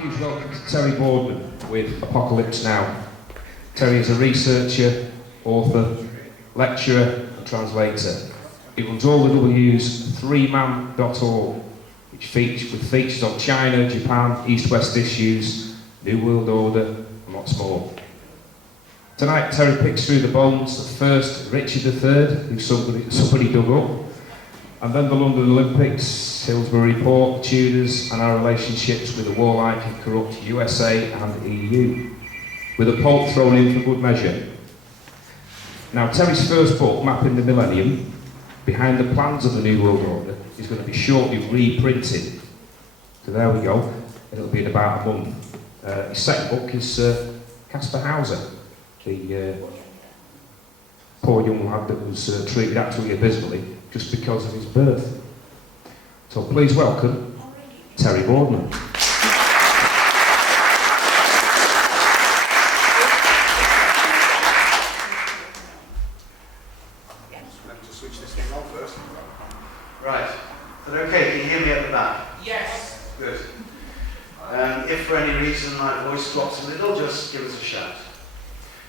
Huge welcome to Terry Boardman with Apocalypse Now. Terry is a researcher, author, lecturer and translator. He runs all the W's 3man.org, which features on China, Japan, East-West issues, New World Order and lots more. Tonight Terry picks through the bones of first Richard III, who somebody dug up, and then the London Olympics, Hillsborough Report, Tudors, and our relationships with the warlike and corrupt USA and EU, with a Pope thrown in for good measure. Now, Terry's first book, Mapping the Millennium, Behind the Plans of the New World Order, is going to be shortly reprinted. So there we go, it'll be in about a month. His second book is Caspar Hauser, the poor young lad that was treated absolutely abysmally just because of his birth. So please welcome Terry Boardman. To switch this thing on first. Right. Is that okay? Can you hear me at the back? Yes. Good. If for any reason my voice drops a little, just give us a shout.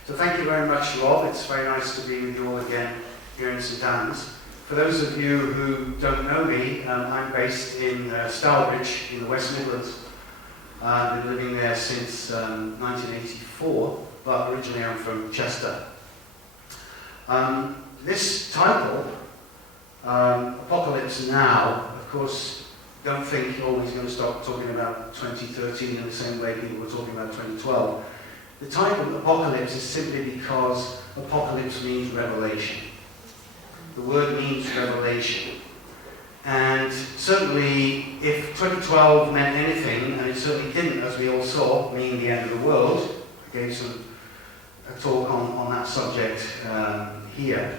So thank you very much, Rob. It's very nice to be with you all again here in St Anne's. For those of you who don't know me, I'm based in Stourbridge in the West Midlands. I've been living there since 1984, but originally I'm from Chester. This title, Apocalypse Now, of course, don't think you're always going to start talking about 2013 in the same way people were talking about 2012. The title, Apocalypse, is simply because apocalypse means revelation. The word means revelation. And certainly, if 2012 meant anything, and it certainly didn't, as we all saw, mean the end of the world, I gave a talk on that subject here,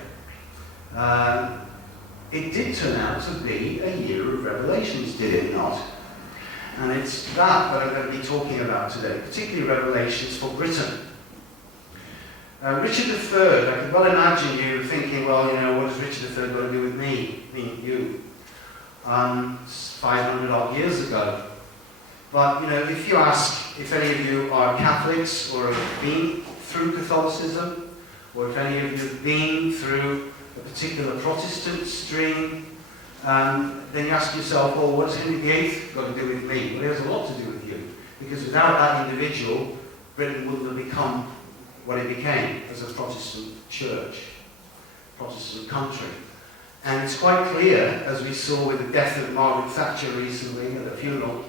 it did turn out to be a year of revelations, did it not? And it's that I'm going to be talking about today, particularly revelations for Britain. Richard III, I can well imagine you thinking, well, you know, what does Richard III got to do with me, you? 500 odd years ago. But, you know, if you ask if any of you are Catholics or have been through Catholicism, or if any of you have been through a particular Protestant stream, then you ask yourself, well, what has Henry VIII got to do with me? Well, it has a lot to do with you, because without that individual, Britain wouldn't have become what it became as a Protestant church, Protestant country. And it's quite clear, as we saw with the death of Margaret Thatcher recently at a funeral,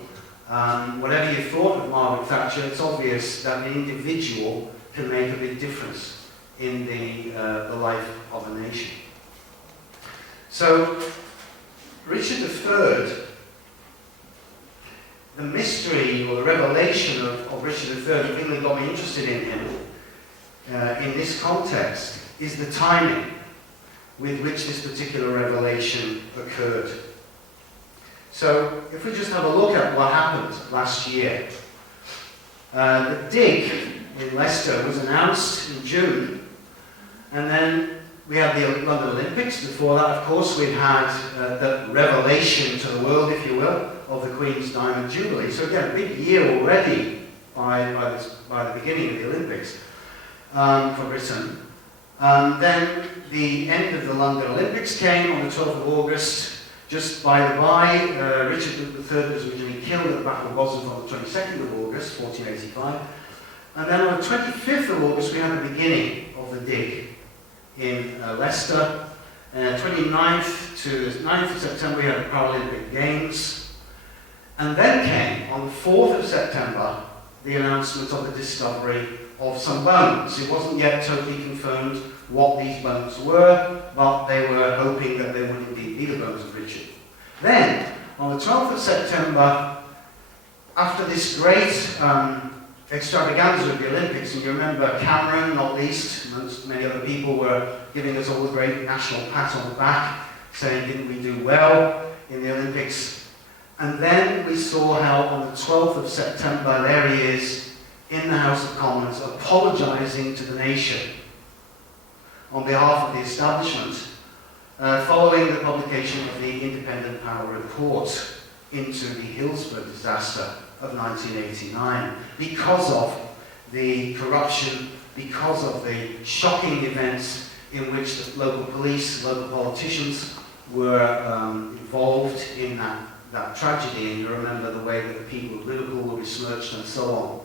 whatever you thought of Margaret Thatcher, it's obvious that an individual can make a big difference in the life of a nation. So, Richard III, the mystery or the revelation of Richard III, the thing that got me interested in him, in this context, is the timing with which this particular revelation occurred. So, if we just have a look at what happened last year, the dig in Leicester was announced in June, and then we had the London Olympics. Before that, of course, we'd had the revelation to the world, if you will, of the Queen's Diamond Jubilee. So again, a big year already by the beginning of the Olympics for Britain. Then the end of the London Olympics came on the 12th of August. Just by the by, Richard III was originally killed at the Battle of Bosworth on the 22nd of August, 1485. And then on the 25th of August, we had the beginning of the dig in Leicester. 29th to the 9th of September, we had the Paralympic Games. And then came, on the 4th of September, the announcement of the discovery of some bones. It wasn't yet totally confirmed what these bones were, but they were hoping that they would indeed be the bones of Richard. Then, on the 12th of September, after this great extravaganza of the Olympics, and you remember Cameron, not least, amongst many other people, were giving us all a great national pat on the back, saying, didn't we do well in the Olympics? And then we saw how on the 12th of September, there he is, in the House of Commons, apologising to the nation on behalf of the establishment, following the publication of the Independent Panel Report into the Hillsborough disaster of 1989 because of the corruption, because of the shocking events in which the local police, local politicians were involved in that tragedy. And you remember the way that the people of Liverpool were besmirched and so on.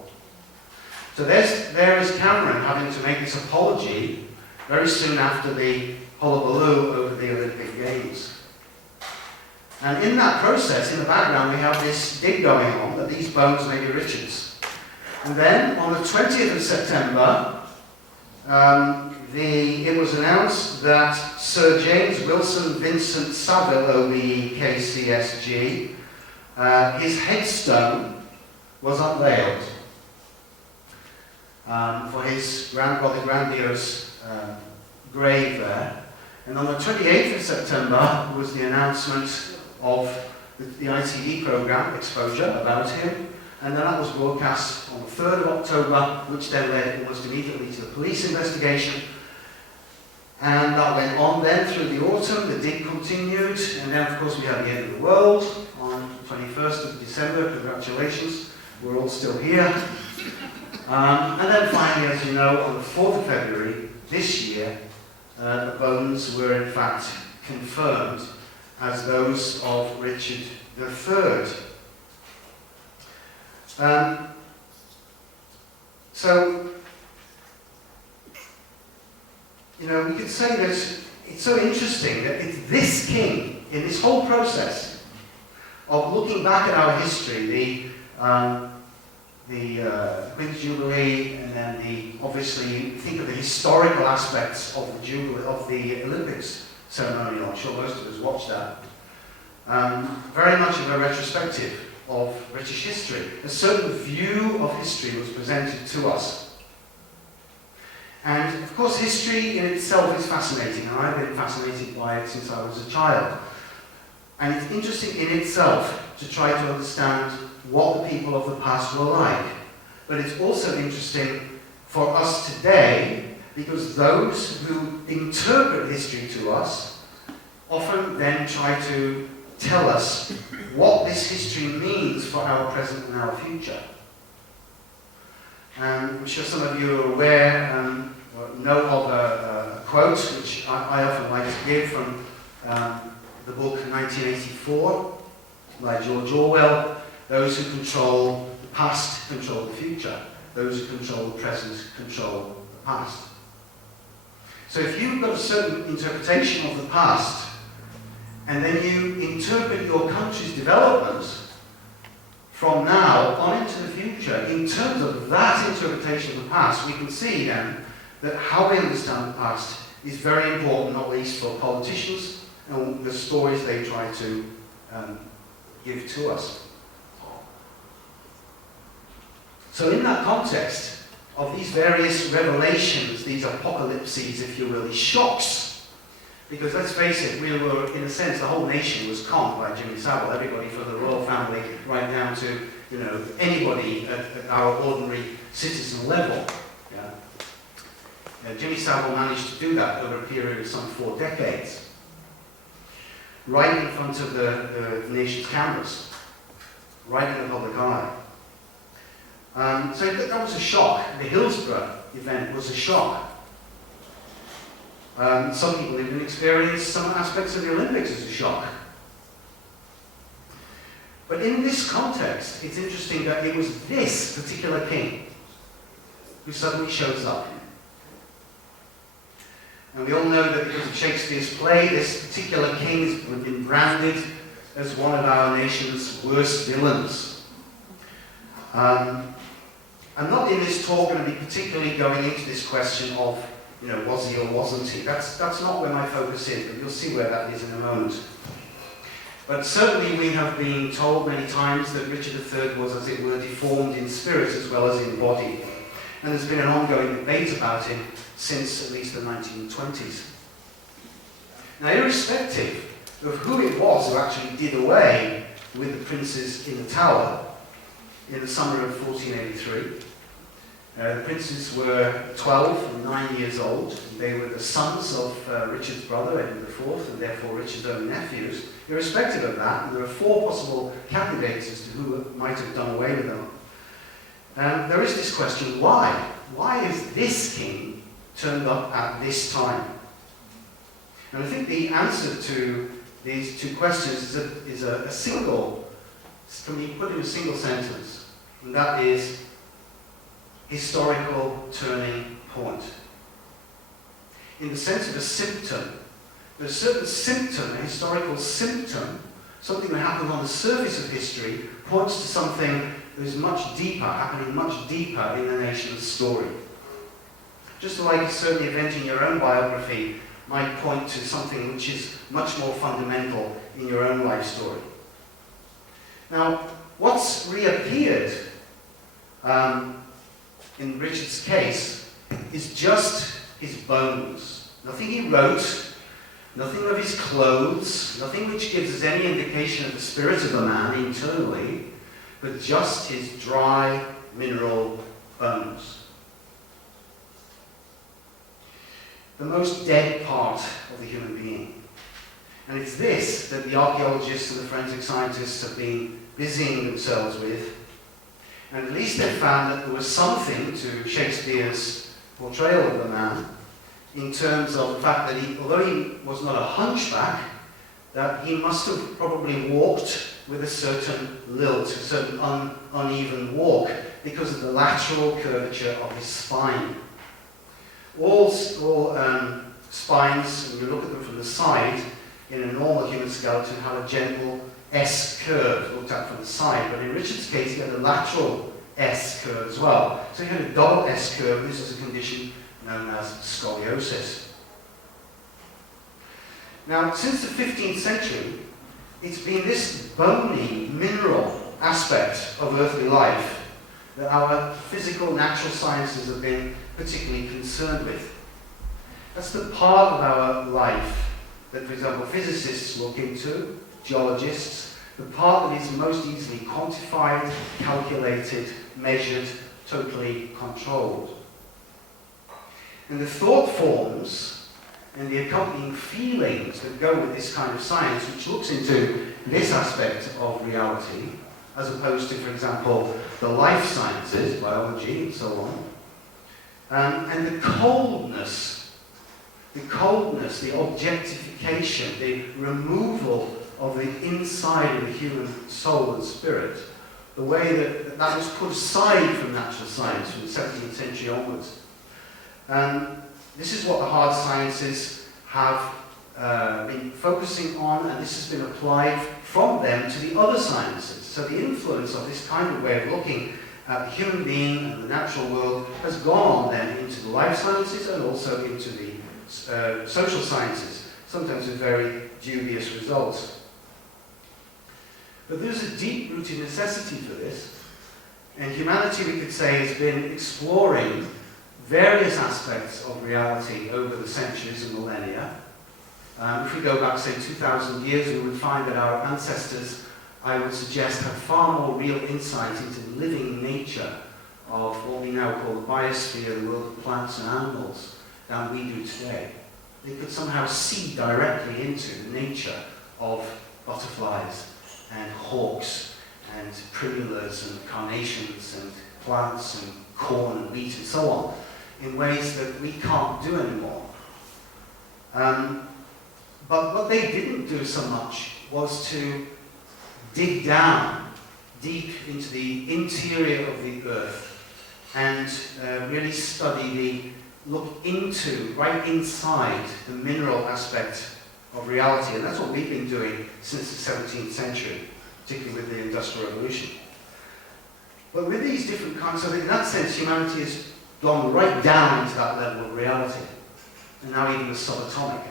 So there is Cameron having to make this apology very soon after the hullabaloo over the Olympic Games. And in that process, in the background, we have this dig going on that these bones may be Richard's. And then, on the 20th of September, it was announced that Sir James Wilson Vincent Saville, OBE KCSG, his headstone was unveiled for his rather grandiose grave there. And on the 28th of September was the announcement of the ITV programme, Exposure, about him. And then that was broadcast on the 3rd of October, which then led almost immediately to the police investigation. And that went on then through the autumn, the dig continued, and then of course we had the end of the world on the 21st of December, congratulations, we're all still here. And then finally, as you know, on the 4th of February this year, the bones were in fact confirmed as those of Richard III. So, you know, we could say that it's so interesting that it's this king, in this whole process of looking back at our history, the Queen's Jubilee, and then obviously, think of the historical aspects of the Jubilee, of the Olympics ceremonial. I'm sure most of us watched that. Very much of a retrospective of British history. A certain view of history was presented to us. And of course, history in itself is fascinating, and I've been fascinated by it since I was a child. And it's interesting in itself to try to understand what the people of the past were like. But it's also interesting for us today, because those who interpret history to us often then try to tell us what this history means for our present and our future. I'm sure some of you are aware, know of a quote which I often like to give from the book 1984 by George Orwell. Those who control the past control the future. Those who control the present control the past. So if you've got a certain interpretation of the past, and then you interpret your country's development from now on into the future, in terms of that interpretation of the past, we can see then that how we understand the past is very important, not least for politicians and the stories they try to give to us. So in that context of these various revelations, these apocalypses, if you will, these shocks, because let's face it, we were, in a sense, the whole nation was conned by Jimmy Savile, everybody from the royal family right down to, you know, anybody at our ordinary citizen level. Yeah? Jimmy Savile managed to do that over a period of some 4 decades, right in front of the nation's cameras, right in the public eye. So that was a shock. The Hillsborough event was a shock. Some people even experienced some aspects of the Olympics as a shock. But in this context, it's interesting that it was this particular king who suddenly shows up. And we all know that because of Shakespeare's play, this particular king has been branded as one of our nation's worst villains. I'm not in this talk going to be particularly going into this question of, you know, was he or wasn't he? That's not where my focus is, but you'll see where that is in a moment. But certainly we have been told many times that Richard III was, as it were, deformed in spirit as well as in body. And there's been an ongoing debate about him since at least the 1920s. Now, irrespective of who it was who actually did away with the princes in the Tower in the summer of 1483, The princes were 12 and 9 years old. They were the sons of Richard's brother, Edward IV, and therefore Richard's own nephews. Irrespective of that, there are 4 possible candidates as to who might have done away with them. There is this question, why? Why is this king turned up at this time? And I think the answer to these 2 questions is a single, can be put in a single sentence, and that is historical turning point. In the sense of a symptom, there's a certain symptom, a historical symptom, something that happens on the surface of history, points to something that is much deeper, happening much deeper in the nation's story. Just like a certain event in your own biography might point to something which is much more fundamental in your own life story. Now, what's reappeared in Richard's case is just his bones. Nothing he wrote, nothing of his clothes, nothing which gives us any indication of the spirit of the man internally, but just his dry mineral bones. The most dead part of the human being. And it's this that the archaeologists and the forensic scientists have been busying themselves with. And at least they found that there was something to Shakespeare's portrayal of the man in terms of the fact that although he was not a hunchback, that he must have probably walked with a certain lilt, a certain uneven walk, because of the lateral curvature of his spine. All spines, when you look at them from the side, in a normal human skeleton, have a gentle S curve looked at from the side, but in Richard's case he had a lateral S curve as well. So he had a double S curve. This is a condition known as scoliosis. Now, since the 15th century, it's been this bony, mineral aspect of earthly life that our physical, natural sciences have been particularly concerned with. That's the part of our life that, for example, physicists look into, geologists, the part that is most easily quantified, calculated, measured, totally controlled. And the thought forms and the accompanying feelings that go with this kind of science, which looks into this aspect of reality, as opposed to, for example, the life sciences, biology and so on, and the coldness, the objectification, the removal of the inside of the human soul and spirit, the way that was put aside from natural science from the 17th century onwards. This is what the hard sciences have been focusing on, and this has been applied from them to the other sciences. So the influence of this kind of way of looking at the human being and the natural world has gone on then into the life sciences and also into the social sciences, sometimes with very dubious results. But there's a deep-rooted necessity for this, and humanity, we could say, has been exploring various aspects of reality over the centuries and millennia. If we go back, say, 2,000 years, we would find that our ancestors, I would suggest, had far more real insight into the living nature of what we now call the biosphere, the world of plants and animals, than we do today. They could somehow see directly into the nature of butterflies and hawks and primulas and carnations and plants and corn and wheat and so on, in ways that we can't do anymore. But what they didn't do so much was to dig down deep into the interior of the earth and really look into, right inside the mineral aspect of reality. And that's what we've been doing since the 17th century, particularly with the Industrial Revolution. But with these different kinds of, in that sense, humanity has gone right down into that level of reality, and now even the subatomic.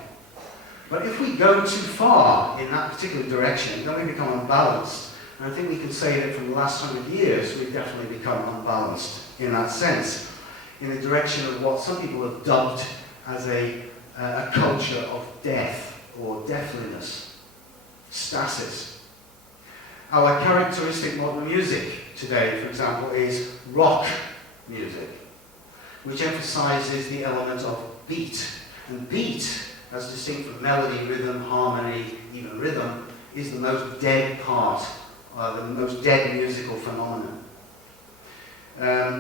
But if we go too far in that particular direction, then we become unbalanced. And I think we can say that from the last 100 years, we've definitely become unbalanced in that sense, in the direction of what some people have dubbed as a culture of death or deathliness, stasis. Our characteristic modern music today, for example, is rock music. which emphasizes the element of beat. And beat, as distinct from melody, rhythm, harmony, even rhythm, is the most dead part, the most dead musical phenomenon.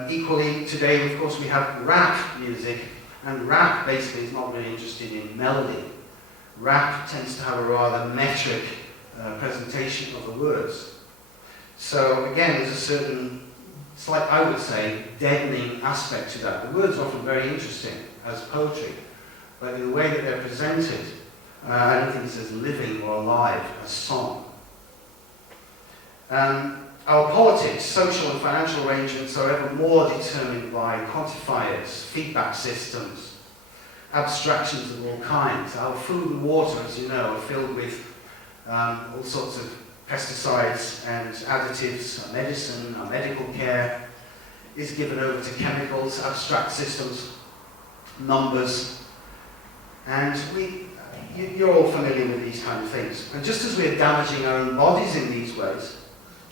Equally, today, of course, we have rap music, and rap basically is not really interested in melody. Rap tends to have a rather metric presentation of the words. So again, there's a certain, slight, I would say, deadening aspect to that. The words are often very interesting as poetry, but in the way that they're presented, I don't think it's as living or alive as song. Our politics, social and financial arrangements are ever more determined by quantifiers, feedback systems, abstractions of all kinds. Our food and water, as you know, are filled with all sorts of pesticides and additives. Our medicine, our medical care is given over to chemicals, abstract systems, numbers, and you're all familiar with these kind of things. And just as we're damaging our own bodies in these ways,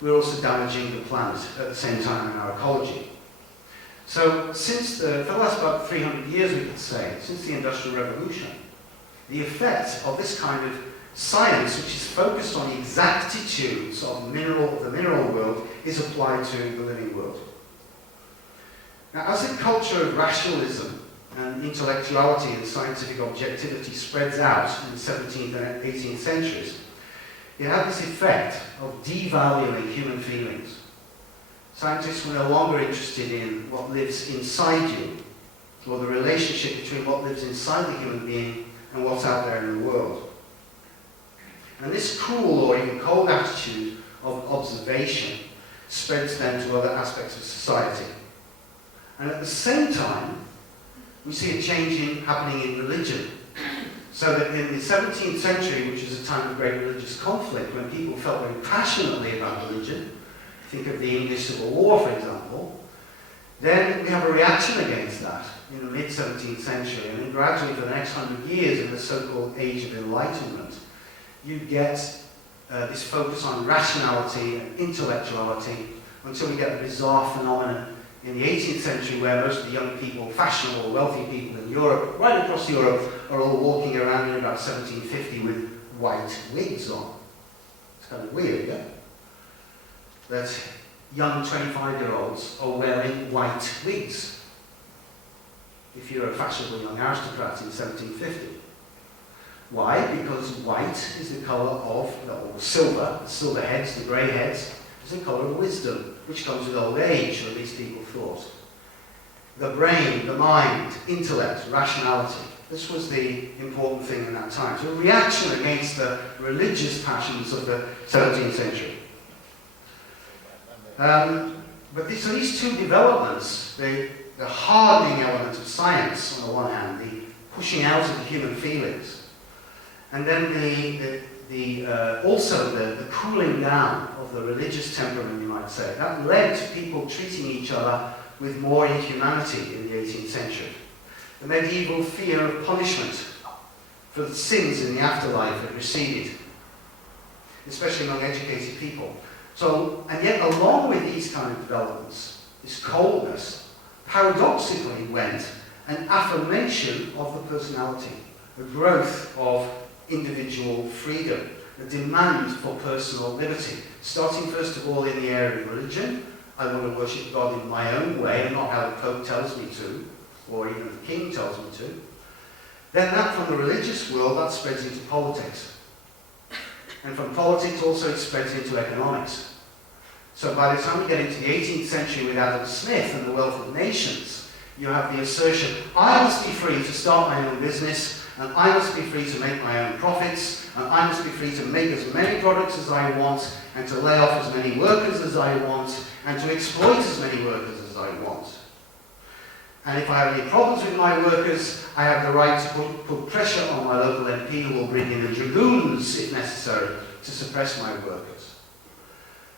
we're also damaging the planet at the same time in our ecology. So for the last about 300 years, we could say, since the Industrial Revolution, the effect of this kind of science, which is focused on the exactitudes of the mineral world, is applied to the living world. Now, as the culture of rationalism and intellectuality and scientific objectivity spreads out in the 17th and 18th centuries, it had this effect of devaluing human feelings. Scientists were no longer interested in what lives inside you, or the relationship between what lives inside the human being and what's out there in the world. And this cool or even cold attitude of observation spreads then to other aspects of society. And at the same time, we see a change happening in religion. So that in the 17th century, which is a time of great religious conflict, when people felt very passionately about religion, think of the English Civil War, for example, then we have a reaction against that in the mid-17th century, and then gradually for the next 100 years in the so-called Age of Enlightenment, you get this focus on rationality and intellectuality until we get a bizarre phenomenon in the 18th century where most of the young people, fashionable, wealthy people in Europe, right across Europe, are all walking around in about 1750 with white wigs on. It's kind of weird, yeah? That young 25-year-olds are wearing white wigs. If you're a fashionable young aristocrat in 1750. Why? Because white is the colour of, or silver, the silver heads, the grey heads, is the colour of wisdom, which comes with old age, or at least people thought. The brain, the mind, intellect, rationality. This was the important thing in that time. So a reaction against the religious passions of the 17th century. But these two developments, the hardening element of science on the one hand, the pushing out of the human feelings, and then also the cooling down of the religious temperament, you might say, that led to people treating each other with more inhumanity in the 18th century. The medieval fear of punishment for the sins in the afterlife had receded, especially among educated people. So, and yet along with these kind of developments, this coldness, paradoxically went an affirmation of the personality, a growth of individual freedom, a demand for personal liberty, starting first of all in the area of religion. I want to worship God in my own way and not how the Pope tells me to, or even the King tells me to. Then that from the religious world, that spreads into politics. And from politics also it spreads into economics. So by the time we get into the 18th century with Adam Smith and the Wealth of Nations, you have the assertion, I must be free to start my own business, and I must be free to make my own profits, and I must be free to make as many products as I want, and to lay off as many workers as I want, and to exploit as many workers as I want. And if I have any problems with my workers, I have the right to put pressure on my local MP who will bring in the dragoons, if necessary, to suppress my workers.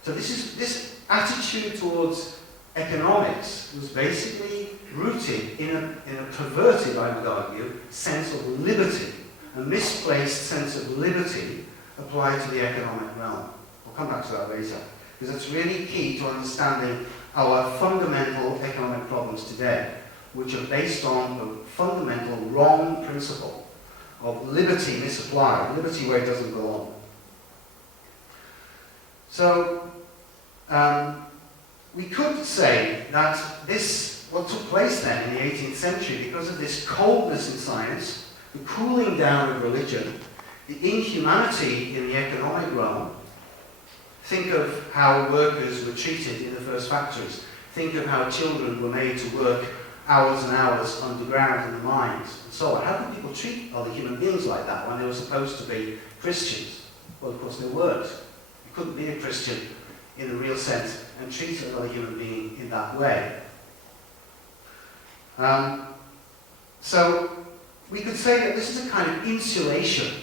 So this attitude towards economics was basically rooted in a perverted, I would argue, sense of liberty, a misplaced sense of liberty applied to the economic realm. I'll come back to that later, because that's really key to understanding our fundamental economic problems today. which are based on the fundamental wrong principle of liberty misapplied, liberty where it doesn't belong. So, we could say that what took place then in the 18th century, because of this coldness in science, the cooling down of religion, the inhumanity in the economic realm. Think of how workers were treated in the first factories. Think of how children were made to work hours and hours underground in the mines, and so on. How could people treat other human beings like that when they were supposed to be Christians? Well, of course they weren't. You couldn't be a Christian in the real sense and treat another human being in that way. So we could say that this is a kind of insulation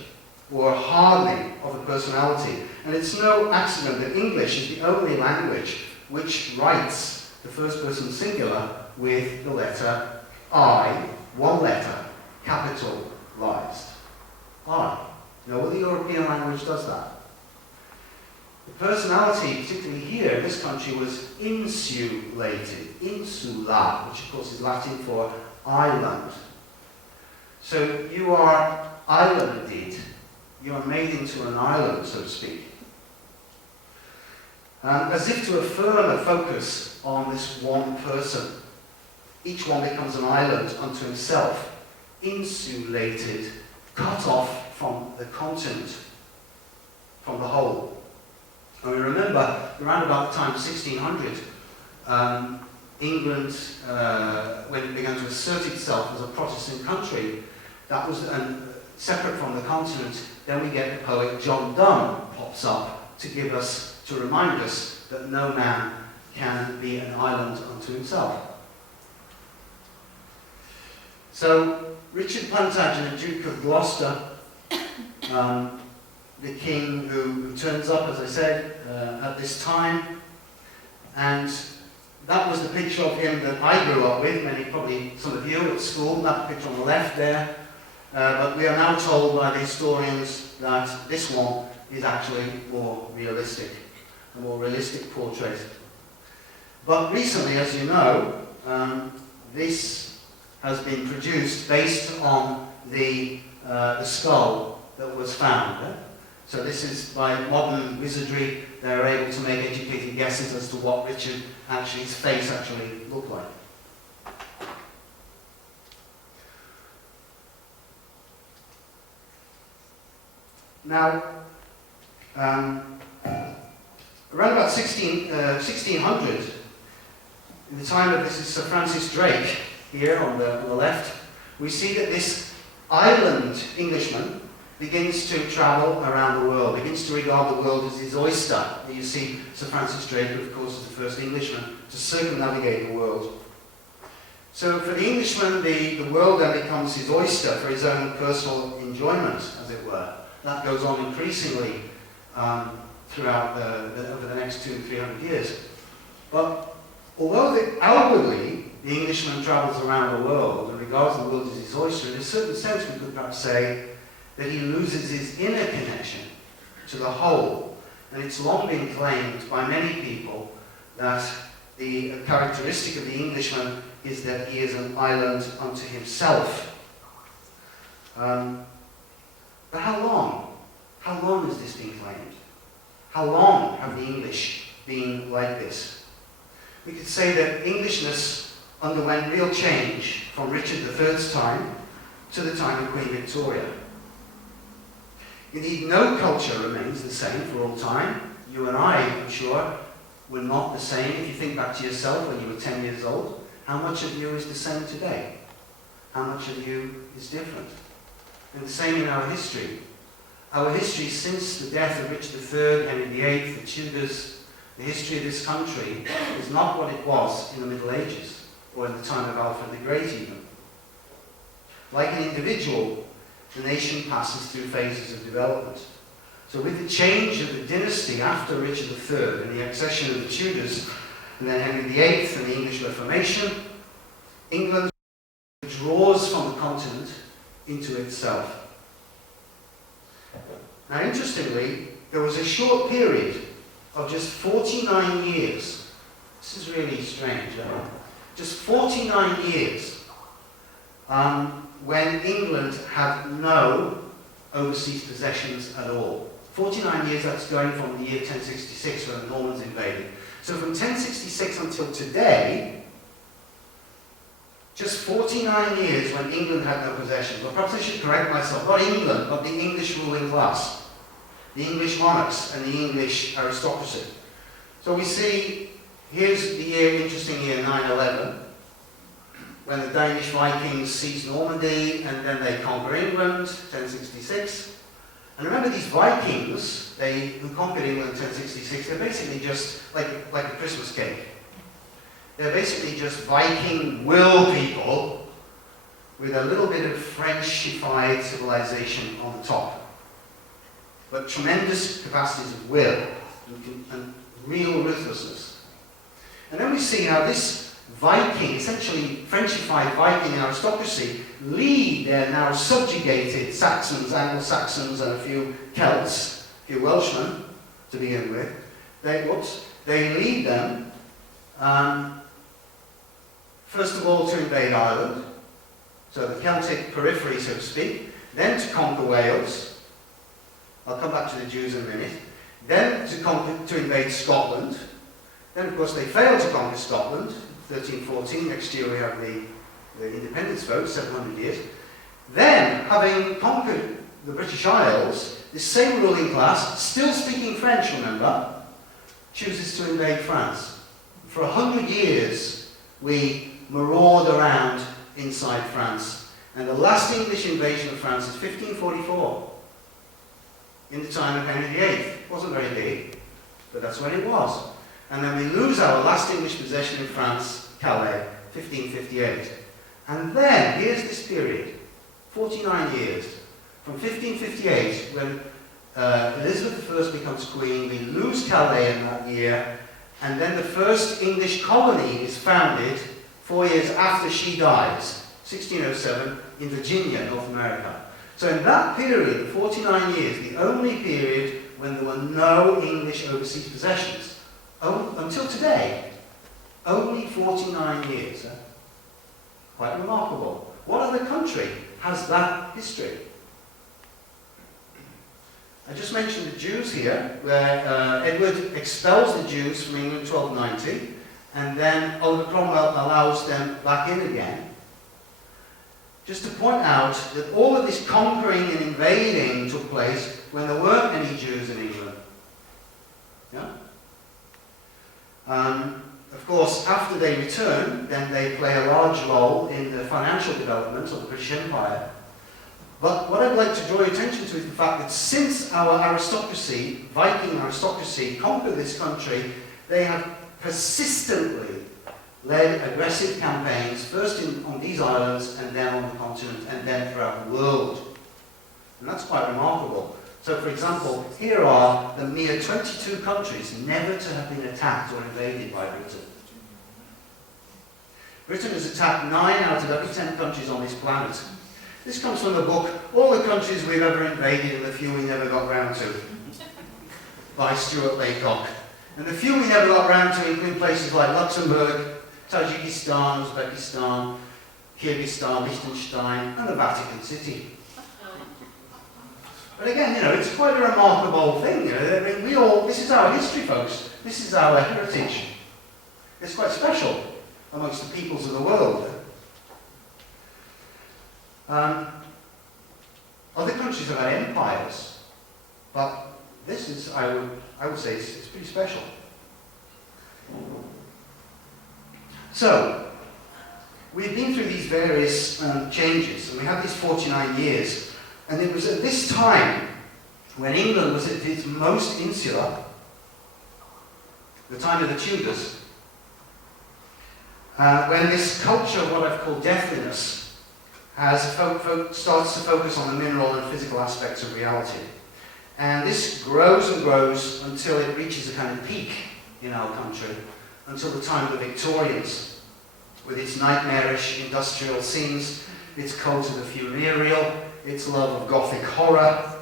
or hardening of a personality. And it's no accident that English is the only language which writes the first person singular with the letter I, one letter, capitalized. I. No other European language does that. The personality, particularly here in this country, was insulated, insula, which of course is Latin for island. So you are islanded, you are made into an island, so to speak. As if to affirm a focus on this one person. Each one becomes an island unto himself, insulated, cut off from the continent, from the whole. And we remember, around about the time of 1600, England, when it began to assert itself as a Protestant country, that was separate from the continent. Then we get the poet John Donne pops up to remind us that no man can be an island unto himself. So Richard Plantagenet, Duke of Gloucester, the king who turns up, as I said, at this time, and that was the picture of him that I grew up with, probably some of you at school, that picture on the left there. But we are now told by the historians that this one is actually more realistic, a more realistic portrait. But recently, as you know, this has been produced based on the skull that was found. So this is, by modern wizardry, they're able to make educated guesses as to what Richard his face actually looked like. Now, around about 1600, in the time of this is Sir Francis Drake, here on the left, we see that this island Englishman begins to travel around the world, begins to regard the world as his oyster. You see Sir Francis Drake, who of course is the first Englishman to circumnavigate the world. So for the Englishman, the world then becomes his oyster for his own personal enjoyment, as it were. That goes on increasingly throughout over the next 200 to 300 years. But although outwardly the Englishman travels around the world and regards the world as his oyster, in a certain sense we could perhaps say that he loses his inner connection to the whole. And it's long been claimed by many people that the characteristic of the Englishman is that he is an island unto himself. But how long? How long has this been claimed? How long have the English been like this? We could say that Englishness underwent real change from Richard III's time to the time of Queen Victoria. Indeed, no culture remains the same for all time. You and I, I'm sure, were not the same. If you think back to yourself when you were 10 years old, how much of you is the same today? How much of you is different? And the same in our history. Our history since the death of Richard III, Henry VIII, the Tudors, the history of this country is not what it was in the Middle Ages, or in the time of Alfred the Great even. Like an individual, the nation passes through phases of development. So with the change of the dynasty after Richard III and the accession of the Tudors, and then Henry VIII and the English Reformation, England draws from the continent into itself. Now interestingly, there was a short period of just 49 years. This is really strange, isn't it? Just 49 years when England had no overseas possessions at all. 49 years, that's going from the year 1066 when the Normans invaded. So from 1066 until today, just 49 years when England had no possessions. Well, perhaps I should correct myself. Not England, but the English ruling class. The English monarchs and the English aristocracy. So we see, here's the year, interesting year, 911, when the Danish Vikings seized Normandy and then they conquer England, 1066. And remember these Vikings, who conquered England in 1066, they're basically just like a Christmas cake. They're basically just Viking will people with a little bit of Frenchified civilization on the top. But tremendous capacities of will and real ruthlessness. And then we see how this Viking, essentially Frenchified Viking aristocracy, lead their now subjugated Saxons, Anglo-Saxons, and a few Celts, a few Welshmen to begin with. They lead them, first of all, to invade Ireland, so the Celtic periphery, so to speak, then to conquer Wales. I'll come back to the Jews in a minute. Then to invade Scotland. Then, of course, they failed to conquer Scotland. 1314, next year we have the independence vote, 700 years. Then, having conquered the British Isles, this same ruling class, still speaking French, remember, chooses to invade France. For 100 years, we maraud around inside France. And the last English invasion of France is 1544, in the time of Henry VIII. It wasn't very big, but that's when it was. And then we lose our last English possession in France, Calais, 1558. And then, here's this period, 49 years, from 1558, when Elizabeth I becomes queen, we lose Calais in that year, and then the first English colony is founded 4 years after she dies, 1607, in Virginia, North America. So in that period, 49 years, the only period when there were no English overseas possessions, until today, only 49 years. Quite remarkable. What other country has that history? I just mentioned the Jews here, where Edward expels the Jews from England in 1290, and then Oliver Cromwell allows them back in again. Just to point out that all of this conquering and invading took place when there weren't any Jews in England. Yeah? Of course, after they return, then they play a large role in the financial development of the British Empire. But what I'd like to draw your attention to is the fact that since our aristocracy, Viking aristocracy, conquered this country, they have persistently led aggressive campaigns, first on these islands, and then on the continent, and then throughout the world. And that's quite remarkable. So, for example, here are the mere 22 countries never to have been attacked or invaded by Britain. Britain has attacked 9 out of every 10 countries on this planet. This comes from the book, All the Countries We've Ever Invaded and the Few We Never Got Round to, by Stuart Laycock. And the few we never got round to include places like Luxembourg, Tajikistan, Uzbekistan, Kyrgyzstan, Liechtenstein, and the Vatican City. But again, it's quite a remarkable thing. I mean, this is our history, folks. This is our heritage. It's quite special amongst the peoples of the world. Other countries have had empires, but this is, I would say, it's pretty special. So, we've been through these various changes, and we had these 49 years. And it was at this time, when England was at its most insular, the time of the Tudors, when this culture of what I've called deathliness starts to focus on the mineral and physical aspects of reality. And this grows and grows until it reaches a kind of peak in our country, until the time of the Victorians, with its nightmarish industrial scenes, its cult of the funereal, its love of Gothic horror,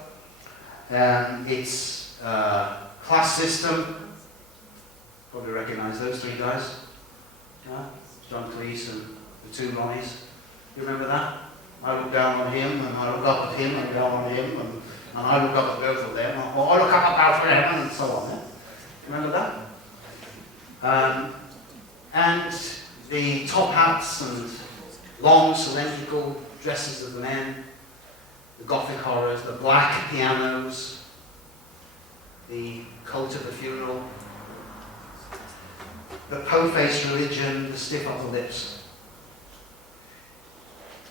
its class system. Probably recognise those 3 guys. Yeah? John Cleese and the 2 Ronnies. You remember that? I look down on him, and I look up at him, and down on him, and I look up at both of them, or I look up at both of them, and so on. Remember that? And the top hats and long cylindrical dresses of the men, the Gothic horrors, the black pianos, the cult of the funeral, the po-faced religion, the stiff upper lips.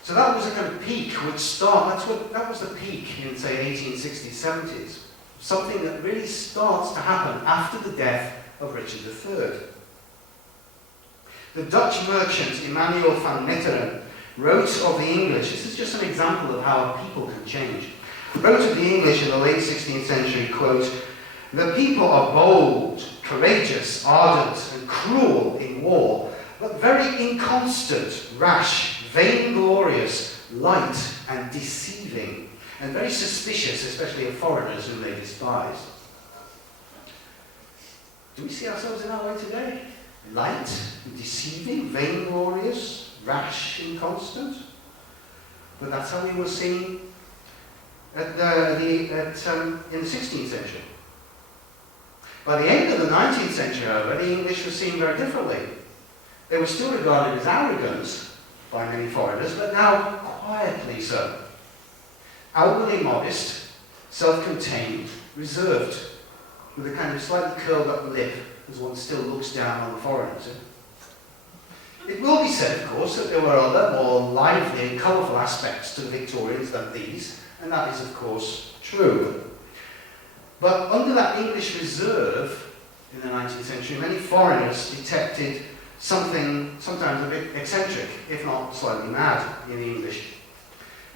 So that was a kind of peak which that was the peak in, say, 1860s, 70s. Something that really starts to happen after the death of Richard III. The Dutch merchant Emmanuel van Meteren wrote of the English, this is just an example of how people can change, wrote of the English in the late 16th century, quote, "The people are bold, courageous, ardent, and cruel in war, but very inconstant, rash, vainglorious, light, and deceiving, and very suspicious, especially of foreigners whom they despise." Do we see ourselves in that way today? Light, deceiving, vainglorious, rash, inconstant? But that's how we were seen in the 16th century. By the end of the 19th century, however, the English were seen very differently. They were still regarded as arrogant by many foreigners, but now quietly so. Outwardly modest, self-contained, reserved, with a kind of slightly curled up lip as one still looks down on the foreigners. It will be said, of course, that there were other, more lively and colourful aspects to the Victorians than these, and that is, of course, true. But under that English reserve in the 19th century, many foreigners detected something sometimes a bit eccentric, if not slightly mad, in the English.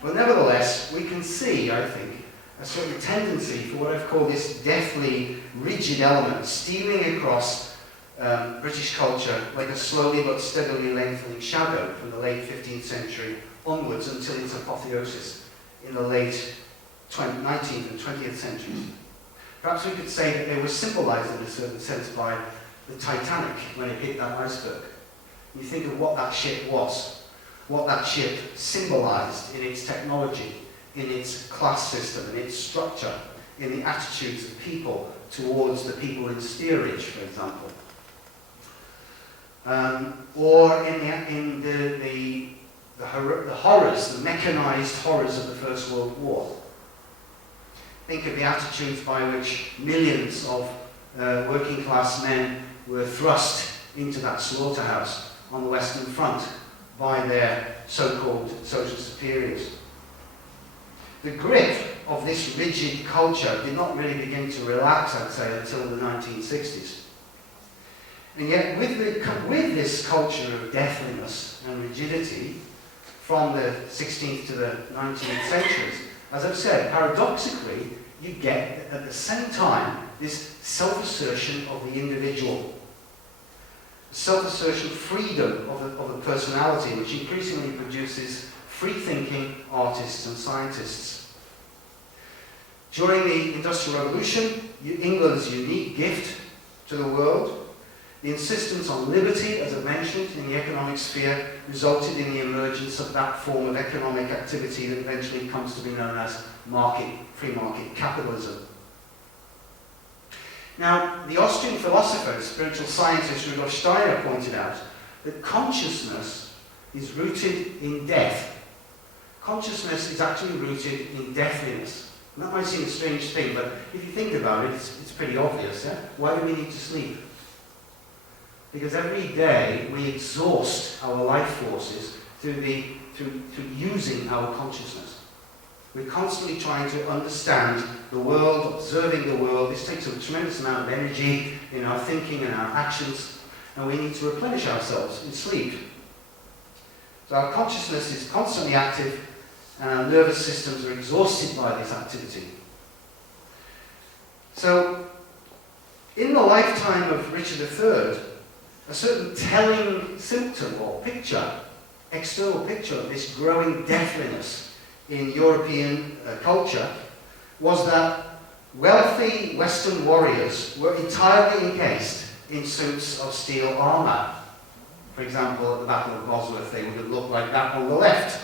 But nevertheless, we can see, I think, a certain tendency for what I've called this deathly, rigid element stealing across British culture like a slowly but steadily lengthening shadow from the late 15th century onwards until its apotheosis in the late 19th and 20th centuries. Perhaps we could say that they were symbolized in a certain sense by the Titanic when it hit that iceberg. You think of what that ship was, what that ship symbolized in its technology, in its class system, in its structure, in the attitudes of people towards the people in steerage, for example. Or in the horrors, the mechanized horrors of the First World War. Think of the attitudes by which millions of working class men were thrust into that slaughterhouse on the Western Front by their so-called social superiors. The grip of this rigid culture did not really begin to relax, I'd say, until the 1960s. And yet, with this culture of deathliness and rigidity from the 16th to the 19th centuries, as I've said, paradoxically, you get at the same time this self-assertion of the individual, self-assertion, freedom of the personality, which increasingly produces free-thinking artists and scientists. During the Industrial Revolution, England's unique gift to the world, the insistence on liberty, as I mentioned, in the economic sphere, resulted in the emergence of that form of economic activity that eventually comes to be known as free market capitalism. Now, the Austrian philosopher, spiritual scientist Rudolf Steiner pointed out that consciousness is rooted in death. Consciousness is actually rooted in deathliness. And that might seem a strange thing, but if you think about it, it's pretty obvious. Yeah? Why do we need to sleep? Because every day we exhaust our life forces through using our consciousness. We're constantly trying to understand the world, observing the world. This takes a tremendous amount of energy in our thinking and our actions, and we need to replenish ourselves in sleep. So our consciousness is constantly active, and our nervous systems are exhausted by this activity. So, in the lifetime of Richard III, a certain telling symptom or picture, external picture of this growing deathliness in European culture was that wealthy Western warriors were entirely encased in suits of steel armor. For example, at the Battle of Bosworth, they would have looked like that on the left.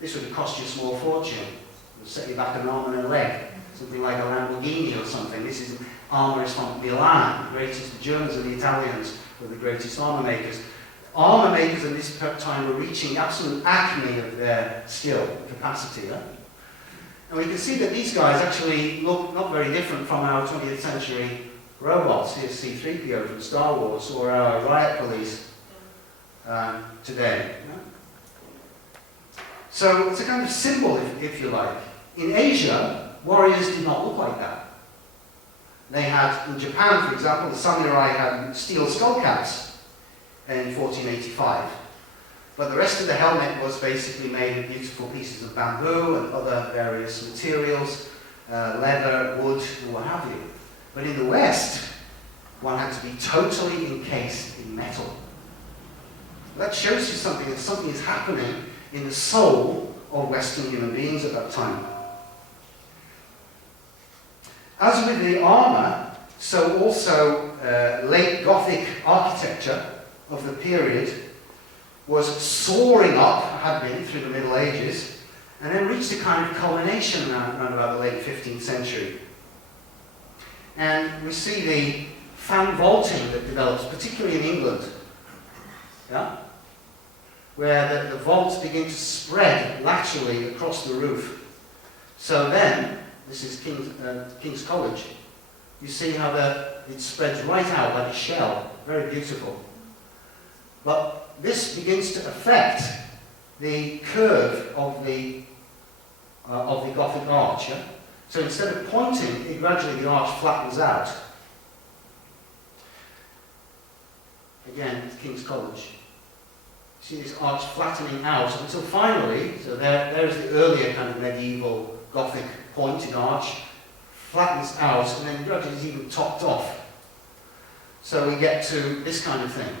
This would have cost you a small fortune. It would set you back an arm and a leg, something like a Lamborghini or something. This is armour is from Milan, the greatest, the Germans and the Italians were the greatest armour makers. Armour makers at this time were reaching absolute acme of their skill, capacity. And we can see that these guys actually look not very different from our 20th century robots. Here's C-3PO from Star Wars, or our riot police today. So it's a kind of symbol, if you like. In Asia, warriors did not look like that. They had, in Japan, for example, the samurai had steel skull caps in 1485. But the rest of the helmet was basically made of beautiful pieces of bamboo and other various materials, leather, wood, and what have you. But in the West, one had to be totally encased in metal. That shows you something, that something is happening in the soul of Western human beings at that time. As with the armour, so also late Gothic architecture of the period was soaring up, had been through the Middle Ages, and then reached a kind of culmination around about the late 15th century. And we see the fan vaulting that develops, particularly in England, where the vaults begin to spread laterally across the roof. So then, this is King's College, you see how it spreads right out like a shell, very beautiful. But this begins to affect the curve of the Gothic arch. So instead of pointing, gradually the arch flattens out. Again, it's King's College. See this arch flattening out until finally, so there's the earlier kind of medieval Gothic pointed arch, flattens out and then gradually is even topped off. So we get to this kind of thing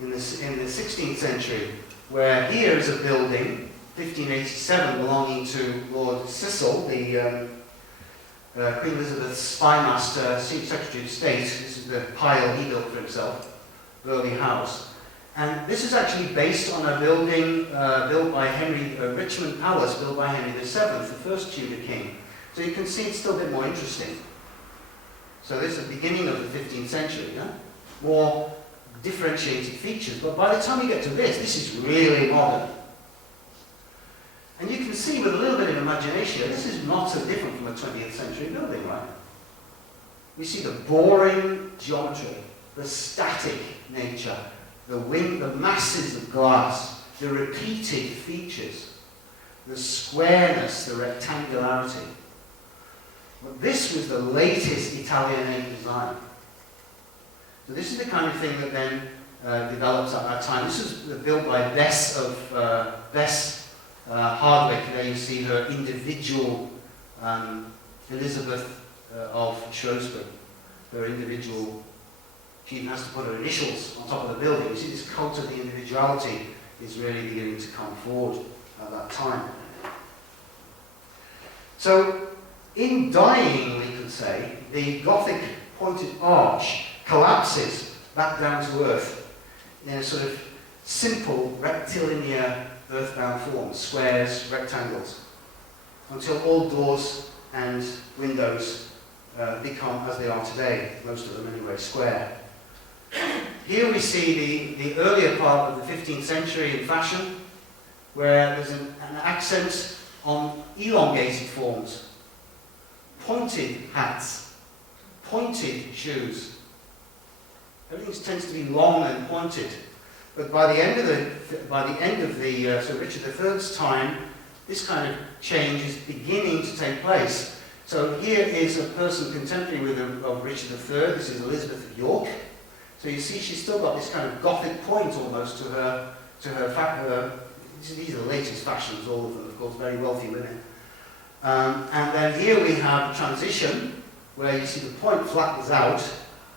in the 16th century, where here is a building, 1587, belonging to Lord Cecil, the Queen Elizabeth's spymaster, Secretary of State. This is the pile he built for himself, Burghley House. And this is actually based on a building built by Richmond Palace, built by Henry VII, the first Tudor king. So you can see it's still a bit more interesting. So this is the beginning of the 15th century, more differentiated features. But by the time you get to this is really modern. And you can see with a little bit of imagination, this is not so different from a 20th century building, right? We see the boring geometry, the static nature, the masses of glass, the repeated features, the squareness, the rectangularity. But this was the latest Italianate design. So this is the kind of thing that then develops at that time. This was built by Bess Hardwick. There you see her individual Elizabeth of Shrewsbury, her individual. She even has to put her initials on top of the building. You see, this cult of the individuality is really beginning to come forward at that time. So, in dying, we could say, the Gothic pointed arch collapses back down to earth in a sort of simple rectilinear earthbound form, squares, rectangles, until all doors and windows become, as they are today, most of them anyway, square. Here we see the earlier part of the 15th century in fashion, where there's an accent on elongated forms, pointed hats, pointed shoes. Everything tends to be long and pointed. But by the end of so Richard III's time, this kind of change is beginning to take place. So here is a person contemporary of Richard III. This is Elizabeth of York. So you see, she's still got this kind of Gothic point almost to her. These are the latest fashions, all of them, of course, very wealthy women. And then here we have a transition where you see the point flattens out.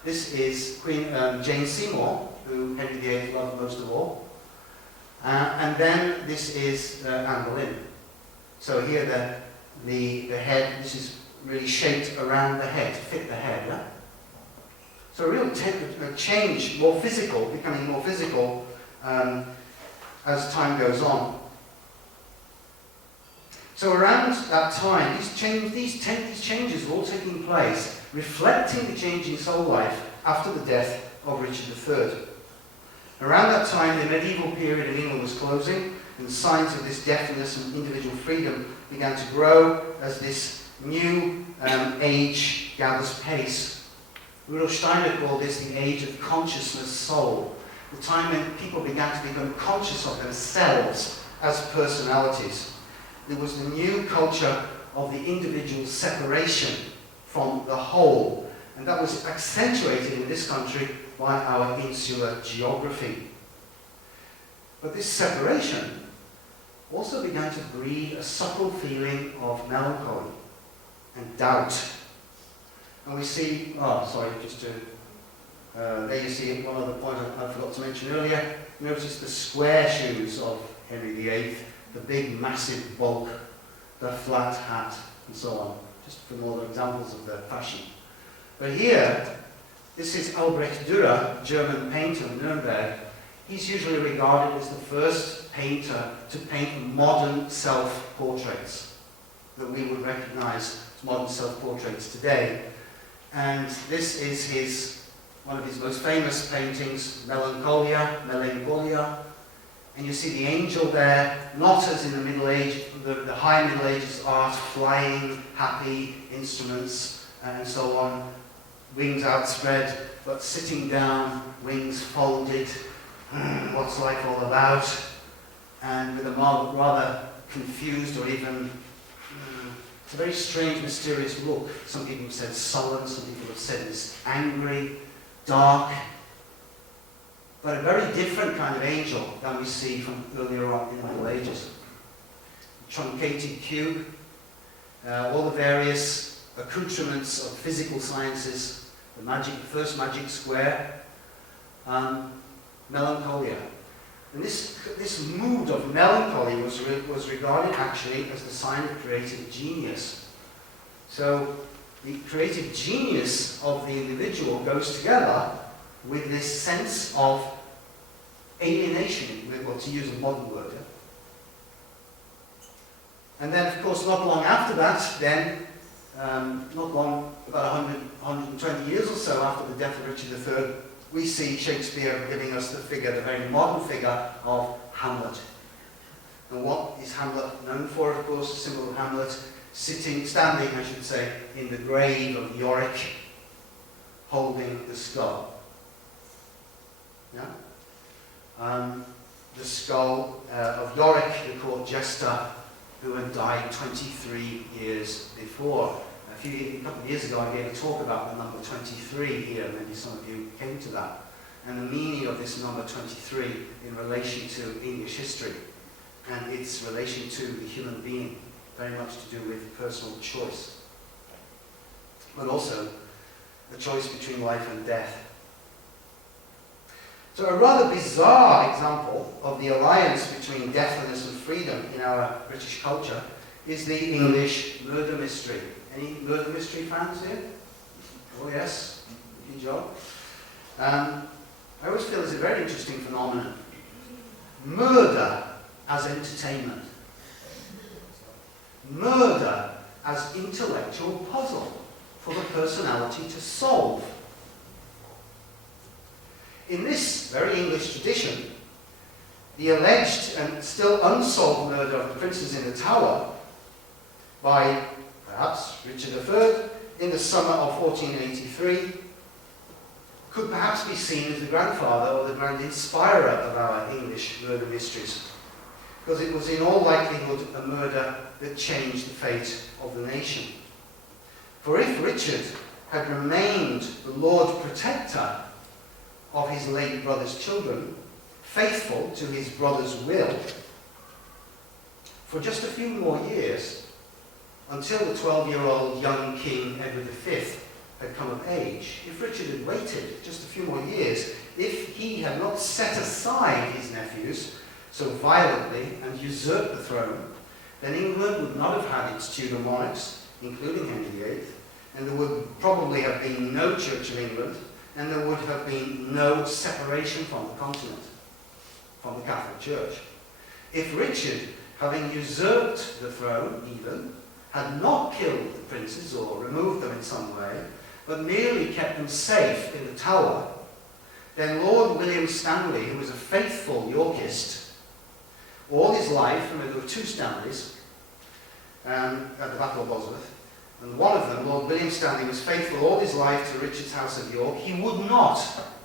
This is Queen Jane Seymour, who Henry VIII loved most of all. And then this is Anne Boleyn. So here the head, this is really shaped around the head, to fit the head. Yeah? So a real change, more physical, becoming more physical as time goes on. So around that time, these changes were all taking place, reflecting the changing soul life after the death of Richard III. Around that time, the medieval period in England was closing, and signs of this deafness and individual freedom began to grow as this new age gathers pace. Rudolf Steiner called this the age of consciousness soul, the time when people began to become conscious of themselves as personalities. There was the new culture of the individual separation from the whole, and that was accentuated in this country by our insular geography. But this separation also began to breed a subtle feeling of melancholy and doubt. And we see, there you see one other point I forgot to mention earlier. Notice the square shoes of Henry VIII, the big massive bulk, the flat hat, and so on, just for more examples of the fashion. But here, this is Albrecht Dürer, German painter of Nuremberg. He's usually regarded as the first painter to paint modern self-portraits that we would recognize as modern self-portraits today. And this is one of his most famous paintings, Melancholia. And you see the angel there, not as in the Middle Age, the high Middle Ages art, flying, happy, instruments, and so on, wings outspread, but sitting down, wings folded. What's life all about? And with a rather confused or even, it's a very strange, mysterious look. Some people have said sullen, some people have said this angry, dark, but a very different kind of angel than we see from earlier on in the Middle Ages. Truncated cube, all the various accoutrements of physical sciences, the first magic square, Melancholia. And this mood of melancholy was regarded actually as the sign of creative genius. So the creative genius of the individual goes together with this sense of alienation, well, to use a modern word. And then, of course, not long after that, then, not long, about 120 years or so after the death of Richard III, we see Shakespeare giving us the very modern figure of Hamlet. And what is Hamlet known for, of course? The symbol of Hamlet, standing, I should say, in the grave of Yorick, holding the skull. Yeah? The skull of Yorick, the court jester, who had died 23 years before. A couple of years ago, I gave a talk about the number 23 here. Maybe some of you came to that. And the meaning of this number 23 in relation to English history and its relation to the human being, very much to do with personal choice. But also the choice between life and death. So a rather bizarre example of the alliance between deafness and freedom in our British culture is the English murder mystery. Any murder mystery fans here? Oh yes, good job. I always feel it's a very interesting phenomenon. Murder as entertainment. Murder as intellectual puzzle for the personality to solve. In this very English tradition, the alleged and still unsolved murder of the princes in the Tower by perhaps Richard III in the summer of 1483 could perhaps be seen as the grandfather or the grand inspirer of our English murder mysteries, because it was in all likelihood a murder that changed the fate of the nation. For if Richard had remained the Lord Protector of his late brother's children, faithful to his brother's will, for just a few more years, until the 12-year-old young King Edward V had come of age, if Richard had waited just a few more years, if he had not set aside his nephews so violently and usurped the throne, then England would not have had its Tudor monarchs, including Henry VIII, and there would probably have been no Church of England, and there would have been no separation from the continent, from the Catholic Church. If Richard, having usurped the throne even, had not killed the princes or removed them in some way, but merely kept them safe in the Tower, then Lord William Stanley, who was a faithful Yorkist, all his life, and there were two Stanleys at the Battle of Bosworth, and one of them, Lord William Stanley, was faithful all his life to Richard's House of York. He would not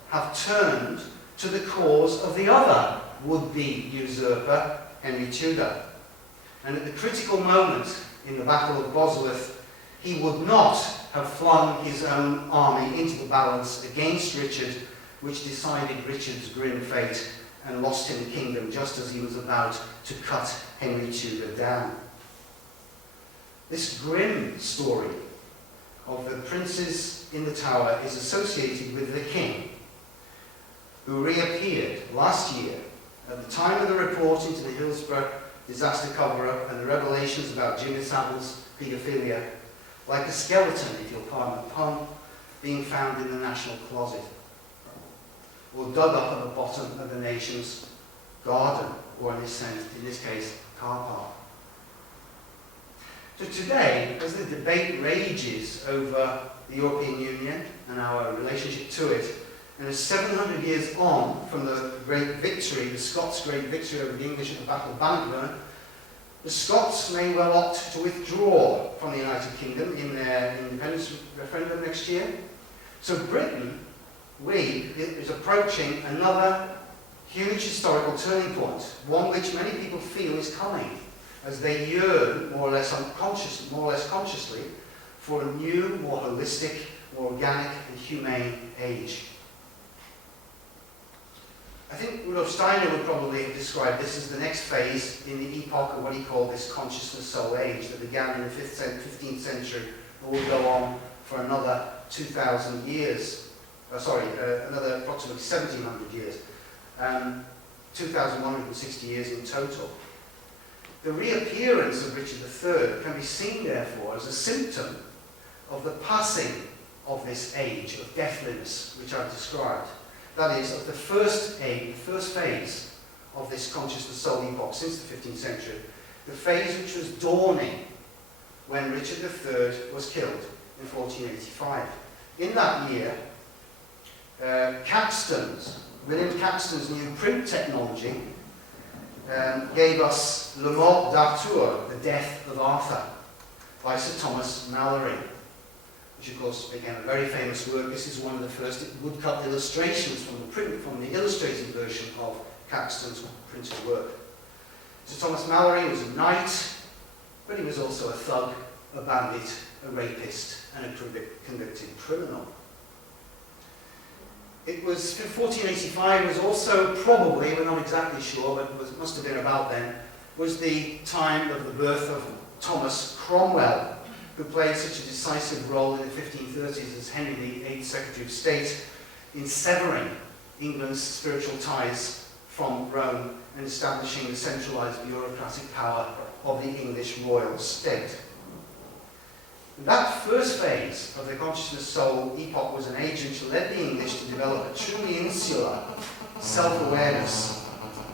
have turned to the cause of the other would-be usurper, Henry Tudor. And at the critical moment in the Battle of Bosworth, he would not have flung his own army into the balance against Richard, which decided Richard's grim fate and lost him the kingdom just as he was about to cut Henry Tudor down. This grim story of the princes in the Tower is associated with the king, who reappeared last year at the time of the report into the Hillsborough disaster cover-up and the revelations about Jimmy Savile's paedophilia, like a skeleton, if you'll pardon the pun, being found in the National Closet, or dug up at the bottom of the nation's garden, or in this case, car park. So today, as the debate rages over the European Union and our relationship to it, and as 700 years on from the great victory, the Scots' great victory over the English at the Battle of Bannockburn, the Scots may well opt to withdraw from the United Kingdom in their independence referendum next year. So Britain, is approaching another huge historical turning point, one which many people feel is coming, as they yearn, more or less consciously, for a new, more holistic, more organic and humane age. I think Rudolf Steiner would probably have described this as the next phase in the epoch of what he called this consciousness soul age that began in the 15th century and will go on for another 2,000 years. Another approximately 1,700 years. 2,160 years in total. The reappearance of Richard III can be seen, therefore, as a symptom of the passing of this age of deathliness which I've described. That is, of the first phase of this consciousness soul epoch since the 15th century, the phase which was dawning when Richard III was killed in 1485. In that year, William Caxton's new print technology gave us Le Mort d'Arthur, The Death of Arthur, by Sir Thomas Malory, which of course became a very famous work. This is one of the first woodcut illustrations from the illustrated version of Caxton's printed work. Sir Thomas Malory was a knight, but he was also a thug, a bandit, a rapist, and a convicted criminal. It was 1485 was also probably, we're not exactly sure, but must have been about then, was the time of the birth of Thomas Cromwell, who played such a decisive role in the 1530s as Henry VIII's Secretary of State in severing England's spiritual ties from Rome and establishing the centralized bureaucratic power of the English royal state. That first phase of the consciousness soul epoch was an age which led the English to develop a truly insular self-awareness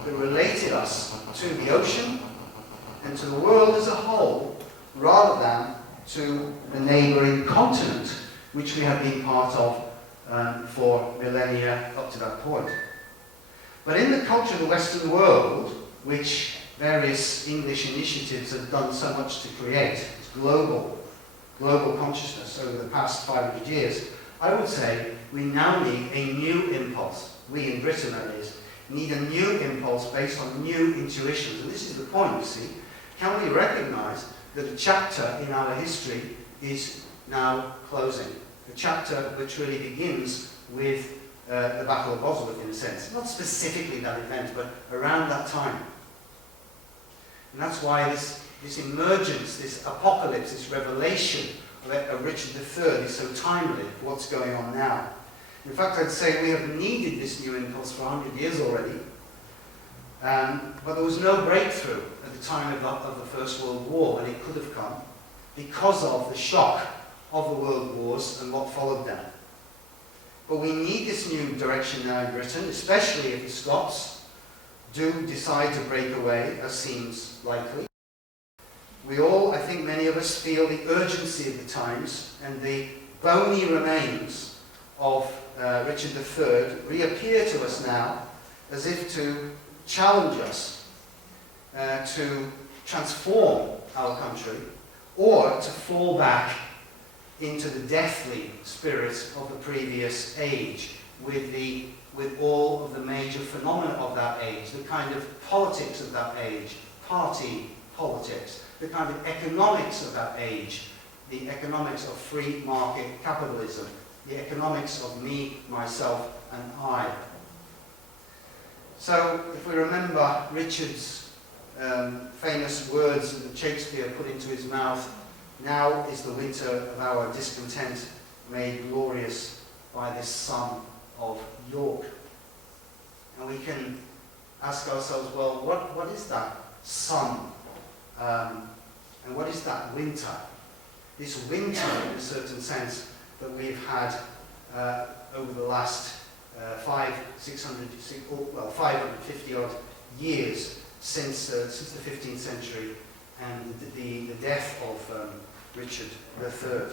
that related us to the ocean and to the world as a whole, rather than to the neighbouring continent, which we have been part of for millennia up to that point. But in the culture of the Western world, which various English initiatives have done so much to create, it's global consciousness over the past 500 years, I would say we now need a new impulse. We in Britain, that is, need a new impulse based on new intuitions. And this is the point, you see. Can we recognise that a chapter in our history is now closing? A chapter which really begins with the Battle of Bosworth, in a sense. Not specifically that event, but around that time. And that's why this emergence, this apocalypse, this revelation of Richard III is so timely for what's going on now. In fact, I'd say we have needed this new impulse for 100 years already, but there was no breakthrough at the time of the First World War, and it could have come because of the shock of the World Wars and what followed them. But we need this new direction now in Britain, especially if the Scots do decide to break away, as seems likely. We all, I think many of us, feel the urgency of the times, and the bony remains of Richard III reappear to us now as if to challenge us to transform our country, or to fall back into the deathly spirit of the previous age, with all of the major phenomena of that age, the kind of politics of that age, party politics, the kind of economics of that age, the economics of free market capitalism, the economics of me, myself, and I. So, if we remember Richard's famous words that Shakespeare put into his mouth, "Now is the winter of our discontent made glorious by this son of York." And we can ask ourselves, well, what is that son? And what is that winter? This winter, in a certain sense, that we've had over the last 550 odd years since the 15th century and the death of Richard III.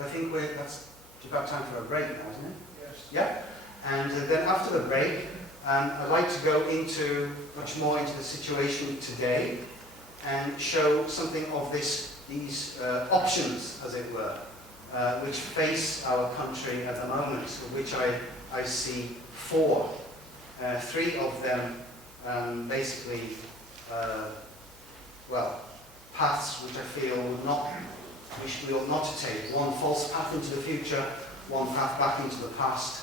I think that's about time for a break now, isn't it? Yes. Yeah. And then after the break, I'd like to go much more into the situation today and show something of these options, as it were, which face our country at the moment, of which I see four. Three of them basically, paths which I feel we ought not to take. One false path into the future, one path back into the past,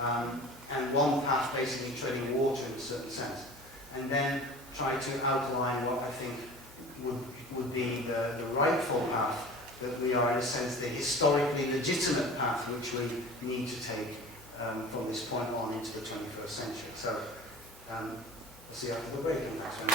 and one path basically treading water in a certain sense. And then try to outline what I think would be the rightful path, that we are in a sense the historically legitimate path which we need to take from this point on into the 21st century. So, we'll see you after the break. And that's when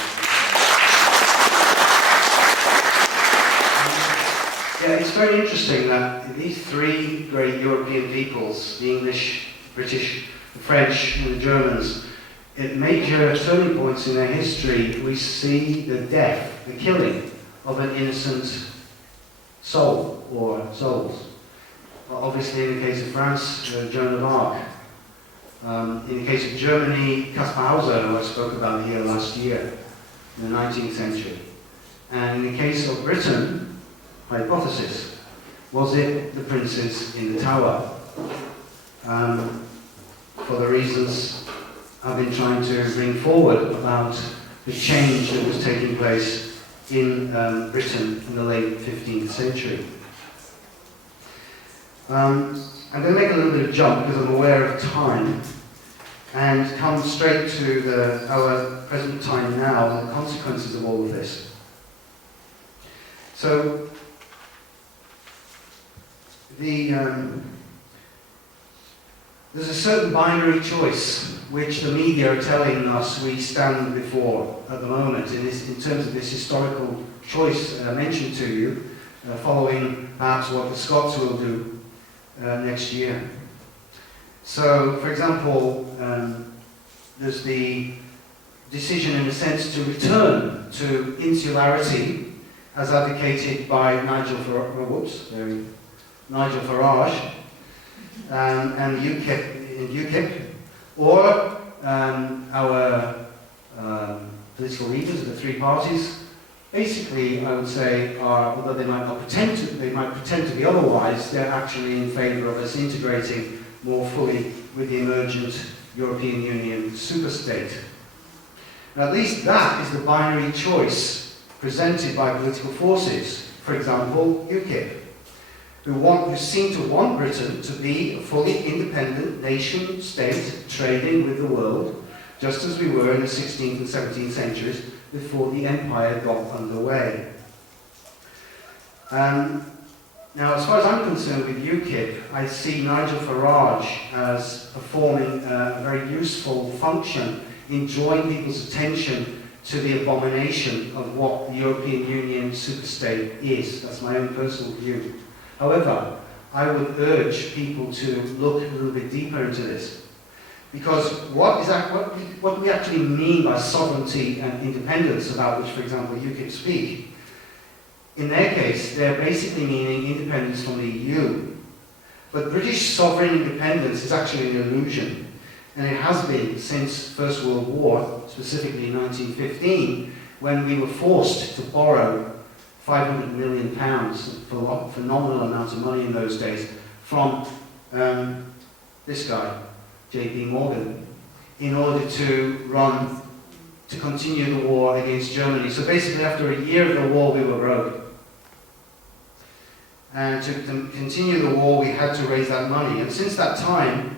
it's very interesting that these three great European peoples, the English, British, the French, and the Germans, at major turning points in their history, we see the death, the killing of an innocent soul or souls. Well, obviously, in the case of France, Joan of Arc. In the case of Germany, Caspar Hauser, who I spoke about here last year, in the 19th century. And in the case of Britain, hypothesis, was it the princes in the Tower? For the reasons I've been trying to bring forward about the change that was taking place in Britain in the late 15th century. I'm going to make a little bit of a jump because I'm aware of time and come straight to our present time now and the consequences of all of this. So, there's a certain binary choice which the media are telling us we stand before at the moment in terms of this historical choice I mentioned to you, following perhaps what the Scots will do next year. So, for example, there's the decision in a sense to return to insularity as advocated by Nigel Farage and UKIP, or our political leaders of the three parties. Basically, I would say, although they might pretend to be otherwise, they're actually in favour of us integrating more fully with the emergent European Union superstate. And at least that is the binary choice presented by political forces. For example, UKIP, who seem to want Britain to be a fully independent nation-state trading with the world, just as we were in the 16th and 17th centuries before the empire got underway. Now, as far as I'm concerned with UKIP, I see Nigel Farage as performing a very useful function in drawing people's attention to the abomination of what the European Union superstate is. That's my own personal view. However, I would urge people to look a little bit deeper into this. Because what we actually mean by sovereignty and independence, about which, for example, UKIP speak, in their case, they're basically meaning independence from the EU. But British sovereign independence is actually an illusion. And it has been since First World War, specifically in 1915, when we were forced to borrow £500 million for a phenomenal amount of money in those days from this guy, J.P. Morgan, in order to continue the war against Germany. So basically, after a year of the war, we were broke. And to continue the war, we had to raise that money. And since that time,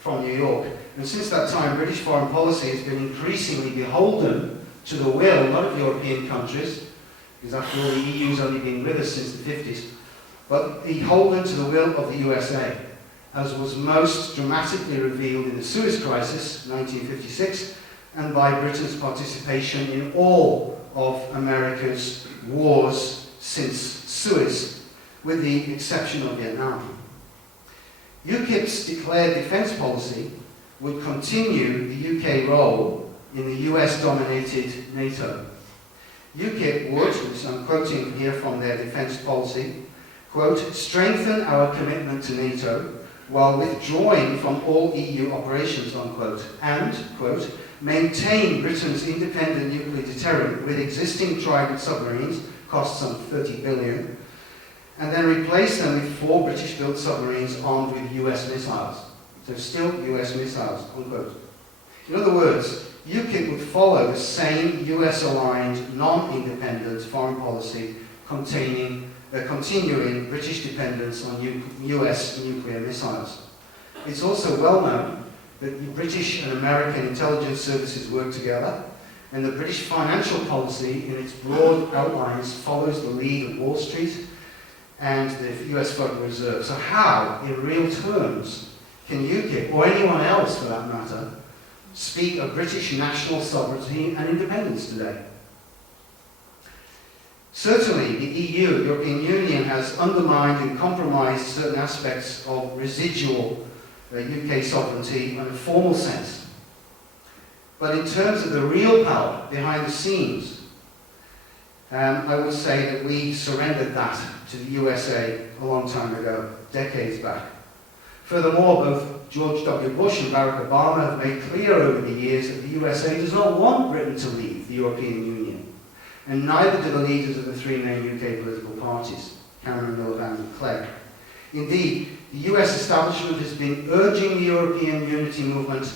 from New York, and since that time, British foreign policy has been increasingly beholden to the will, not of European countries, because after all, the EU's only been with us since the 50s, but beholden to the will of the USA, as was most dramatically revealed in the Suez Crisis, 1956, and by Britain's participation in all of America's wars since Suez, with the exception of Vietnam. UKIP's declared defence policy would continue the UK role in the US-dominated NATO. UKIP would, which I'm quoting here from their defence policy, quote, strengthen our commitment to NATO while withdrawing from all EU operations, unquote, and, quote, maintain Britain's independent nuclear deterrent with existing Trident submarines, cost some 30 billion, and then replace them with 4 British-built submarines armed with US missiles. So still US missiles, unquote. In other words, UKIP would follow the same US-aligned, non-independent foreign policy continuing British dependence on US nuclear missiles. It's also well known that the British and American intelligence services work together, and the British financial policy in its broad outlines follows the lead of Wall Street and the US Federal Reserve. So how, in real terms, can UKIP, or anyone else for that matter, speak of British national sovereignty and independence today? Certainly, the EU, European Union, has undermined and compromised certain aspects of residual UK sovereignty in a formal sense. But in terms of the real power behind the scenes, I would say that we surrendered that to the USA a long time ago, decades back. Furthermore, both George W. Bush and Barack Obama have made clear over the years that the USA does not want Britain to leave the European Union, and neither do the leaders of the 3 main UK political parties, Cameron, Miliband and Clegg. Indeed, the US establishment has been urging the European unity movement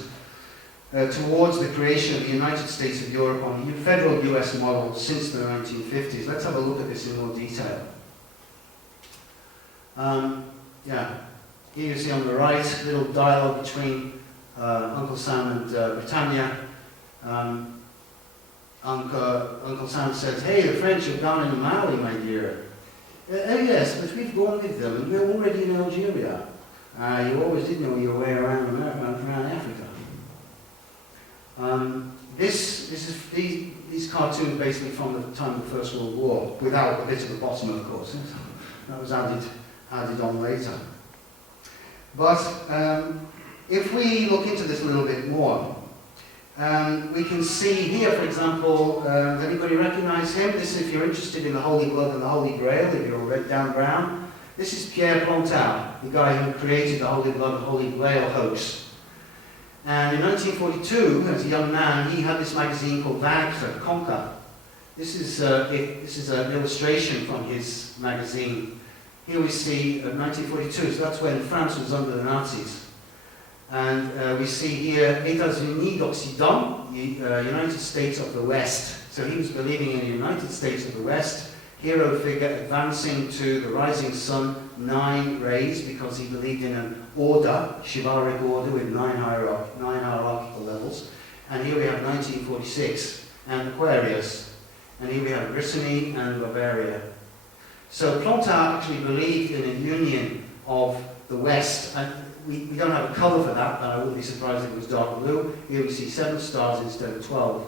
towards the creation of the United States of Europe on the federal US model since the 1950s. Let's have a look at this in more detail. Here you see on the right, a little dialogue between Uncle Sam and Britannia. Uncle Sam says, hey, the French have gone into Mali, my dear. Oh yes, but we've gone with them, and we're already in Algeria. You always did know your way around America and around Africa. These cartoons basically from the time of the First World War, without a bit at the bottom, of course. That was added on later. But if we look into this a little bit more, we can see here, for example, does anybody recognize him? This, if you're interested in the Holy Blood and the Holy Grail, if you're red down brown, this is Pierre Plantard, the guy who created the Holy Blood and Holy Grail hoax. And in 1942, as a young man, he had this magazine called Vaincre, Conquer. This is an illustration from his magazine. Here we see 1942, so that's when France was under the Nazis. And we see here États-Unis d'Occident, the United States of the West. So he was believing in the United States of the West, hero figure advancing to the rising sun, 9 rays, because he believed in an order, chivalric order with 9 hierarchical levels. And here we have 1946 and Aquarius. And here we have Brittany and Bavaria. So Plantard actually believed in a union of the West, and we don't have a colour for that, but I wouldn't be surprised if it was dark blue. Here we see 7 stars instead of 12.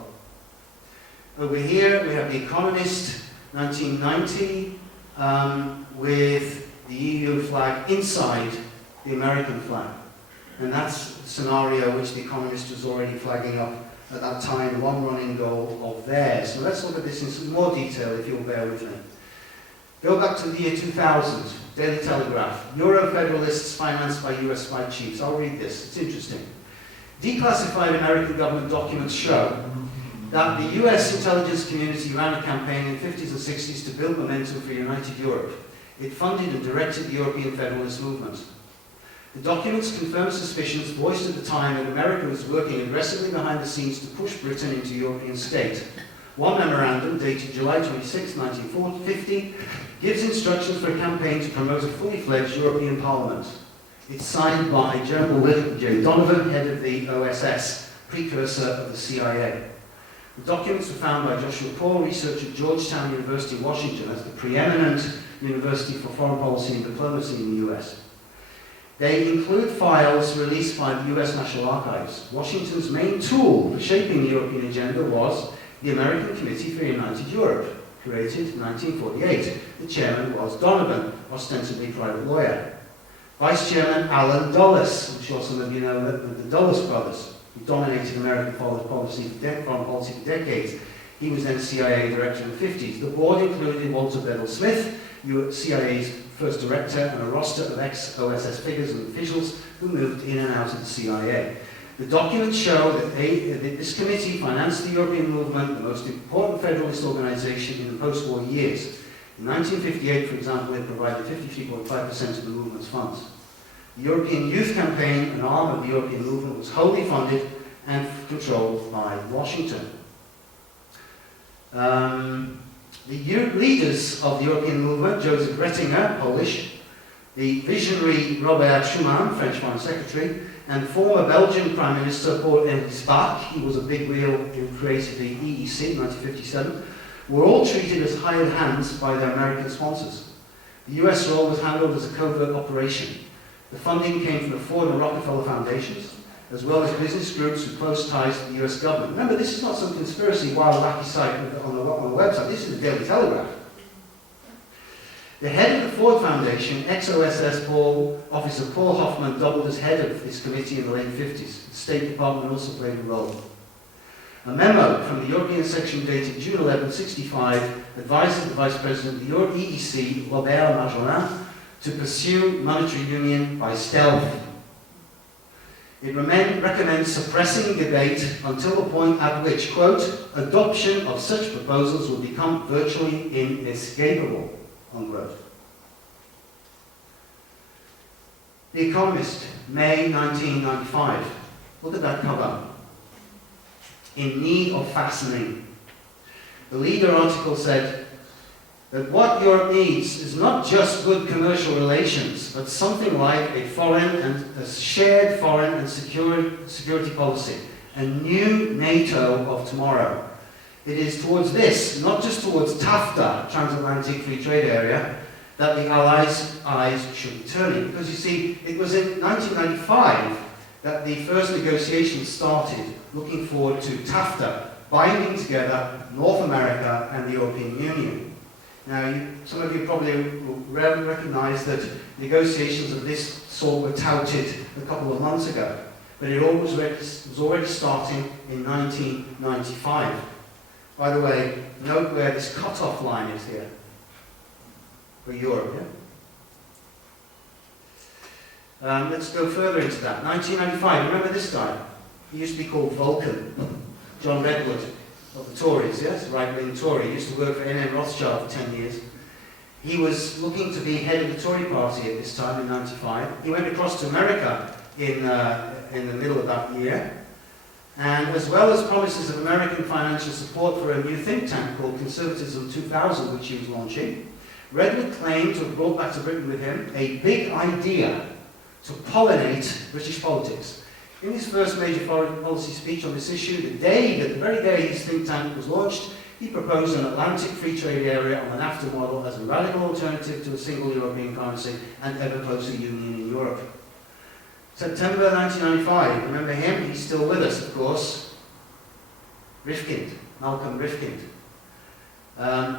Over here we have The Economist, 1990, with the EU flag inside the American flag. And that's the scenario which The Economist was already flagging up at that time, one running goal of theirs. So let's look at this in some more detail, if you'll bear with me. Go back to the year 2000, Daily Telegraph. Euro-federalists financed by US spy chiefs. I'll read this, it's interesting. Declassified American government documents show that the US intelligence community ran a campaign in the 50s and 60s to build momentum for United Europe. It funded and directed the European Federalist movement. The documents confirm suspicions voiced at the time that America was working aggressively behind the scenes to push Britain into European state. One memorandum, dated July 26, 1950, gives instructions for a campaign to promote a fully fledged European Parliament. It's signed by General William J. Donovan, head of the OSS, precursor of the CIA. The documents were found by Joshua Paul, researcher at Georgetown University, Washington, as the preeminent university for foreign policy and diplomacy in the US. They include files released by the US National Archives. Washington's main tool for shaping the European agenda was the American Committee for United Europe, created in 1948. The chairman was Donovan, ostensibly private lawyer. Vice Chairman Alan Dulles, I'm sure some of you know the Dulles brothers, who dominated American foreign policy for decades. He was then CIA director in the 50s. The board included Walter Bedell Smith, CIA's first director, and a roster of ex-OSS figures and officials who moved in and out of the CIA. The documents show that this committee financed the European movement, the most important federalist organization in the post-war years. In 1958, for example, it provided 53.5% of the movement's funds. The European Youth Campaign, an arm of the European movement, was wholly funded and controlled by Washington. The leaders of the European movement, Joseph Rettinger, Polish, the visionary Robert Schuman, French Foreign Secretary, and former Belgian Prime Minister Paul-Henri Spaak, he was a big wheel who created the EEC in 1957, were all treated as hired hands by their American sponsors. The US role was handled as a covert operation. The funding came from the Ford and Rockefeller foundations, as well as business groups with close ties to the US government. Remember, this is not some conspiracy wild wacky site on the website, this is the Daily Telegraph. The head of the Ford Foundation, ex-OSS officer Paul Hoffman, doubled as head of this committee in the late 50s. The State Department also played a role. A memo from the European section dated June 11, 1965 advises the Vice President of the EEC, Robert Majorin, to pursue monetary union by stealth. It recommends suppressing debate until the point at which, quote, adoption of such proposals will become virtually inescapable, unquote. The Economist, May 1995. Look at that cover. In need of fastening. The leader article said that what Europe needs is not just good commercial relations, but something like a shared foreign and security policy, a new NATO of tomorrow. It is towards this, not just towards TAFTA, Transatlantic Free Trade Area, that the Allies' eyes should be turning. Because you see, it was in 1995 that the first negotiations started, looking forward to TAFTA, binding together North America and the European Union. Now, some of you probably will recognize that negotiations of this sort were touted a couple of months ago, but it was already starting in 1995. By the way, note where this cut-off line is here for Europe. Yeah? Let's go further into that. 1995, remember this guy? He used to be called Vulcan. John Redwood of the Tories, yes? Right-wing Tory. He used to work for N.M. Rothschild for 10 years. He was looking to be head of the Tory party at this time in 95. He went across to America in the middle of that year. And as well as promises of American financial support for a new think tank called Conservatism 2000, which he was launching, Redwood claimed to have brought back to Britain with him a big idea to pollinate British politics. In his first major foreign policy speech on this issue, the very day his think tank was launched, he proposed an Atlantic free trade area on the NAFTA model as a radical alternative to a single European currency and ever closer union in Europe. September 1995, remember him? He's still with us, of course. Rifkind, Malcolm Rifkind.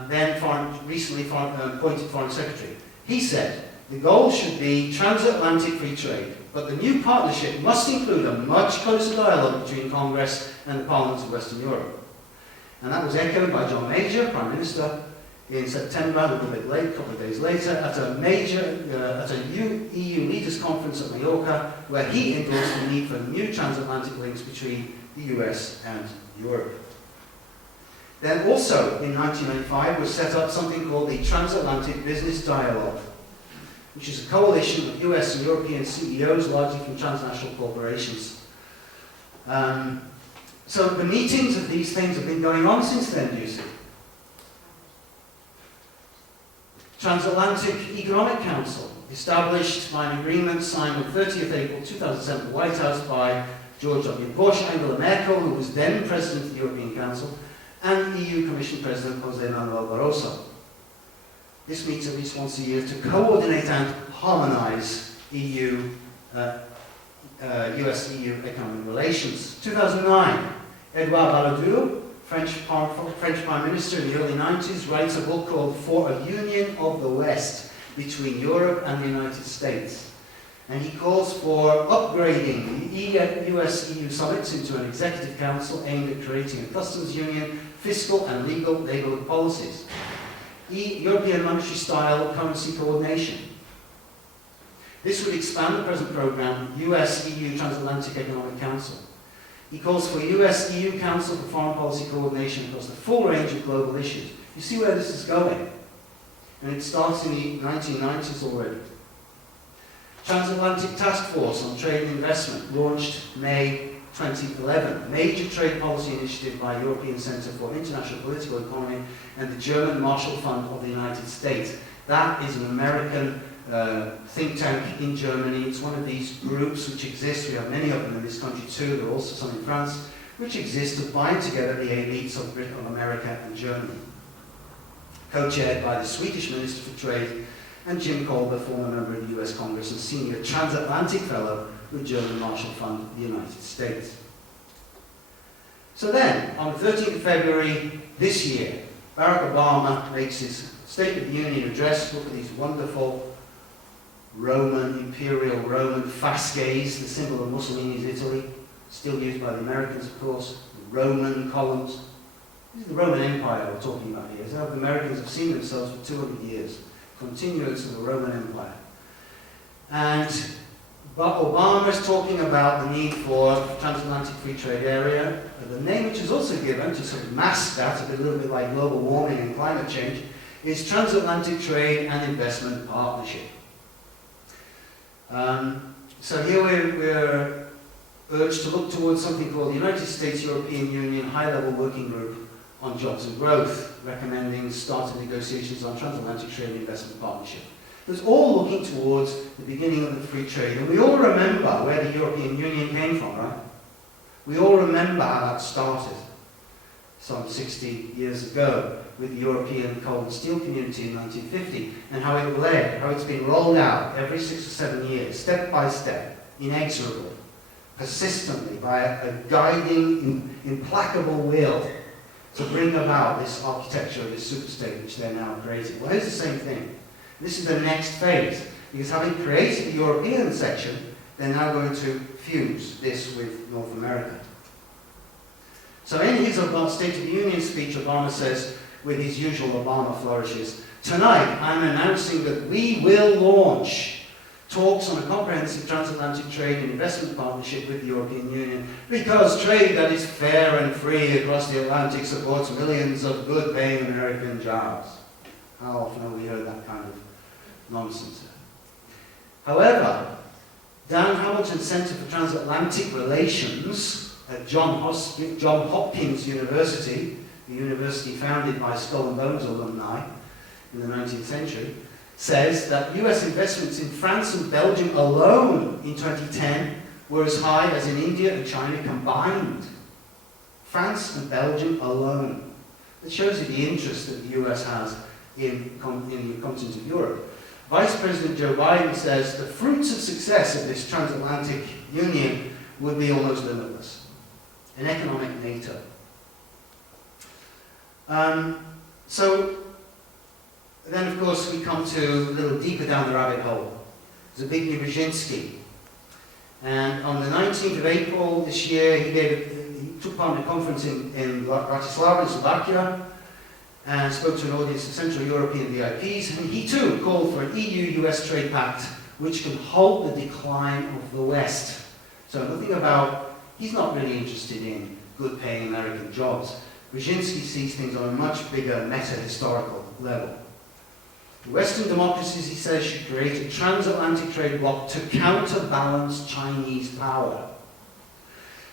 Then recently appointed Foreign Secretary. He said, The goal should be transatlantic free trade, but the new partnership must include a much closer dialogue between Congress and the parliaments of Western Europe. And that was echoed by John Major, Prime Minister, in September, a little bit late, a couple of days later, at a EU leaders conference at Mallorca, where he endorsed the need for new transatlantic links between the US and Europe. Then also in 1995 was set up something called the Transatlantic Business Dialogue, which is a coalition of US and European CEOs, largely from transnational corporations. So the meetings of these things have been going on since then, do you see? Transatlantic Economic Council, established by an agreement signed on 30th April 2007 at the White House by George W. Bush, Angela Merkel, who was then President of the European Council, and EU Commission President Jose Manuel Barroso. This meets at least once a year to coordinate and harmonise US-EU economic relations. 2009, Edouard Balladur, French Prime Minister in the early 90s, writes a book called For a Union of the West between Europe and the United States. And he calls for upgrading the US-EU summits into an executive council aimed at creating a customs union, fiscal and legal neighbourhood policies. European monetary style currency coordination. This would expand the present programme, US-EU Transatlantic Economic Council. He calls for US-EU Council for Foreign Policy Coordination across the full range of global issues. You see where this is going? And it starts in the 1990s already. Transatlantic Task Force on Trade and Investment, launched May 2011. Major trade policy initiative by European Centre for International Political Economy and the German Marshall Fund of the United States. That is an American think tank in Germany. It's one of these groups which exist. We have many of them in this country too. There are also some in France, which exist to bind together the elites of Britain, of America and Germany. Co-chaired by the Swedish Minister for Trade and Jim Colber, former member of the US Congress and senior transatlantic fellow with German Marshall Fund of the United States. So then, on the 13th of February this year, Barack Obama makes his State of the Union address. Look at these wonderful Imperial Roman fasces, the symbol of Mussolini's Italy, still used by the Americans, of course, the Roman columns. This is the Roman Empire we're talking about here. It's how the Americans have seen themselves for 200 years, continuance of the Roman Empire. And Obama is talking about the need for transatlantic free trade area. The name which is also given to sort of mask that, a little bit like global warming and climate change, is Transatlantic Trade and Investment Partnership. So here we're urged to look towards something called the United States-European Union High-Level Working Group on Jobs and Growth, recommending starting negotiations on Transatlantic Trade and Investment Partnership. It's all looking towards the beginning of the free trade. And we all remember where the European Union came from, right? We all remember how that started some 60 years ago with the European Coal and Steel Community in 1950, and how it led, how it's been rolled out every 6 or 7 years, step by step, inexorably, persistently, by a guiding, implacable will to bring about this architecture of this superstate which they're now creating. Well, here's the same thing. This is the next phase, because having created the European section, they're now going to fuse this with North America. So in his State of the Union speech, Obama says, with his usual Obama flourishes, "Tonight, I'm announcing that we will launch talks on a comprehensive transatlantic trade and investment partnership with the European Union, because trade that is fair and free across the Atlantic supports millions of good-paying American jobs." How often have we heard that kind of nonsense? However, Dan Hamilton Center for Transatlantic Relations at Johns Hopkins University, the university founded by Skull and Bones alumni in the 19th century, says that US investments in France and Belgium alone in 2010 were as high as in India and China combined. France and Belgium alone. It shows you the interest that the US has in the continent of Europe. Vice President Joe Biden says the fruits of success of this transatlantic union would be almost limitless. An economic NATO. Then, of course, we come to a little deeper down the rabbit hole. Zbigniew Brzezinski. And on the 19th of April this year, he took part in a conference in Bratislava, in Slovakia, and spoke to an audience of Central European VIPs, and he too called for an EU-US trade pact which can halt the decline of the West. So nothing about, he's not really interested in good-paying American jobs. Brzezinski sees things on a much bigger meta-historical level. The Western democracies, he says, should create a transatlantic trade bloc to counterbalance Chinese power.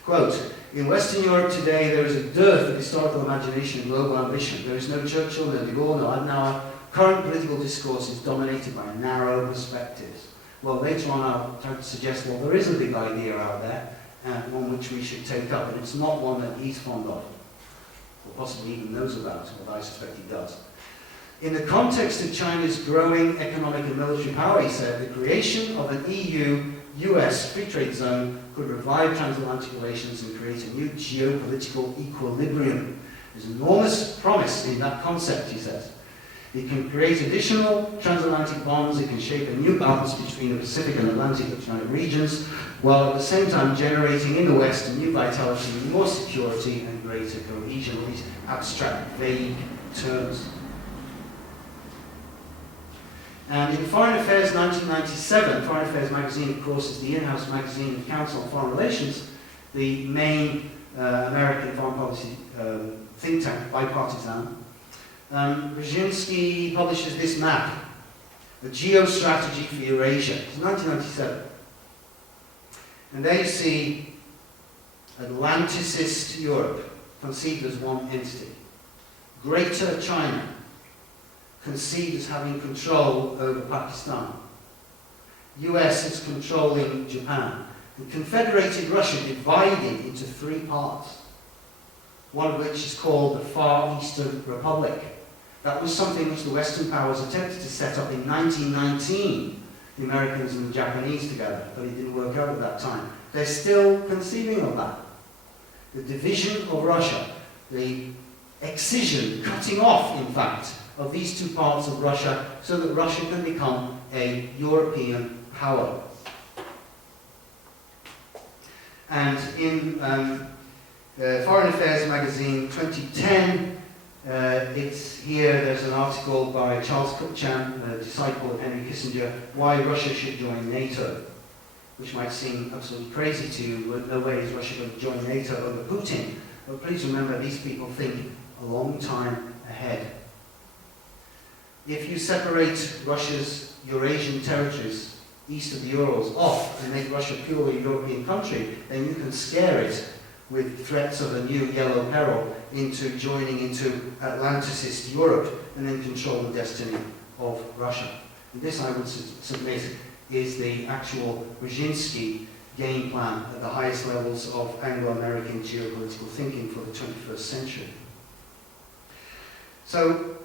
Quote, in Western Europe today there is a dearth of historical imagination and global ambition. There is no Churchill, no de Gaulle, no Adenauer. Current political discourse is dominated by narrow perspectives. Well, later on I'll try to suggest, well, there is a big idea out there, and one which we should take up, and it's not one that he's fond of, or possibly even knows about, but I suspect he does. In the context of China's growing economic and military power, he said, the creation of an EU-US free trade zone could revive transatlantic relations and create a new geopolitical equilibrium. There's enormous promise in that concept, he says. It can create additional transatlantic bonds, it can shape a new balance between the Pacific and Atlantic oceanic regions, while at the same time generating in the West a new vitality, more security and greater cohesion. These abstract, vague terms. And in Foreign Affairs 1997, Foreign Affairs magazine, of course, is the in-house magazine of the Council on Foreign Relations, the main American foreign policy think tank, bipartisan. Brzezinski publishes this map, the geostrategy for Eurasia. It's 1997. And there you see Atlanticist Europe, conceived as one entity. Greater China, conceived as having control over Pakistan. US is controlling Japan. And Confederated Russia divided into three parts, one of which is called the Far Eastern Republic. That was something which the Western powers attempted to set up in 1919, the Americans and the Japanese together, but it didn't work out at that time. They're still conceiving of that. The division of Russia, the excision, cutting off, in fact, of these two parts of Russia so that Russia can become a European power. And in Foreign Affairs magazine 2010, it's here, there's an article by Charles Kupchan, a disciple of Henry Kissinger, why Russia should join NATO, which might seem absolutely crazy to you. No way is Russia going to join NATO under Putin. But please remember, these people think a long time ahead. If you separate Russia's Eurasian territories east of the Urals off and make Russia purely a European country, then you can scare it with threats of a new yellow peril into joining into Atlanticist Europe and then control the destiny of Russia. And this, I would submit, is the actual Brzezinski game plan at the highest levels of Anglo-American geopolitical thinking for the 21st century. So,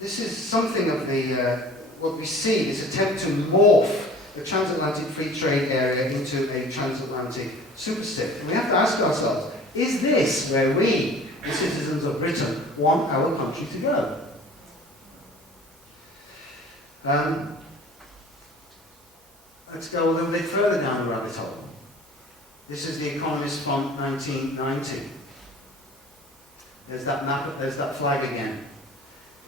this is something of the, what we see, this attempt to morph the transatlantic free trade area into a transatlantic superstate. And we have to ask ourselves, is this where we, the citizens of Britain, want our country to go? Let's go a little bit further down the rabbit hole. This is The Economist from 1990. There's that map, there's that flag again.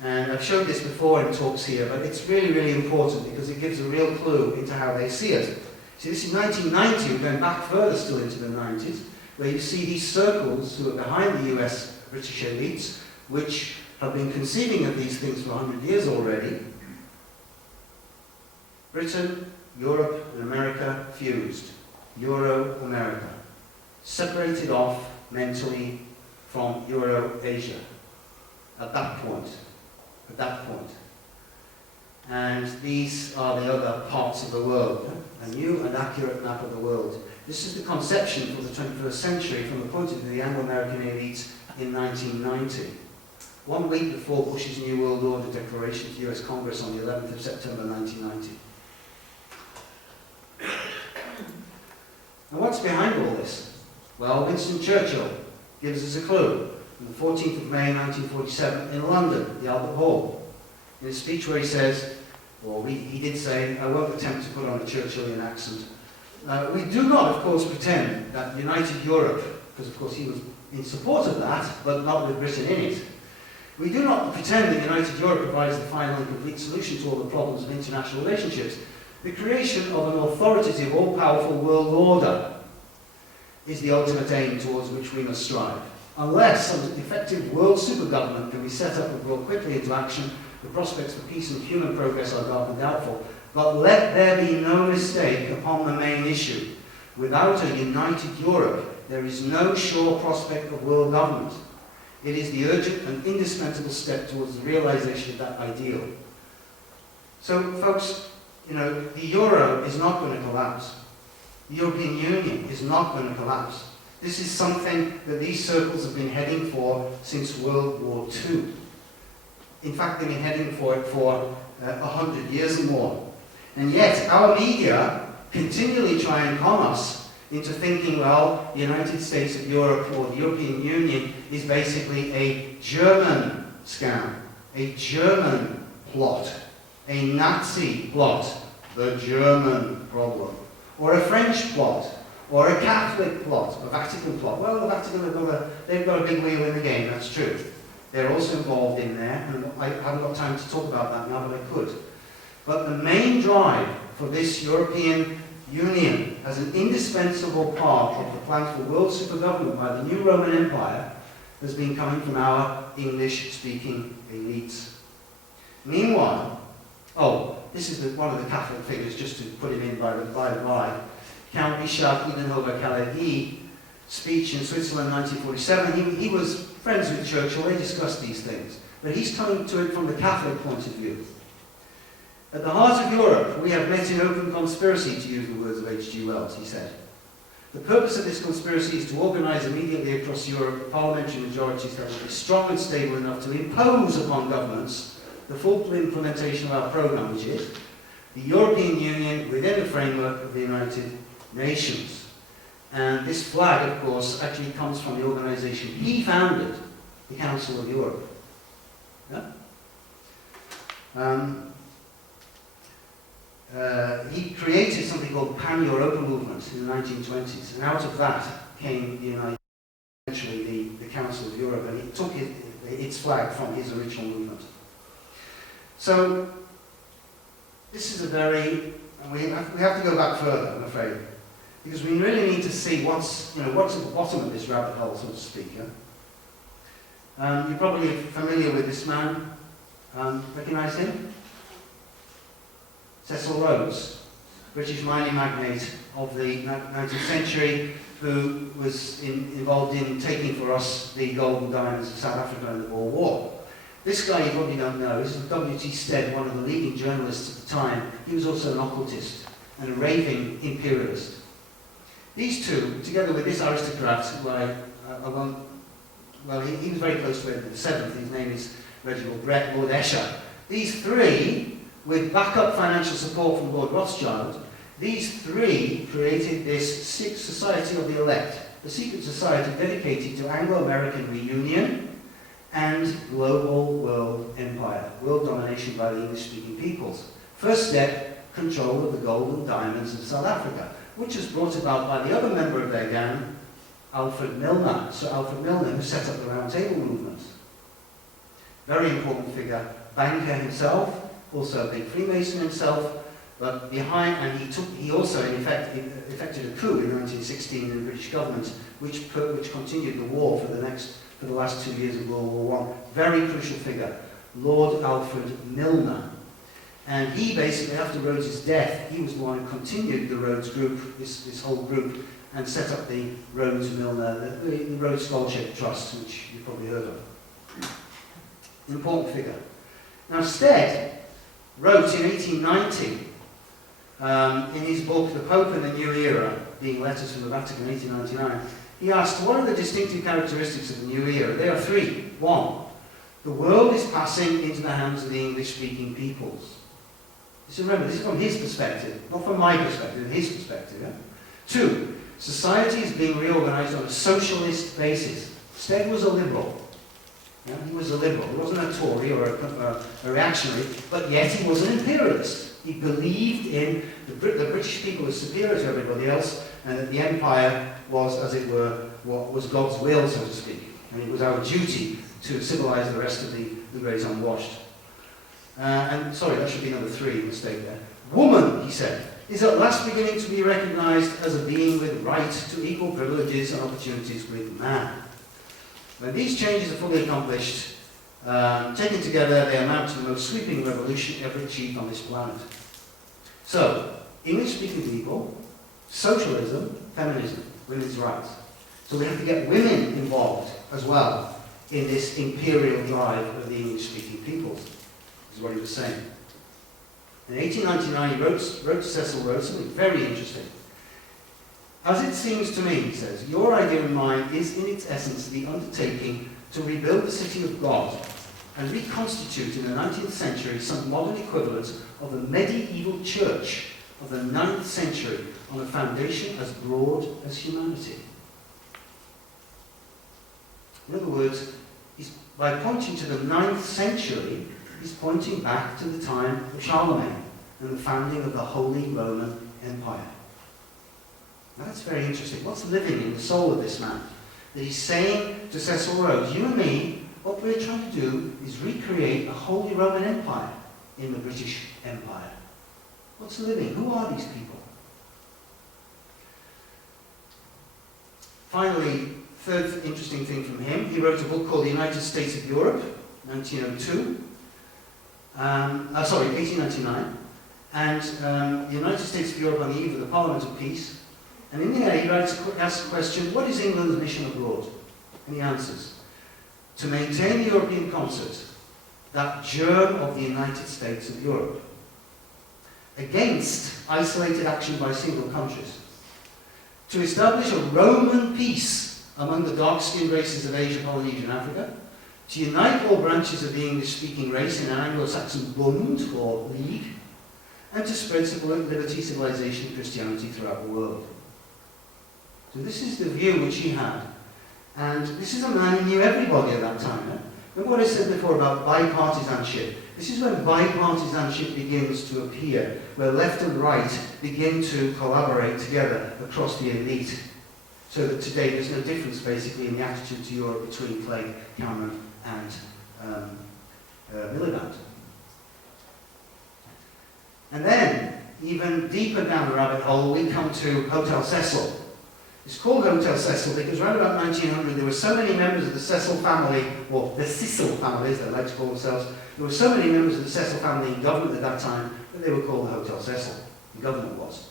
And I've showed this before in talks here, but it's really, really important because it gives a real clue into how they see it. See, this is 1990, we're going back further still into the 90s, where you see these circles who are behind the US British elites, which have been conceiving of these things for 100 years already. Britain, Europe, and America fused. Euro-America. Separated off mentally from Euro-Asia. At that point. And these are the other parts of the world. A new and accurate map of the world. This is the conception for the 21st century from the point of view of the Anglo-American elites in 1990. 1 week before Bush's New World Order declaration to the US Congress on the 11th of September 1990. And what's behind all this? Well, Winston Churchill gives us a clue. on the 14th of May 1947 in London, the Albert Hall, in a speech where he says, or he did say, I won't attempt to put on a Churchillian accent, we do not, of course, pretend that united Europe, because of course he was in support of that, but not with Britain in it. We do not pretend that united Europe provides the final and complete solution to all the problems of international relationships. The creation of an authoritative, all-powerful world order is the ultimate aim towards which we must strive. Unless some effective world supergovernment can be set up and brought quickly into action, the prospects for peace and human progress are dark and doubtful. But let there be no mistake upon the main issue. Without a united Europe, there is no sure prospect of world government. It is the urgent and indispensable step towards the realization of that ideal. So, folks, you know, the euro is not going to collapse. The European Union is not going to collapse. This is something that these circles have been heading for since World War II. In fact, they've been heading for it for 100 years or more. And yet, our media continually try and con us into thinking, well, the United States of Europe or the European Union is basically a German scam, a German plot, a Nazi plot, the German problem, or a French plot, or a Catholic plot, a Vatican plot. Well, the Vatican, they've got a big wheel in the game, that's true. They're also involved in there, and I haven't got time to talk about that now, but I could. But the main drive for this European Union as an indispensable part of the plan for world supergovernment by the new Roman Empire has been coming from our English-speaking elites. Meanwhile, this is one of the Catholic figures, just to put him in by the by. Count Richard Edenhofer-Caléry, speech in Switzerland 1947. He was friends with Churchill, they discussed these things. But he's coming to it from the Catholic point of view. At the heart of Europe, we have met in open conspiracy, to use the words of H.G. Wells, he said. The purpose of this conspiracy is to organise immediately across Europe parliamentary majorities that will be strong and stable enough to impose upon governments the full implementation of our programme, which is the European Union within the framework of the United Nations. And this flag, of course, actually comes from the organisation he founded, the Council of Europe. Yeah? He created something called Pan-Europa movement in the 1920s, and out of that came eventually the Council of Europe, and it took its flag from his original movement. So, this is we have to go back further, I'm afraid, because we really need to see what's at the bottom of this rabbit hole, so to speak. Yeah? You're probably familiar with this man. Recognise him? Cecil Rhodes, British mining magnate of the 19th century, who was involved in taking for us the gold and diamonds of South Africa in the Boer War. This guy you probably don't know, this is W.T. Stead, one of the leading journalists at the time. He was also an occultist and a raving imperialist. These two, together with this aristocrat, who he was very close to Edward VII, his name is Reginald Brett, Lord Esher. These three, with backup financial support from Lord Rothschild, these three created this Society of the Elect, a secret society dedicated to Anglo-American reunion and global world empire, world domination by the English-speaking peoples. First step, control of the gold and diamonds of South Africa, which was brought about by the other member of DEJAN, Alfred Milner, Sir Alfred Milner, who set up the Round Table movement. Very important figure, banker himself, also a big Freemason himself, but he also in effect effected a coup in 1916 in the British government, which continued the war for the last 2 years of World War I. Very crucial figure, Lord Alfred Milner. And he basically, after Rhodes's death, he was the one who continued the Rhodes group, this whole group, and set up the Rhodes Milner, the Rhodes Scholarship Trust, which you've probably heard of. Important figure. Now Stead wrote in 1890, in his book The Pope and the New Era, being Letters from the Vatican, 1899, he asked, what are the distinctive characteristics of the new era? There are three. One, the world is passing into the hands of the English-speaking peoples. So remember, this is from his perspective, not from my perspective, his perspective. Yeah? Two, society is being reorganized on a socialist basis. Stead was a liberal. Yeah? He was a liberal. He wasn't a Tory or a reactionary, but yet he was an imperialist. He believed in the British people as superior to everybody else, and that the empire was, as it were, what was God's will, so to speak. And it was our duty to civilize the rest of the great unwashed. And sorry, that should be number 3, mistake there. Woman, he said, is at last beginning to be recognized as a being with right to equal privileges and opportunities with man. When these changes are fully accomplished, taken together, they amount to the most sweeping revolution ever achieved on this planet. So, English-speaking people, socialism, feminism, women's rights. So we have to get women involved as well in this imperial drive of the English-speaking peoples, is what he was saying. In 1899, he wrote to Cecil Rhodes something very interesting. As it seems to me, he says, your idea and mine is in its essence the undertaking to rebuild the city of God and reconstitute in the 19th century some modern equivalent of the medieval church of the 9th century on a foundation as broad as humanity. In other words, by pointing to the 9th century, he's pointing back to the time of Charlemagne and the founding of the Holy Roman Empire. Now that's very interesting. What's living in the soul of this man? That he's saying to Cecil Rhodes, you and me, what we're trying to do is recreate a Holy Roman Empire in the British Empire. What's living? Who are these people? Finally, third interesting thing from him, he wrote a book called The United States of Europe, 1902. 1899. And the United States of Europe on the eve of the Parliament of Peace. And in the end, he asks the question, what is England's mission abroad? And he answers, to maintain the European concert, that germ of the United States of Europe, against isolated action by single countries, to establish a Roman peace among the dark-skinned races of Asia, Polynesia, and Africa, to unite all branches of the English-speaking race in an Anglo-Saxon Bund, or league, and to spread liberty, civilization, and Christianity throughout the world. So this is the view which he had. And this is a man who knew everybody at that time. Remember what I said before about bipartisanship? This is when bipartisanship begins to appear, where left and right begin to collaborate together across the elite. So that today there's no difference basically in the attitude to Europe between Clegg, Cameron and Miliband. And then, even deeper down the rabbit hole, we come to Hotel Cecil. It's called Hotel Cecil because around about 1900 there were so many members of the Cecil family, or the Cecil family as they like to call themselves, there were so many members of the Cecil family in government at that time that they were called the Hotel Cecil. The government was.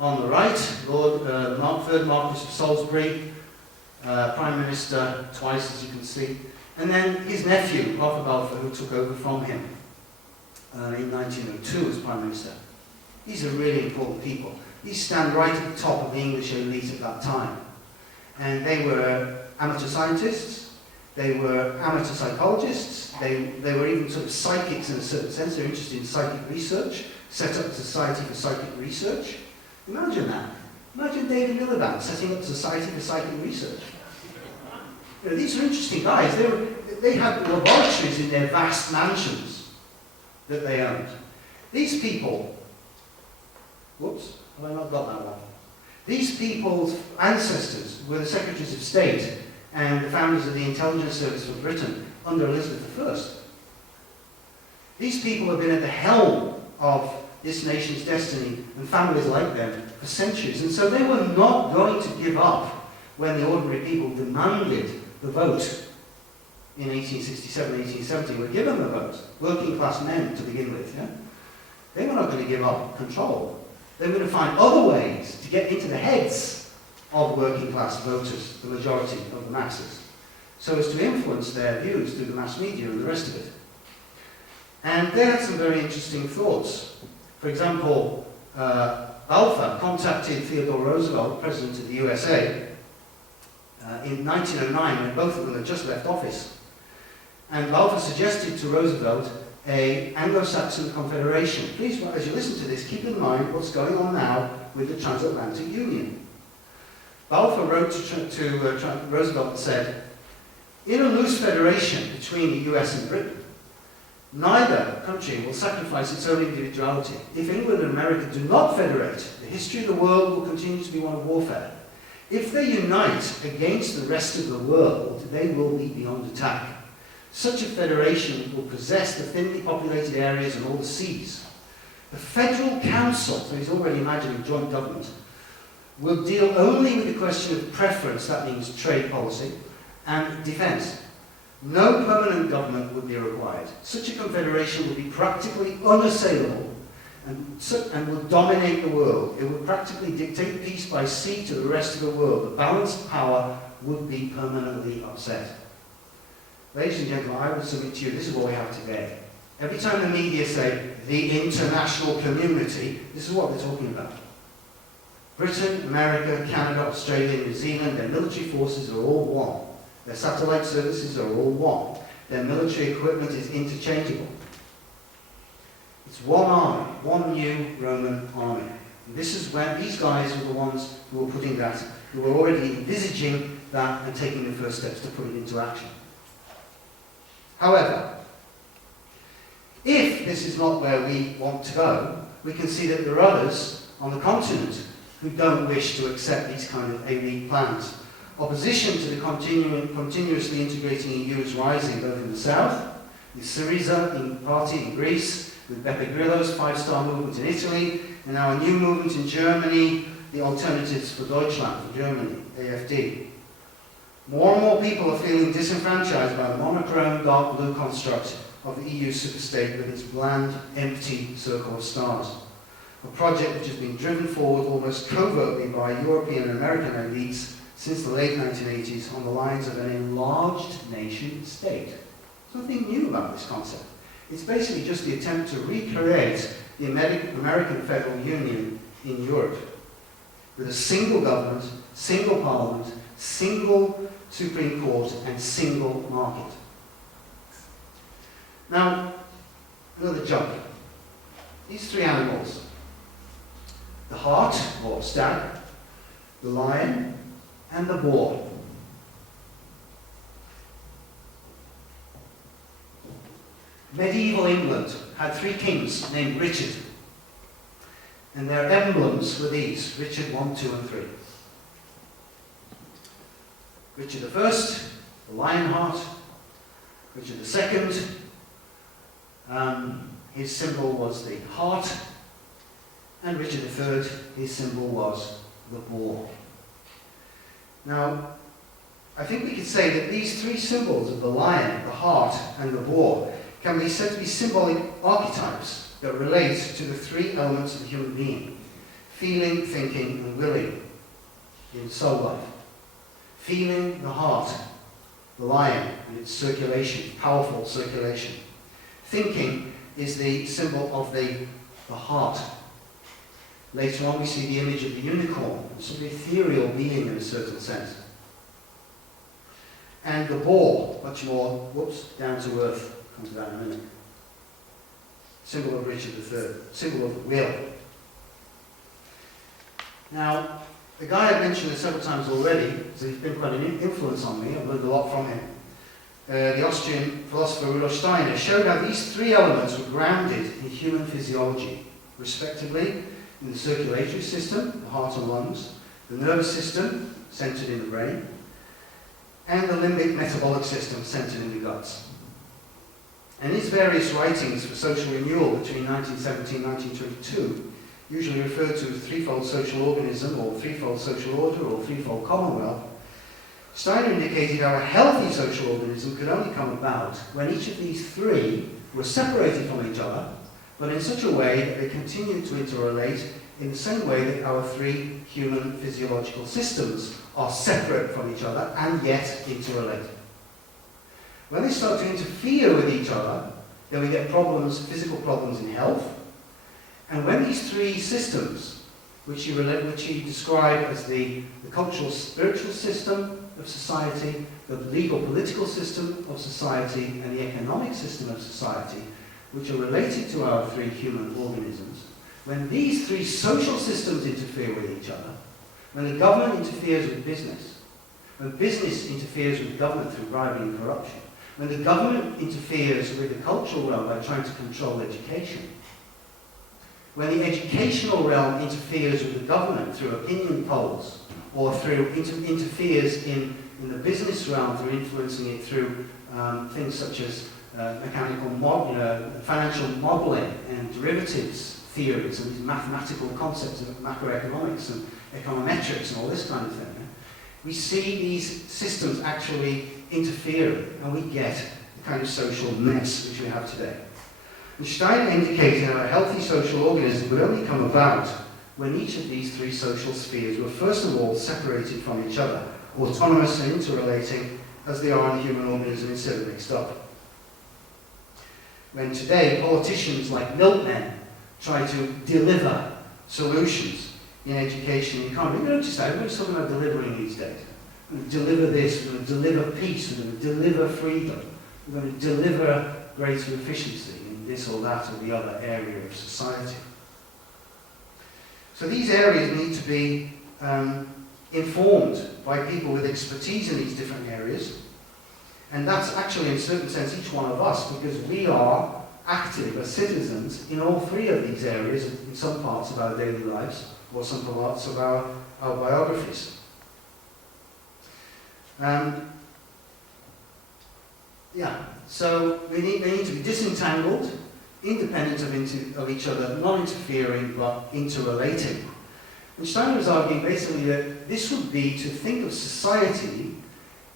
On the right, Lord Third Marquis of Salisbury, Prime Minister twice, as you can see, and then his nephew, Arthur Balfour, who took over from him in 1902 as Prime Minister. These are really important people. These stand right at the top of the English elite at that time. And they were amateur scientists, they were amateur psychologists, they were even sort of psychics in a certain sense. They're interested in psychic research, set up a society for psychic research. Imagine that. Imagine David Miliband setting up a society for psychic research. You know, these are interesting guys. They had laboratories in their vast mansions that they owned. These people, whoops, have I not got that one? These people's ancestors were the Secretaries of State and the founders of the Intelligence Service of Britain under Elizabeth I. These people have been at the helm of this nation's destiny and families like them for centuries. And so they were not going to give up when the ordinary people demanded the vote in 1867, 1870, were given the vote, working class men to begin with. Yeah? They were not going to give up control. They were going to find other ways to get into the heads of working class voters, the majority of the masses, so as to influence their views through the mass media and the rest of it. And they had some very interesting thoughts. For example, Balfour contacted Theodore Roosevelt, President of the USA, in 1909, when both of them had just left office. And Balfour suggested to Roosevelt an Anglo-Saxon confederation. Please, as you listen to this, keep in mind what's going on now with the Transatlantic Union. Balfour wrote to Roosevelt and said, In a loose federation between the US and Britain, neither country will sacrifice its own individuality. If England and America do not federate, the history of the world will continue to be one of warfare. If they unite against the rest of the world, they will be beyond attack. Such a federation will possess the thinly populated areas and all the seas. The Federal Council, so he's already imagining joint government, will deal only with the question of preference, that means trade policy, and defence. No permanent government would be required. Such a confederation would be practically unassailable and would dominate the world. It would practically dictate peace by sea to the rest of the world. The balance of power would be permanently upset. Ladies and gentlemen, I would submit to you, this is what we have today. Every time the media say, the international community, this is what they're talking about. Britain, America, Canada, Australia, New Zealand, their military forces are all one. Their satellite services are all one. Their military equipment is interchangeable. It's one army, one new Roman army. And this is when these guys were the ones who were putting that, who were already envisaging that and taking the first steps to put it into action. However, if this is not where we want to go, we can see that there are others on the continent who don't wish to accept these kind of elite plans. Opposition to the continuously integrating EU is rising both in the south, with Syriza party in Greece, with Beppe Grillo's five-star movement in Italy, and now a new movement in Germany, the Alternatives for Deutschland, for Germany, AfD. More and more people are feeling disenfranchised by the monochrome dark blue construct of the EU superstate with its bland, empty circle of stars. A project which has been driven forward almost covertly by European and American elites since the late 1980s on the lines of an enlarged nation state. There's nothing new about this concept. It's basically just the attempt to recreate the American Federal Union in Europe, with a single government, single parliament, single Supreme Court, and single market. Now, another jump. These three animals, the hart, or stag, the lion, and the boar. Medieval England had three kings named Richard, and their emblems were these: Richard 1, 2, and 3. Richard I, the lion heart. Richard II, his symbol was the hart. And Richard III, his symbol was the boar. Now, I think we could say that these three symbols of the lion, the hart, and the boar can be said to be symbolic archetypes that relate to the three elements of the human being: feeling, thinking, and willing in soul life. Feeling, the heart, the lion, and its circulation, powerful circulation. Thinking is the symbol of the heart. Later on we see the image of the unicorn, a sort of ethereal being in a certain sense. And the boar, much more, down to earth. Come to that in a minute. Symbol of Richard III, symbol of will. Now, the guy I've mentioned several times already, so he's been quite an influence on me, I've learned a lot from him. The Austrian philosopher Rudolf Steiner showed how these three elements were grounded in human physiology, respectively in the circulatory system, the heart and lungs, the nervous system, centered in the brain, and the limbic metabolic system, centered in the guts. And his various writings for social renewal between 1917 and 1922 usually referred to as threefold social organism, or threefold social order, or threefold commonwealth. Steiner indicated how a healthy social organism could only come about when each of these three were separated from each other, but in such a way that they continued to interrelate in the same way that our three human physiological systems are separate from each other and yet interrelate. When they start to interfere with each other, then we get problems, physical problems in health. And when these three systems, which he described as the cultural spiritual system of society, the legal political system of society, and the economic system of society, which are related to our three human organisms, when these three social systems interfere with each other, when the government interferes with business, when business interferes with government through bribery and corruption, when the government interferes with the cultural realm by trying to control education, when the educational realm interferes with the government through opinion polls, or through interferes in the business realm through influencing it through things such as financial modelling and derivatives theories and these mathematical concepts of macroeconomics and econometrics and all this kind of thing. We see these systems actually interfering, and we get the kind of social mess which we have today. And Steiner indicated how a healthy social organism would only come about when each of these three social spheres were first of all separated from each other, autonomous and interrelating as they are in the human organism instead of mixed up. When today politicians like milkmen try to deliver solutions in education and economy, you notice that everybody's talking about delivering these days. We're going to deliver this, we're going to deliver peace, we're going to deliver freedom, we're going to deliver greater efficiency in this or that or the other area of society. So these areas need to be informed by people with expertise in these different areas, and that's actually in a certain sense each one of us, because we are active as citizens in all three of these areas in some parts of our daily lives or some parts of our biographies. So they need to be disentangled, independent of each other, not interfering but interrelating. And Steiner was arguing basically that this would be to think of society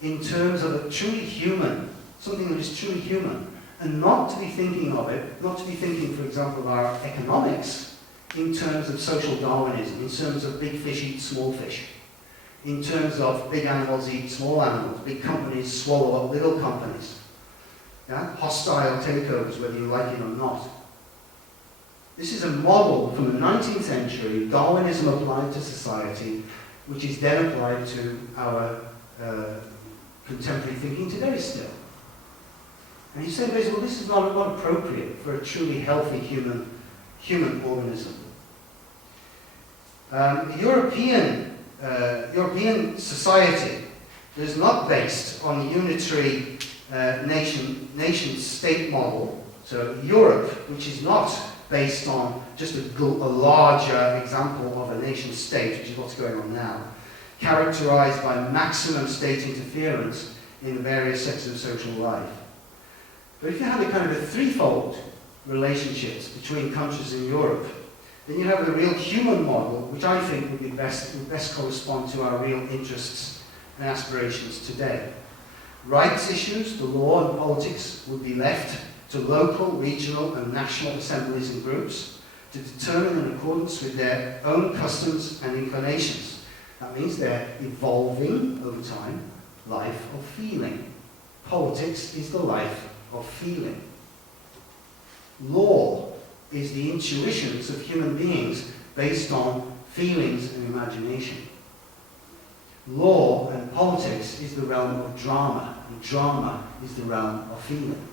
in terms of a truly human, something that is truly human, and not to be thinking of it, not to be thinking, for example, of our economics in terms of social Darwinism, in terms of big fish eat small fish, in terms of big animals eat small animals, big companies swallow up little companies. Yeah? Hostile takeovers, whether you like it or not. This is a model from the 19th century, Darwinism applied to society, which is then applied to our contemporary thinking today still. And he said, well, this is not appropriate for a truly healthy human organism. European society is not based on the unitary nation-state model. So Europe, which is not based on just a larger example of a nation-state, which is what's going on now, characterized by maximum state interference in the various sectors of social life. But if you had a kind of a threefold relationships between countries in Europe, then you have a real human model, which I think would best correspond to our real interests and aspirations today. Rights issues, the law and politics, would be left to local, regional and national assemblies and groups to determine in accordance with their own customs and inclinations. That means they're evolving over time, life of feeling. Politics is the life of feeling. Law is the intuitions of human beings based on feelings and imagination. Law and politics is the realm of drama, and drama is the realm of feeling.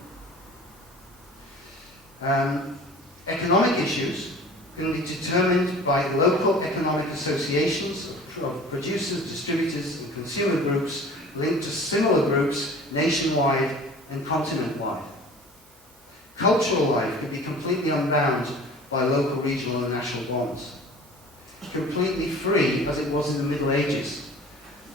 Economic issues can be determined by local economic associations of producers, distributors, and consumer groups linked to similar groups nationwide and continent-wide. Cultural life can be completely unbound by local, regional, and national bonds. Completely free, as it was in the Middle Ages,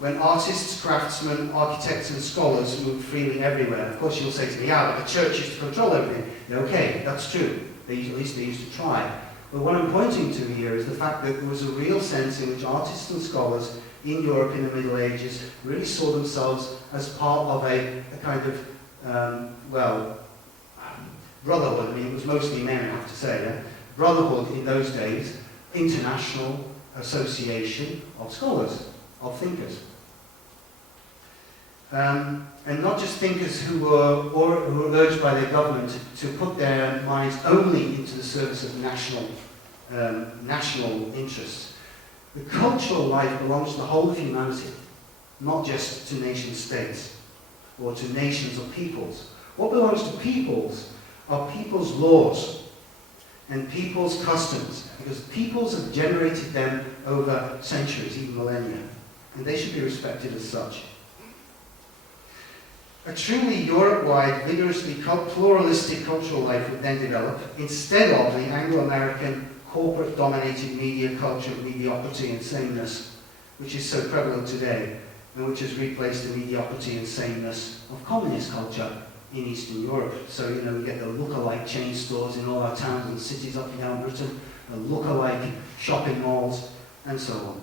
when artists, craftsmen, architects, and scholars moved freely everywhere. Of course, you'll say to me, yeah, but the church used to control everything. Okay, that's true. At least they used to try. But what I'm pointing to here is the fact that there was a real sense in which artists and scholars in Europe in the Middle Ages really saw themselves as part of a kind of, brotherhood. I mean, it was mostly men, I have to say. Yeah? Brotherhood in those days, international association of scholars, of thinkers. And not just thinkers who were urged by their government to put their minds only into the service of national interests. The cultural life belongs to the whole of humanity, not just to nation states or to nations or peoples. What belongs to peoples are people's laws and people's customs, because peoples have generated them over centuries, even millennia, and they should be respected as such. A truly Europe-wide, vigorously pluralistic cultural life would then develop, instead of the Anglo-American corporate-dominated media culture of mediocrity and sameness, which is so prevalent today, and which has replaced the mediocrity and sameness of communist culture in Eastern Europe. So, you know, we get the look-alike chain stores in all our towns and cities up and down Britain, the look-alike shopping malls, and so on.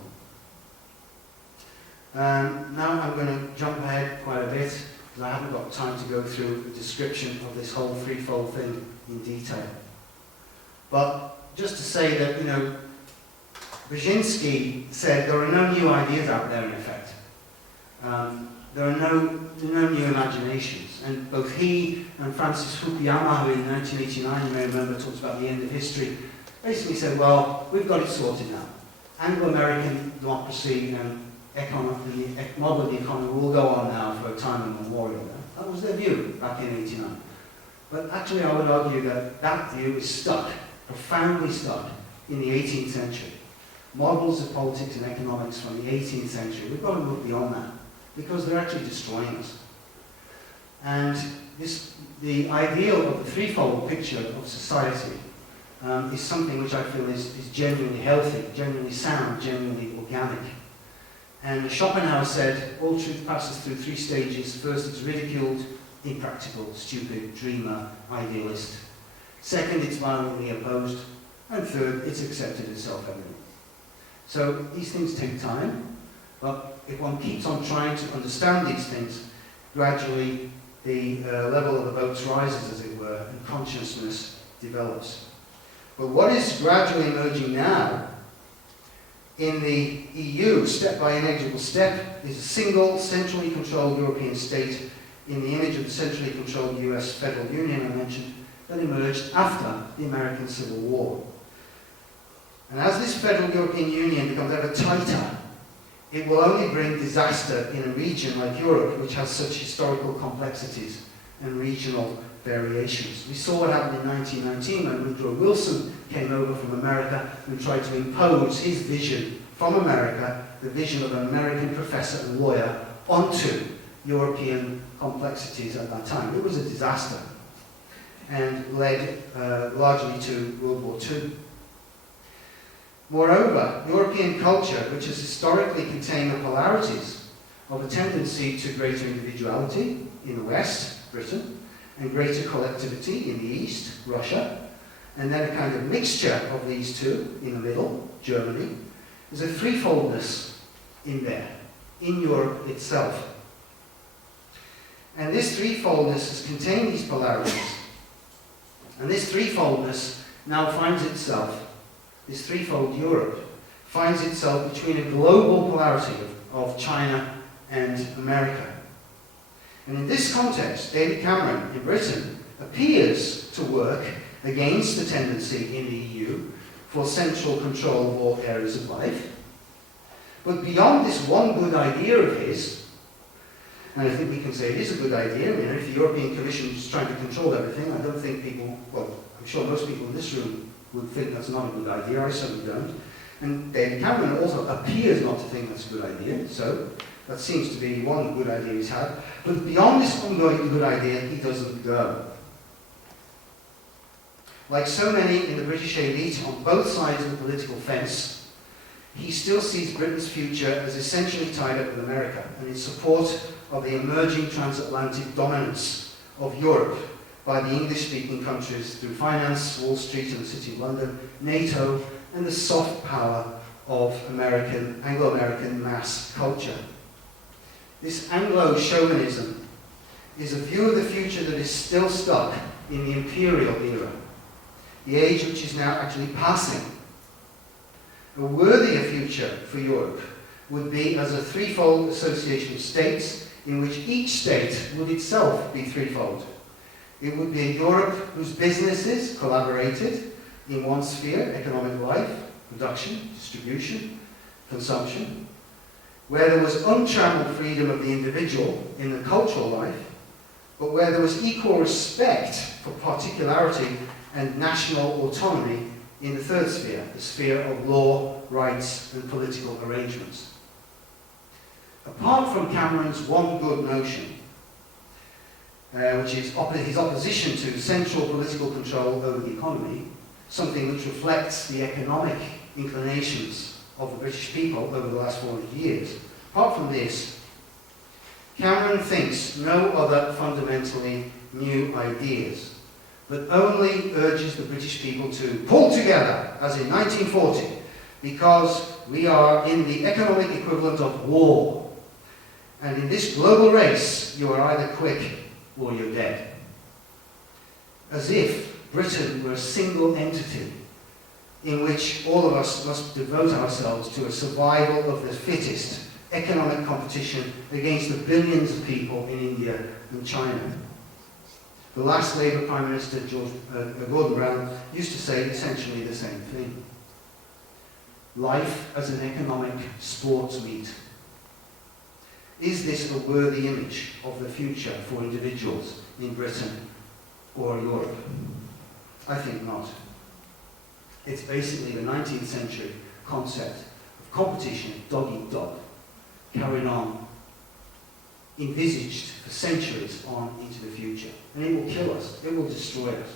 Now I'm going to jump ahead quite a bit, because I haven't got time to go through the description of this whole threefold thing in detail. But just to say that, you know, Brzezinski said there are no new ideas out there in effect. There are no new imaginations. And both he and Francis Fukuyama, who in 1989, you may remember, talks about the end of history, basically said, well, we've got it sorted now. Anglo-American democracy and the model of the economy will go on now for a time immemorial. That was their view back in 89. But actually I would argue that that view is stuck, profoundly stuck, in the 18th century. Models of politics and economics from the 18th century, we've got to move beyond that, because they're actually destroying us. And the ideal of the threefold picture of society is something which I feel is genuinely healthy, genuinely sound, genuinely organic. And Schopenhauer said, all truth passes through three stages. First, it's ridiculed, impractical, stupid, dreamer, idealist. Second, it's violently opposed. And third, it's accepted as self-evident. So these things take time, but if one keeps on trying to understand these things, gradually the level of the boats rises, as it were, and consciousness develops. But what is gradually emerging now in the EU, step by inexorable step, is a single, centrally controlled European state in the image of the centrally controlled US federal union I mentioned, that emerged after the American Civil War. And as this federal European Union becomes ever tighter, it will only bring disaster in a region like Europe, which has such historical complexities and regional variations. We saw what happened in 1919 when Woodrow Wilson came over from America and tried to impose his vision from America, the vision of an American professor and lawyer, onto European complexities at that time. It was a disaster and led largely to World War II. Moreover, European culture, which has historically contained the polarities of a tendency to greater individuality in the West, Britain, and greater collectivity in the East, Russia, and then a kind of mixture of these two in the middle, Germany, there's a threefoldness in there, in Europe itself. And this threefoldness has contained these polarities. And this threefoldness now finds itself, this threefold Europe, finds itself between a global polarity of China and America. And in this context, David Cameron in Britain appears to work against the tendency in the EU for central control of all areas of life. But beyond this one good idea of his, and I think we can say it is a good idea, I mean, if the European Commission is trying to control everything, I don't think people, well, I'm sure most people in this room would think that's not a good idea, I certainly don't. And David Cameron also appears not to think that's a good idea, so that seems to be one good idea he's had. But beyond this ongoing good idea, he doesn't go. Like so many in the British elite on both sides of the political fence, he still sees Britain's future as essentially tied up with America and in support of the emerging transatlantic dominance of Europe by the English-speaking countries through finance, Wall Street and the City of London, NATO, and the soft power of Anglo-American mass culture. This Anglo-chauvinism is a view of the future that is still stuck in the imperial era, the age which is now actually passing. A worthier future for Europe would be as a threefold association of states in which each state would itself be threefold. It would be a Europe whose businesses collaborated in one sphere, economic life, production, distribution, consumption, where there was untrammeled freedom of the individual in the cultural life, but where there was equal respect for particularity and national autonomy in the third sphere, the sphere of law, rights, and political arrangements. Apart from Cameron's one good notion, which is his opposition to central political control over the economy, something which reflects the economic inclinations of the British people over the last 400 years. Apart from this, Cameron thinks no other fundamentally new ideas, but only urges the British people to pull together, as in 1940, because we are in the economic equivalent of war. And in this global race, you are either quick or you're dead. As if Britain were a single entity in which all of us must devote ourselves to a survival of the fittest economic competition against the billions of people in India and China. The last Labour Prime Minister, Gordon Brown, used to say essentially the same thing. Life as an economic sports meet. Is this a worthy image of the future for individuals in Britain or Europe? I think not. It's basically the 19th century concept of competition, dog eat dog, carried on, envisaged for centuries on into the future. And it will kill us, it will destroy us.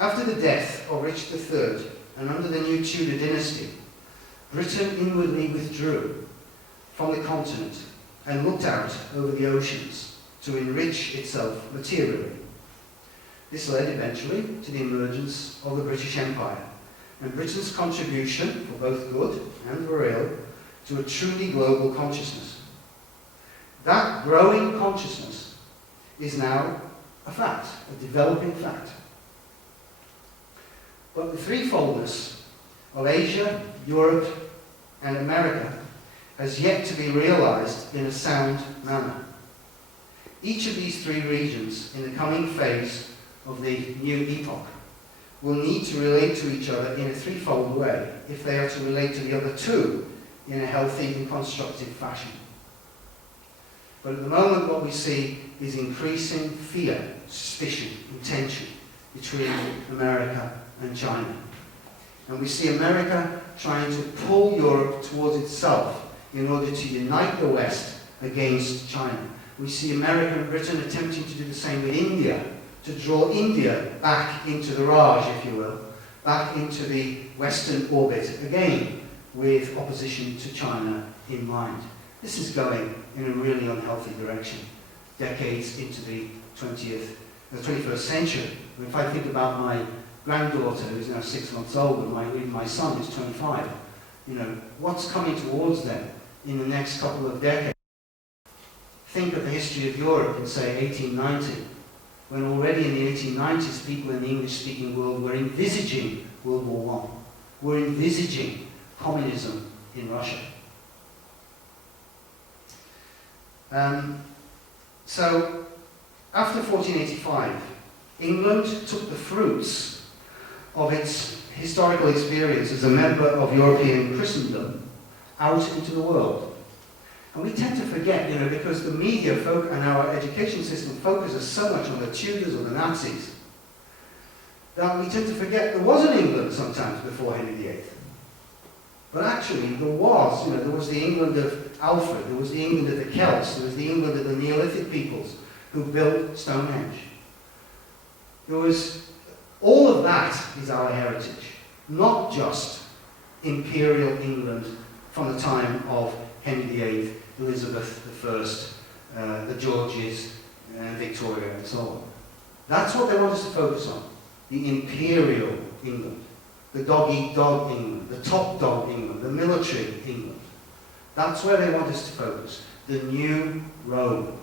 After the death of Richard III and under the new Tudor dynasty, Britain inwardly withdrew from the continent and looked out over the oceans to enrich itself materially. This led eventually to the emergence of the British Empire and Britain's contribution, for both good and for ill, to a truly global consciousness. That growing consciousness is now a fact, a developing fact. But the threefoldness of Asia, Europe, and America has yet to be realized in a sound manner. Each of these three regions in the coming phase of the new epoch will need to relate to each other in a threefold way if they are to relate to the other two in a healthy and constructive fashion. But at the moment what we see is increasing fear, suspicion, and tension between America and China. And we see America trying to pull Europe towards itself in order to unite the West against China. We see America and Britain attempting to do the same with India, to draw India back into the Raj, if you will, back into the Western orbit, again with opposition to China in mind. This is going in a really unhealthy direction, decades into the 21st century. If I think about my granddaughter, who's now 6 months old, and my son, who's 25, you know, what's coming towards them in the next couple of decades? Think of the history of Europe in, say, 1890, when already in the 1890s, people in the English-speaking world were envisaging World War I, were envisaging communism in Russia. So, after 1485, England took the fruits of its historical experience as a member of European Christendom out into the world. And we tend to forget, you know, because the media and our education system focuses so much on the Tudors or the Nazis, that we tend to forget there was an England sometimes before Henry VIII. But actually, there was the England of Alfred, there was the England of the Celts, there was the England of the Neolithic peoples who built Stonehenge. All of that is our heritage, not just imperial England from the time of Henry VIII, Elizabeth I, the Georges, Victoria, and so on. That's what they want us to focus on, the imperial England, the dog-eat-dog England, the top dog England, the military England. That's where they want us to focus, the new Rome.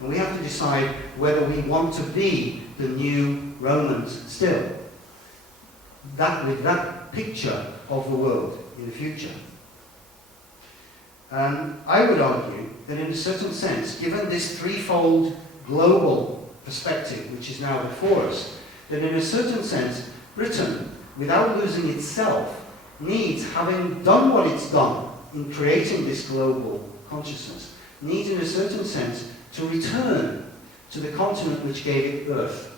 And we have to decide whether we want to be the new Romans still, with that picture of the world in the future. I would argue that in a certain sense, given this threefold global perspective which is now before us, that in a certain sense, Britain, without losing itself, needs, having done what it's done in creating this global consciousness, needs in a certain sense to return to the continent which gave it birth,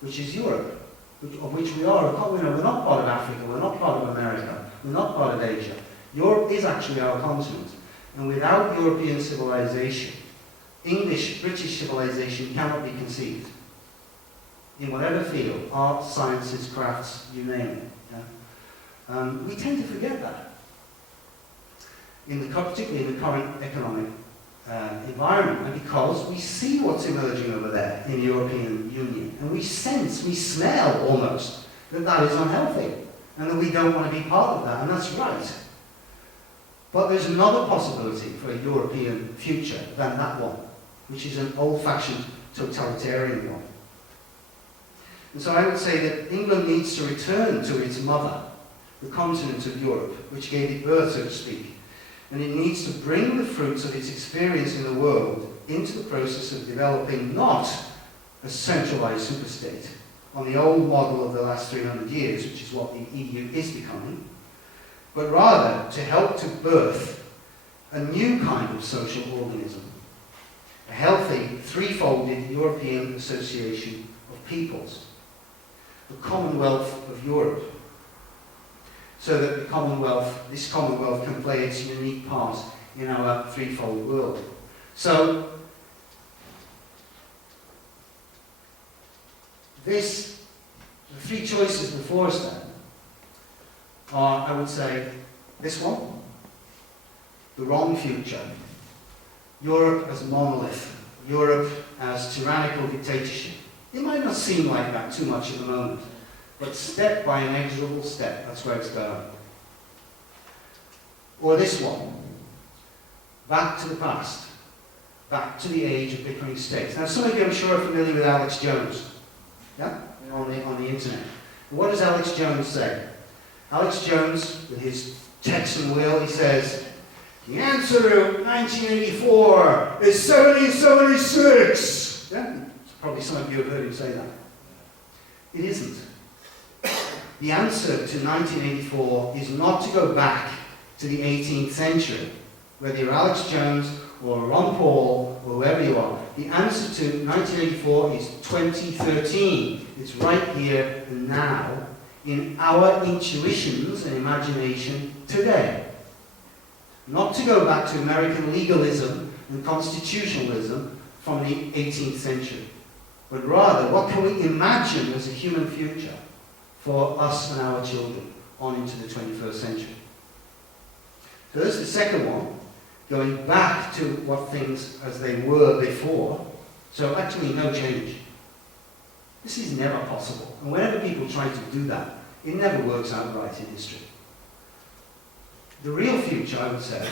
which is Europe, of which we are. We're not part of Africa, we're not part of America, we're not part of Asia. Europe is actually our continent. And without European civilization, English, British civilization cannot be conceived. In whatever field, art, sciences, crafts, you name it. Yeah? We tend to forget that. Particularly in the current economic environment, and because we see what's emerging over there in the European Union, and we sense, we smell almost, that is unhealthy, and that we don't want to be part of that, and that's right. But there's another possibility for a European future than that one, which is an old-fashioned totalitarian one. And so I would say that England needs to return to its mother, the continent of Europe, which gave it birth, so to speak. And it needs to bring the fruits of its experience in the world into the process of developing not a centralized superstate on the old model of the last 300 years, which is what the EU is becoming, but rather to help to birth a new kind of social organism, a healthy, three-folded European association of peoples, the Commonwealth of Europe, so that this Commonwealth can play its unique part in our threefold world. So, the three choices before us then are, I would say, this one, the wrong future, Europe as a monolith, Europe as tyrannical dictatorship. It might not seem like that too much at the moment, but step by inexorable step, that's where it's going. Or this one, back to the past, back to the age of bickering states. Now, some of you, I'm sure, are familiar with Alex Jones, yeah, on the internet. And what does Alex Jones say? Alex Jones, with his Texan will, he says, the answer to 1984 is 1776. Yeah? Probably some of you have heard him say that. It isn't. The answer to 1984 is not to go back to the 18th century, whether you're Alex Jones or Ron Paul or whoever you are. The answer to 1984 is 2013. It's right here and now in our intuitions and imagination today. Not to go back to American legalism and constitutionalism from the 18th century, but rather, what can we imagine as a human future for us and our children on into the 21st century? So that's the second one, going back to what things as they were before. So actually no change. This is never possible. And whenever people try to do that, it never works out right in history. The real future, I would say,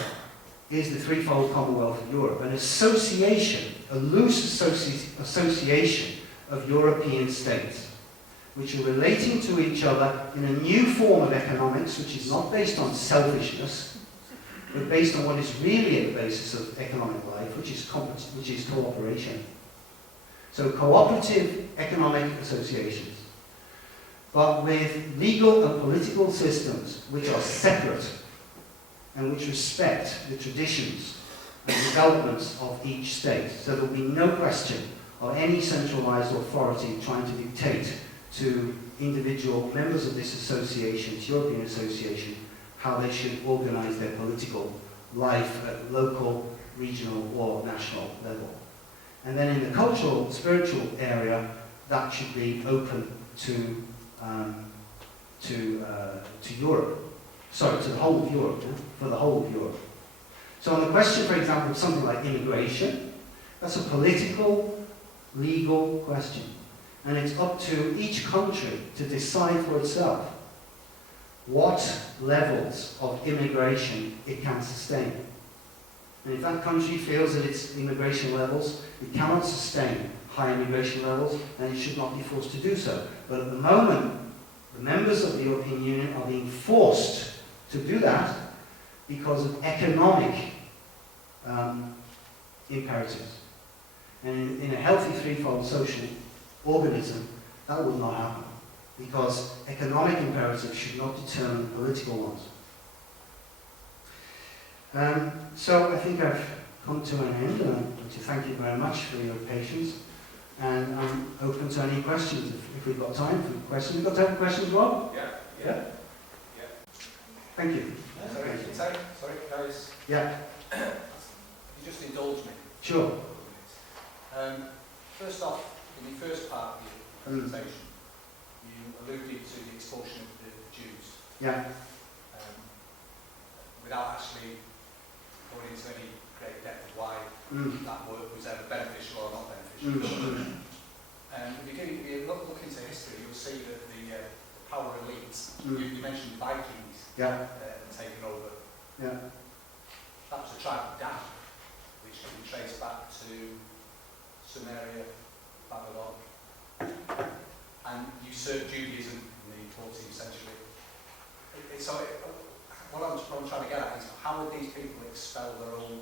is the threefold Commonwealth of Europe, an association, a loose association of European states, which are relating to each other in a new form of economics, which is not based on selfishness, but based on what is really at the basis of economic life, which is cooperation. So cooperative economic associations, but with legal and political systems which are separate and which respect the traditions and developments of each state. So there will be no question of any centralized authority trying to dictate to individual members of this association, this European association, how they should organize their political life at local, regional, or national level. And then in the cultural, spiritual area, that should be open to Europe. Sorry, to the whole of Europe, yeah? For the whole of Europe. So on the question, for example, of something like immigration, that's a political, legal question. And it's up to each country to decide for itself what levels of immigration it can sustain. And if that country feels that its immigration levels, it cannot sustain high immigration levels, then it should not be forced to do so. But at the moment, the members of the European Union are being forced to do that because of economic imperatives. And in a healthy threefold social organism, that would not happen, because economic imperatives should not determine political ones. So I think I've come to an end, and I'd like to thank you very much for your patience, and I'm open to any questions if we've got time for questions. We've got time for questions, Rob? Yeah? Thank you. Sorry, guys. Yeah. You just indulge me. Sure. First off, in the first part of your presentation, you alluded to the expulsion of the Jews. Yeah. Without actually going into any great depth of why that work was ever beneficial or not beneficial. If you look into history, you'll see that the power elites, you mentioned Vikings taking over. Yeah. That was the tribe of Dan, which can be traced back to Sumeria, Babylon, and usurped Judaism in the 14th century. What I'm trying to get at is, how would these people expel their own?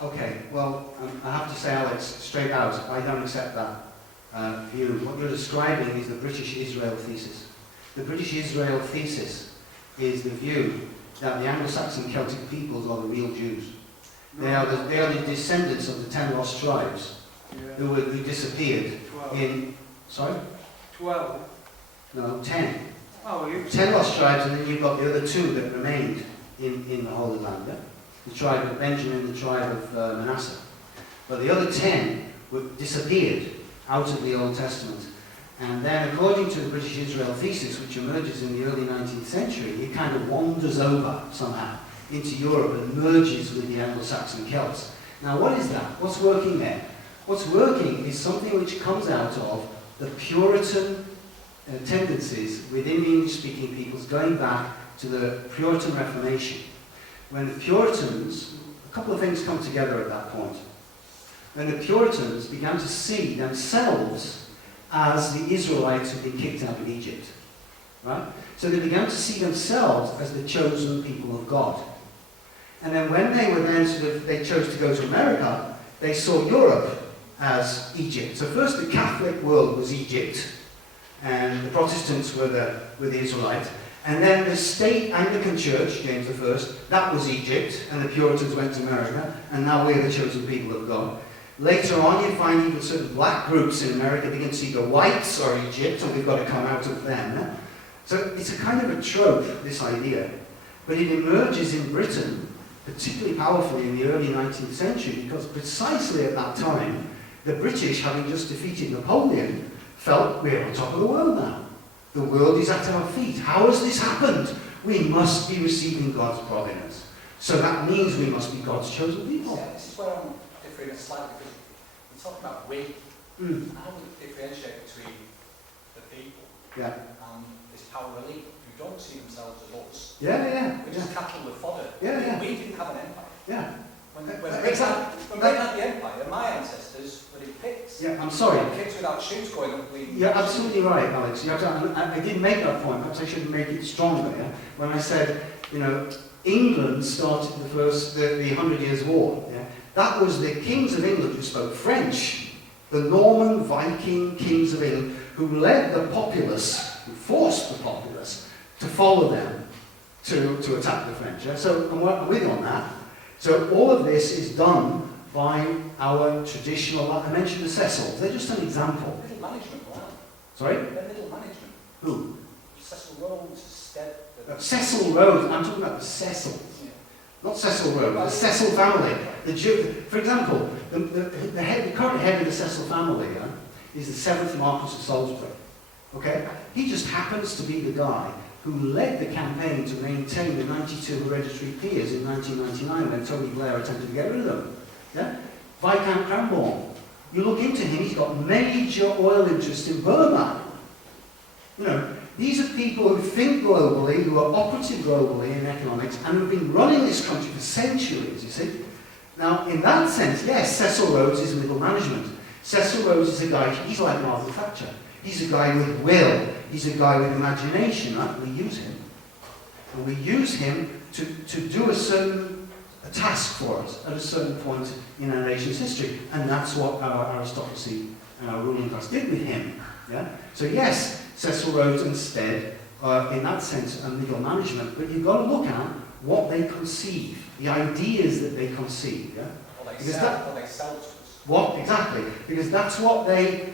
Okay, well, I have to say, Alex, straight out, I don't accept that view. What you're describing is the British Israel thesis. The British Israel thesis is the view that the Anglo-Saxon Celtic peoples are the real Jews. They are the descendants of the 10 lost tribes who disappeared 12. in... Sorry? 12. No, 10. Oh, you 10 lost tribes, and then you've got the other 2 that remained in the Holy Land. Yeah? The tribe of Benjamin, the tribe of Manasseh. But the other 10 disappeared out of the Old Testament. And then, according to the British Israel thesis, which emerges in the early 19th century, it kind of wanders over somehow into Europe and merges with the Anglo-Saxon Celts. Now, what is that? What's working there? What's working is something which comes out of the Puritan tendencies within the English-speaking peoples going back to the Puritan Reformation. When the Puritans, a couple of things come together at that point. When the Puritans began to see themselves as the Israelites who had been kicked out of Egypt. Right? So they began to see themselves as the chosen people of God. And then when they were then they chose to go to America, they saw Europe as Egypt. So first the Catholic world was Egypt, and the Protestants were the Israelites. And then the state Anglican Church, James I, that was Egypt, and the Puritans went to America, and now we're the chosen people of God. Later on, you find even certain black groups in America begin to see the whites are Egypt, and we've got to come out of them. So it's a kind of a trope, this idea. But it emerges in Britain, particularly powerfully in the early 19th century, because precisely at that time, the British, having just defeated Napoleon, felt we're on top of the world now. The world is at our feet. How has this happened? We must be receiving God's providence. So that means we must be God's chosen people. Yeah, this is where I'm differing slightly, because we're talking about we. How do we differentiate between the people and this power elite who don't see themselves as us? We're just cattle with fodder. We didn't have an empire. When we had the empire, my ancestors were in pits. I'm sorry. Pits without shoes going up. You're absolutely right, Alex. I did make that point. Perhaps I should make it stronger. When I said, England started the 100 Years' War. That was the kings of England who spoke French. The Norman Viking kings of England who led the populace, who forced the populace to follow them to attack the French. So I'm with you on that. So all of this is done by our traditional, I mentioned the Cecils, they're just an example. Middle management, wow. Sorry? They're middle management. Who? Cecil Rhodes, Cecil Rhodes, I'm talking about the Cecils. Not Cecil Rhodes, the Cecil family. For example, the current head of the Cecil family is the 7th Marquess of Salisbury. Okay? He just happens to be the guy who led the campaign to maintain the 92 hereditary peers in 1999 when Tony Blair attempted to get rid of them. Viscount Cranborne. You look into him, he's got major oil interests in Burma. These are people who think globally, who are operative globally in economics, and who've been running this country for centuries, you see. Now, in that sense, yes, Cecil Rhodes is middle management. Cecil Rhodes is a guy, he's like Margaret Thatcher. He's a guy with will. He's a guy with imagination, right? We use him. And we use him to do a task for us at a certain point in our nation's history. And that's what our aristocracy and our ruling class did with him. So yes, Cecil Rhodes instead, in that sense, are middle management. But you've got to look at what they conceive, the ideas that they conceive. What they sell to us. What, exactly. Because that's what they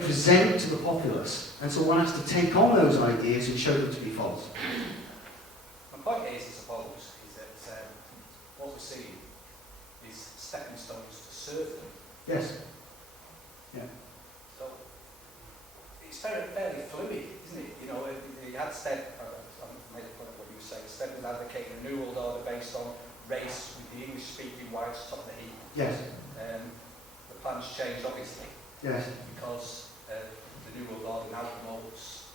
present to the populace. And so one has to take on those ideas and show them to be false. My point is, I suppose, is that what we're seeing is stepping stones to serve them. Yes. Yeah. So it's fairly fluid, isn't it? You know, you had said, I made a point of what you were saying, Stephen was advocating a New World Order based on race with the English-speaking whites top of the heap. Yes. The plans changed, obviously, Yes. because the New World Order now promotes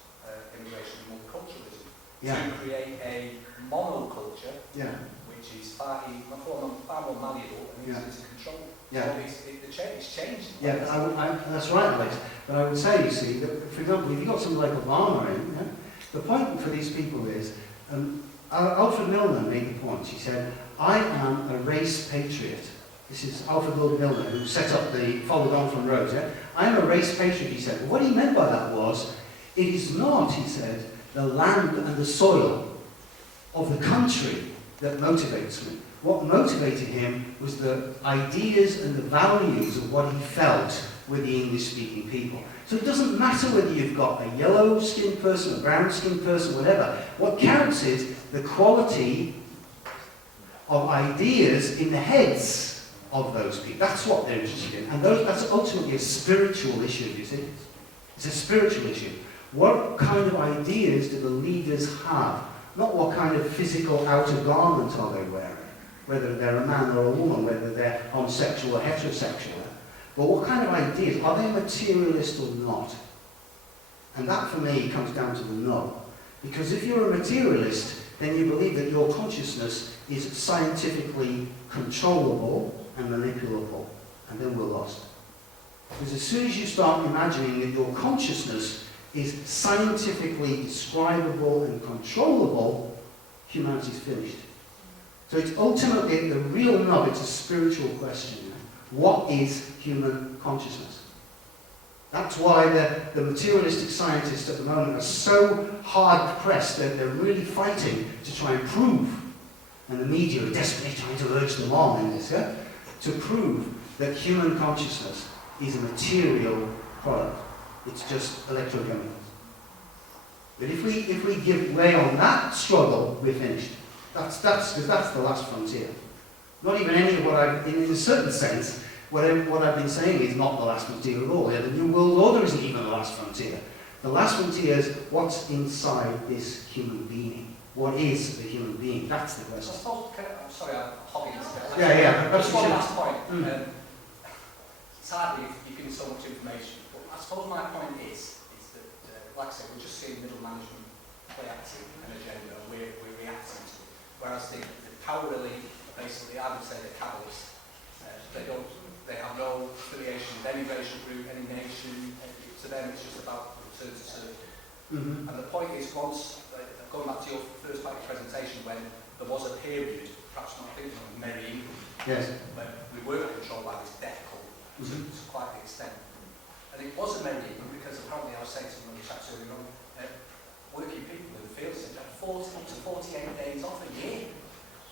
immigration and multiculturalism Yeah. to create a monoculture, Yeah. which is far more malleable and easier to control. Yeah. So it's changed. Yeah, that's right, Alex. But I would say, you see, that, for example, if you've got somebody like Obama in, yeah, the point for these people is, Alfred Milner made the point. He said, I am a race patriot. This is Alfred Lord Milner, who set up the Followed On from Rhodes. Yeah? I am a race patriot, he said. What he meant by that was, it is not, he said, the land and the soil of the country that motivates me. What motivated him was the ideas and the values of what he felt with the English-speaking people. So it doesn't matter whether you've got a yellow-skinned person, a brown-skinned person, whatever. What counts is the quality of ideas in the heads of those people. That's what they're interested in. And that's ultimately a spiritual issue, you see. It's a spiritual issue. What kind of ideas do the leaders have? Not what kind of physical outer garment are they wearing, whether they're a man or a woman, whether they're homosexual or heterosexual. But what kind of ideas? Are they materialist or not? And that, for me, comes down to the no. Because if you're a materialist, then you believe that your consciousness is scientifically controllable and manipulable, and then we're lost. Because as soon as you start imagining that your consciousness is scientifically describable and controllable, humanity's finished. So it's ultimately, the real nub, it's a spiritual question. What is human consciousness? That's why the materialistic scientists at the moment are so hard-pressed that they're really fighting to try and prove, and the media are desperately trying to urge them on in this, yeah? To prove that human consciousness is a material product. It's just electrochemicals. But if we give way on that struggle, we're finished. That's the last frontier. Not even any of what in a certain sense, what I've been saying is not the last frontier at all. Yeah, the New World Order isn't even the last frontier. The last frontier is what's inside this human being. What is the human being? That's the question. I'm sorry, I'm hogging this bit. Yeah. Just one last point. Sadly, you've given so much information. But I suppose my point is that, like I said, we're just seeing middle management play out an agenda, and we're reacting to it. Whereas the power elite, basically, I would say they're capitalists. They have no affiliation with any racial group, any nation. To them, it's just about return to serve. And the point is, once, going back to your first part of your presentation, when there was a period, perhaps not thinking of Merry England, yes, when we were controlled by this death cult to quite the extent. And it was a Merry England because apparently I was saying to one of the chaps earlier on, working people in the field said they had 40 up to 48 days off a year.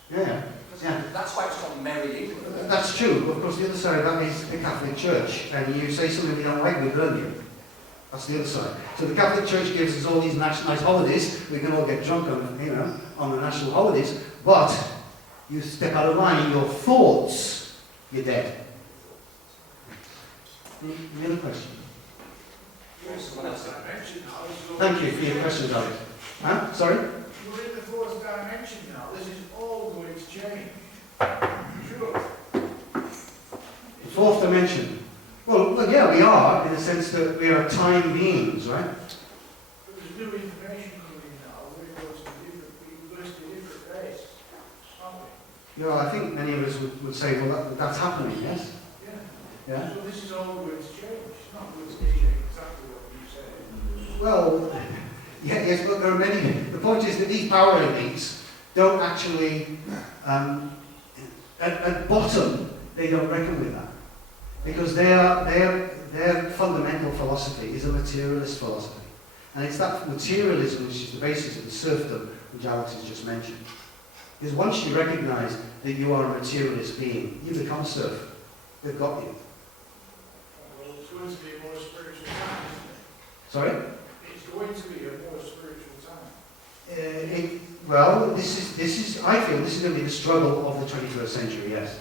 Yeah. That's why it's called Merry England. That's true. Of course, the other side of that is the Catholic Church, and you say something we don't like, we burn you. That's the other side. So the Catholic Church gives us all these nice holidays. We can all get drunk on the national holidays, but you step out of line in your thoughts, you're dead. Any other question? Thank you for your questions, Alex. Huh? Sorry? We're in the fourth dimension now. This is all going to change. Sure. The fourth dimension. Well, yeah, we are, in the sense that we are time beings, right? There's new information coming in now. We're going to different days, aren't we? Yeah, I think many of us would say, well, that's happening, yes? Yeah. So this is all going to change. It's not going to stay exactly what you said. Well, yes, but there are many. The point is that these power elites don't actually, at bottom, they don't reckon with that. Because their fundamental philosophy is a materialist philosophy. And it's that materialism which is the basis of the serfdom which Alex has just mentioned. Because once you recognize that you are a materialist being, you become serf. They've got you. Well, it's going to be a more spiritual time, isn't it? Sorry? It's going to be a more spiritual time. Well, this is. I feel this is going to be the struggle of the 21st century. Yes,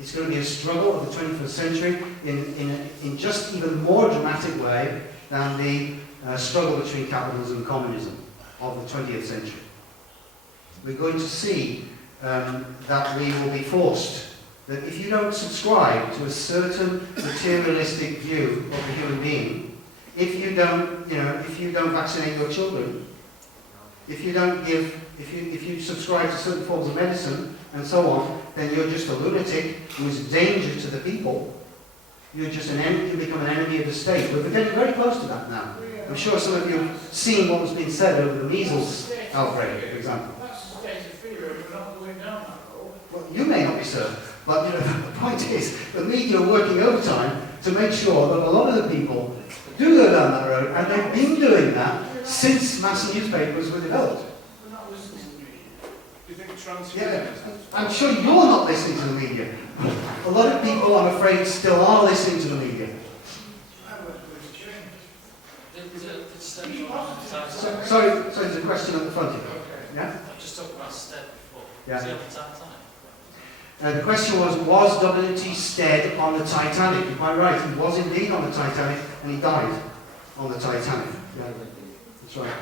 It's going to be a struggle of the 21st century in just even more dramatic way than the struggle between capitalism and communism of the 20th century. We're going to see that we will be forced, that if you don't subscribe to a certain materialistic view of the human being, if you don't vaccinate your children, if you subscribe to certain forms of medicine and so on, then you're just a lunatic who is a danger to the people. You're just an enemy, you become an enemy of the state. We're getting very close to that now. I'm sure some of you have seen what was being said over the measles outbreak, for example. That's the state of fear, we're not going down that road. Well, you may not be, sir, but the point is, the media are working overtime to make sure that a lot of the people do go down that road, and they've been doing that since mass newspapers were developed. We're not listening to the media. Do you think transhumanism? Yeah, I'm sure you're not listening to the media. A lot of people, I'm afraid, still are listening to the media. I want to change. Sorry, there's a question at the front here. Yeah? I've just talked about Stead before. Yeah. Was he on the Titanic? The question was W.T. Stead on the Titanic? You're quite right, he was indeed on the Titanic, and he died on the Titanic. Yeah, that's right.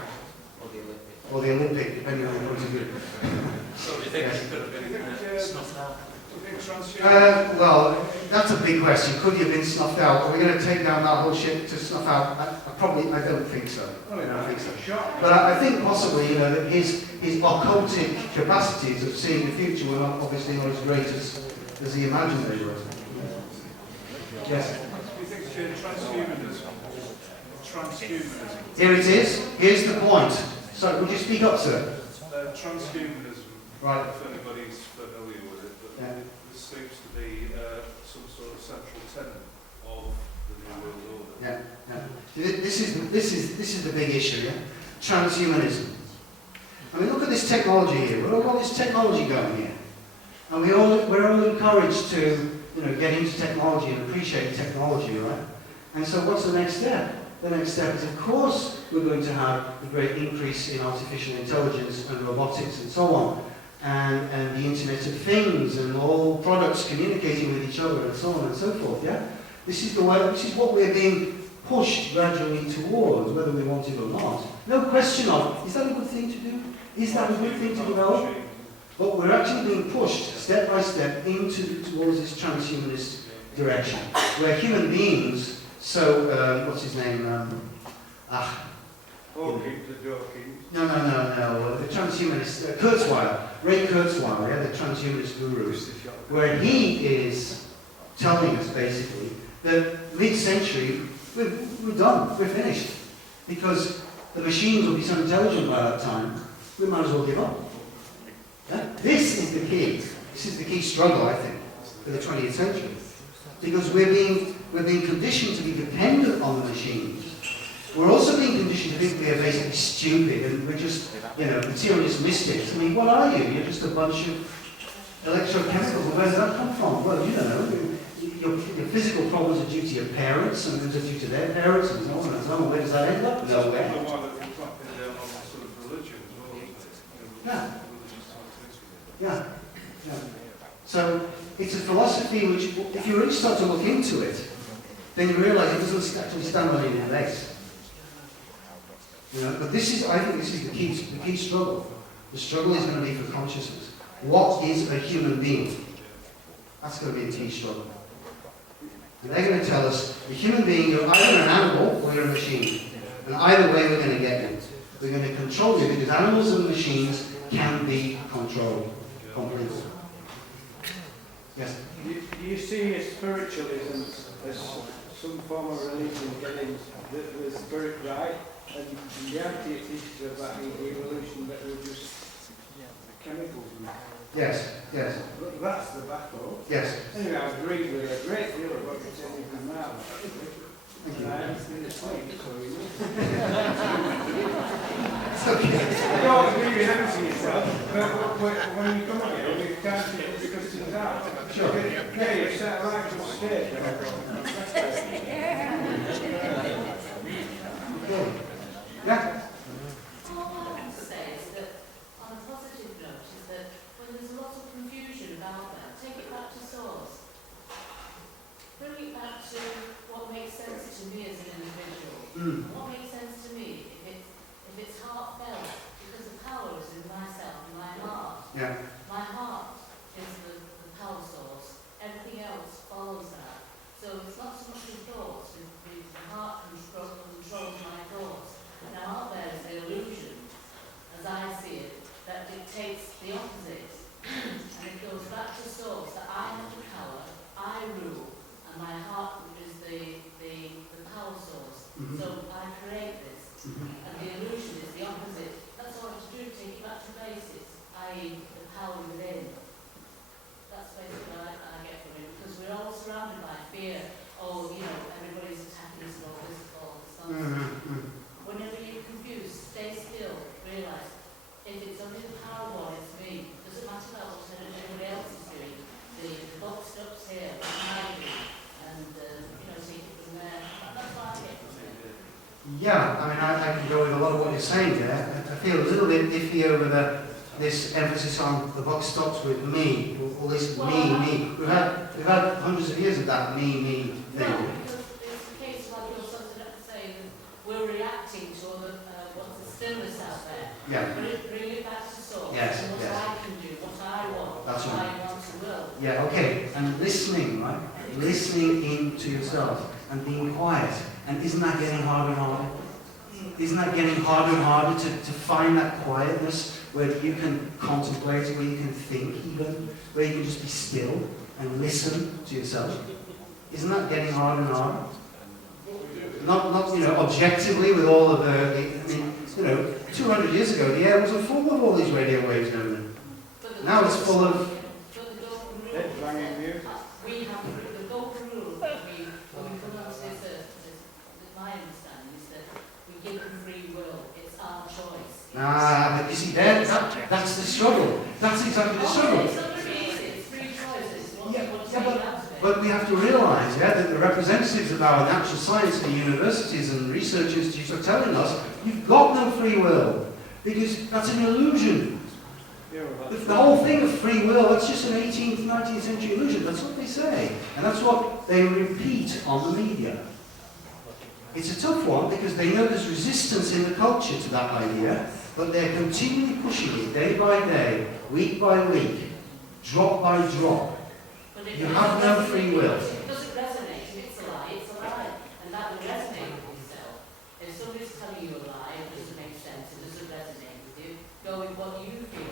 Or the Olympic, depending on the point of view. So do you think he could have been snuffed out? Do you think transhumanism? Well, that's a big question. Could he have been snuffed out? Are we going to take down that whole ship to snuff out? I don't think so. I don't think so. But I think possibly, that his occultic capacities of seeing the future were not obviously not as great as he imagined they were. Yes. Do you think transhumanism? Here it is. Here's the point. Sorry, would you speak up, sir? Transhumanism. Right. If anybody's familiar with it, but Yeah. this seems to be some sort of central tenet of the New World Order. Yeah. This is the big issue. Yeah. Transhumanism. I mean, look at this technology here. We've all got this technology going here, and we're all encouraged to get into technology and appreciate technology, right? And so, what's the next step? The next step is, of course, we're going to have a great increase in artificial intelligence and robotics and so on, and the Internet of Things and all products communicating with each other and so on and so forth. Yeah, this is the way. This is what we're being pushed gradually towards, whether we want it or not. No question of, is that a good thing to do? Is that a good thing to develop? But we're actually being pushed step by step towards this transhumanist direction, where human beings. So, what's his name? Hawkins, the Dawkins. No. The transhumanist, Ray Kurzweil, yeah, the transhumanist guru, where he is telling us basically that mid-century we're done, we're finished, because the machines will be so intelligent by that time, we might as well give up. Yeah? This is the key. This is the key struggle, I think, for the 20th century, because we're being conditioned to be dependent on the machines. We're also being conditioned to think we are basically stupid and we're just, materialist mystics. I mean, what are you? You're just a bunch of electrochemicals. Where does that come from? Well, your physical problems are due to your parents, and those are due to their parents, and so on and so on. Where does that end up? Nowhere. The one that we're clapping down on sort of religion as well, isn't it? Yeah. So it's a philosophy which, if you really start to look into it, then you realise it doesn't actually stand on any legs. But I think this is the key struggle. The struggle is going to be for consciousness. What is a human being? That's going to be the key struggle. And they're going to tell us, a human being, you're either an animal or you're a machine. And either way we're going to get you. We're going to control you, because animals and machines can be controlled completely. Yes? Do you see spiritualism as some form of religion getting the spirit right, and in reality it teaches about the evolution that we're just chemicals? Yes. That's the battle. Yes. Anyway, I agree with a great deal of what you're saying now. Thank you. And I haven't been asleep, so you know. It's okay. I don't agree with anything you said, but when you come here, you can't see it because it's out. Sure. Yeah, you sat right to stage. Yeah. All I want to say is that, on a positive note, is that when there's lots of confusion about that, take it back to source. sense to me as an individual. What makes sense to me, if it's heartfelt, because the power is in myself, in my heart. Yeah. My heart is the power source. Everything else follows that. So it's not so much the thoughts, the heart controls my thoughts. Now out there is the illusion, as I see it, that dictates the opposite. And it goes back to source, that I have the power, I rule, and my heart is the power source. So I create this. And the illusion is the opposite. That's all I have to do, take it back to basics, i.e. the power within. That's basically what I get from it, because we're all surrounded by fear. Oh, you know, everybody's attacking us and all this nonsense. Whenever you're confused, stay still, realise, if it's only the power one, it's me. Doesn't matter about what anybody else is doing. The box stops here, what I do, and, you know, take it from there. That's what I get from it. Yeah, I mean, I can go with a lot of what you're saying there. I feel a little bit iffy over this emphasis on the box stops with me, all this me. We've had hundreds of years of that me thing. No, because it's the case like you're something to say that we're reacting to all what's the stillness out there. Yeah. Bring it back to source. Yes, and what yes. I can do, what I want, That's what right. I want to will. Yeah, okay. And listening, right? Listening into yourself and being quiet. And isn't that getting harder and harder? Isn't that getting harder and harder to find that quietness where you can contemplate, where you can think even, where you can just be still and listen to yourself? Isn't that getting harder and harder? Not you know, objectively with all of I mean, you know, 200 years ago the air wasn't full of all these radio waves and everything. Now it's full of... We have the golden rule that when we come onto this earth, my understanding is that we give them free will. It's our choice. But you see, that's the struggle. That's exactly the struggle. It's not really easy. It's free choices. But we have to realise, that the representatives of our natural science, the universities and research institutes are telling us, you've got no free will, because that's an illusion. The whole thing of free will, that's just an 18th, 19th century illusion. That's what they say. And that's what they repeat on the media. It's a tough one because they know there's resistance in the culture to that idea, but they're continually pushing it day by day, week by week, drop by drop. You have no free will. It doesn't resonate. If it's a lie, and that will resonate with yourself. If somebody's telling you a lie, it doesn't make sense, it doesn't resonate with you, go with what you feel.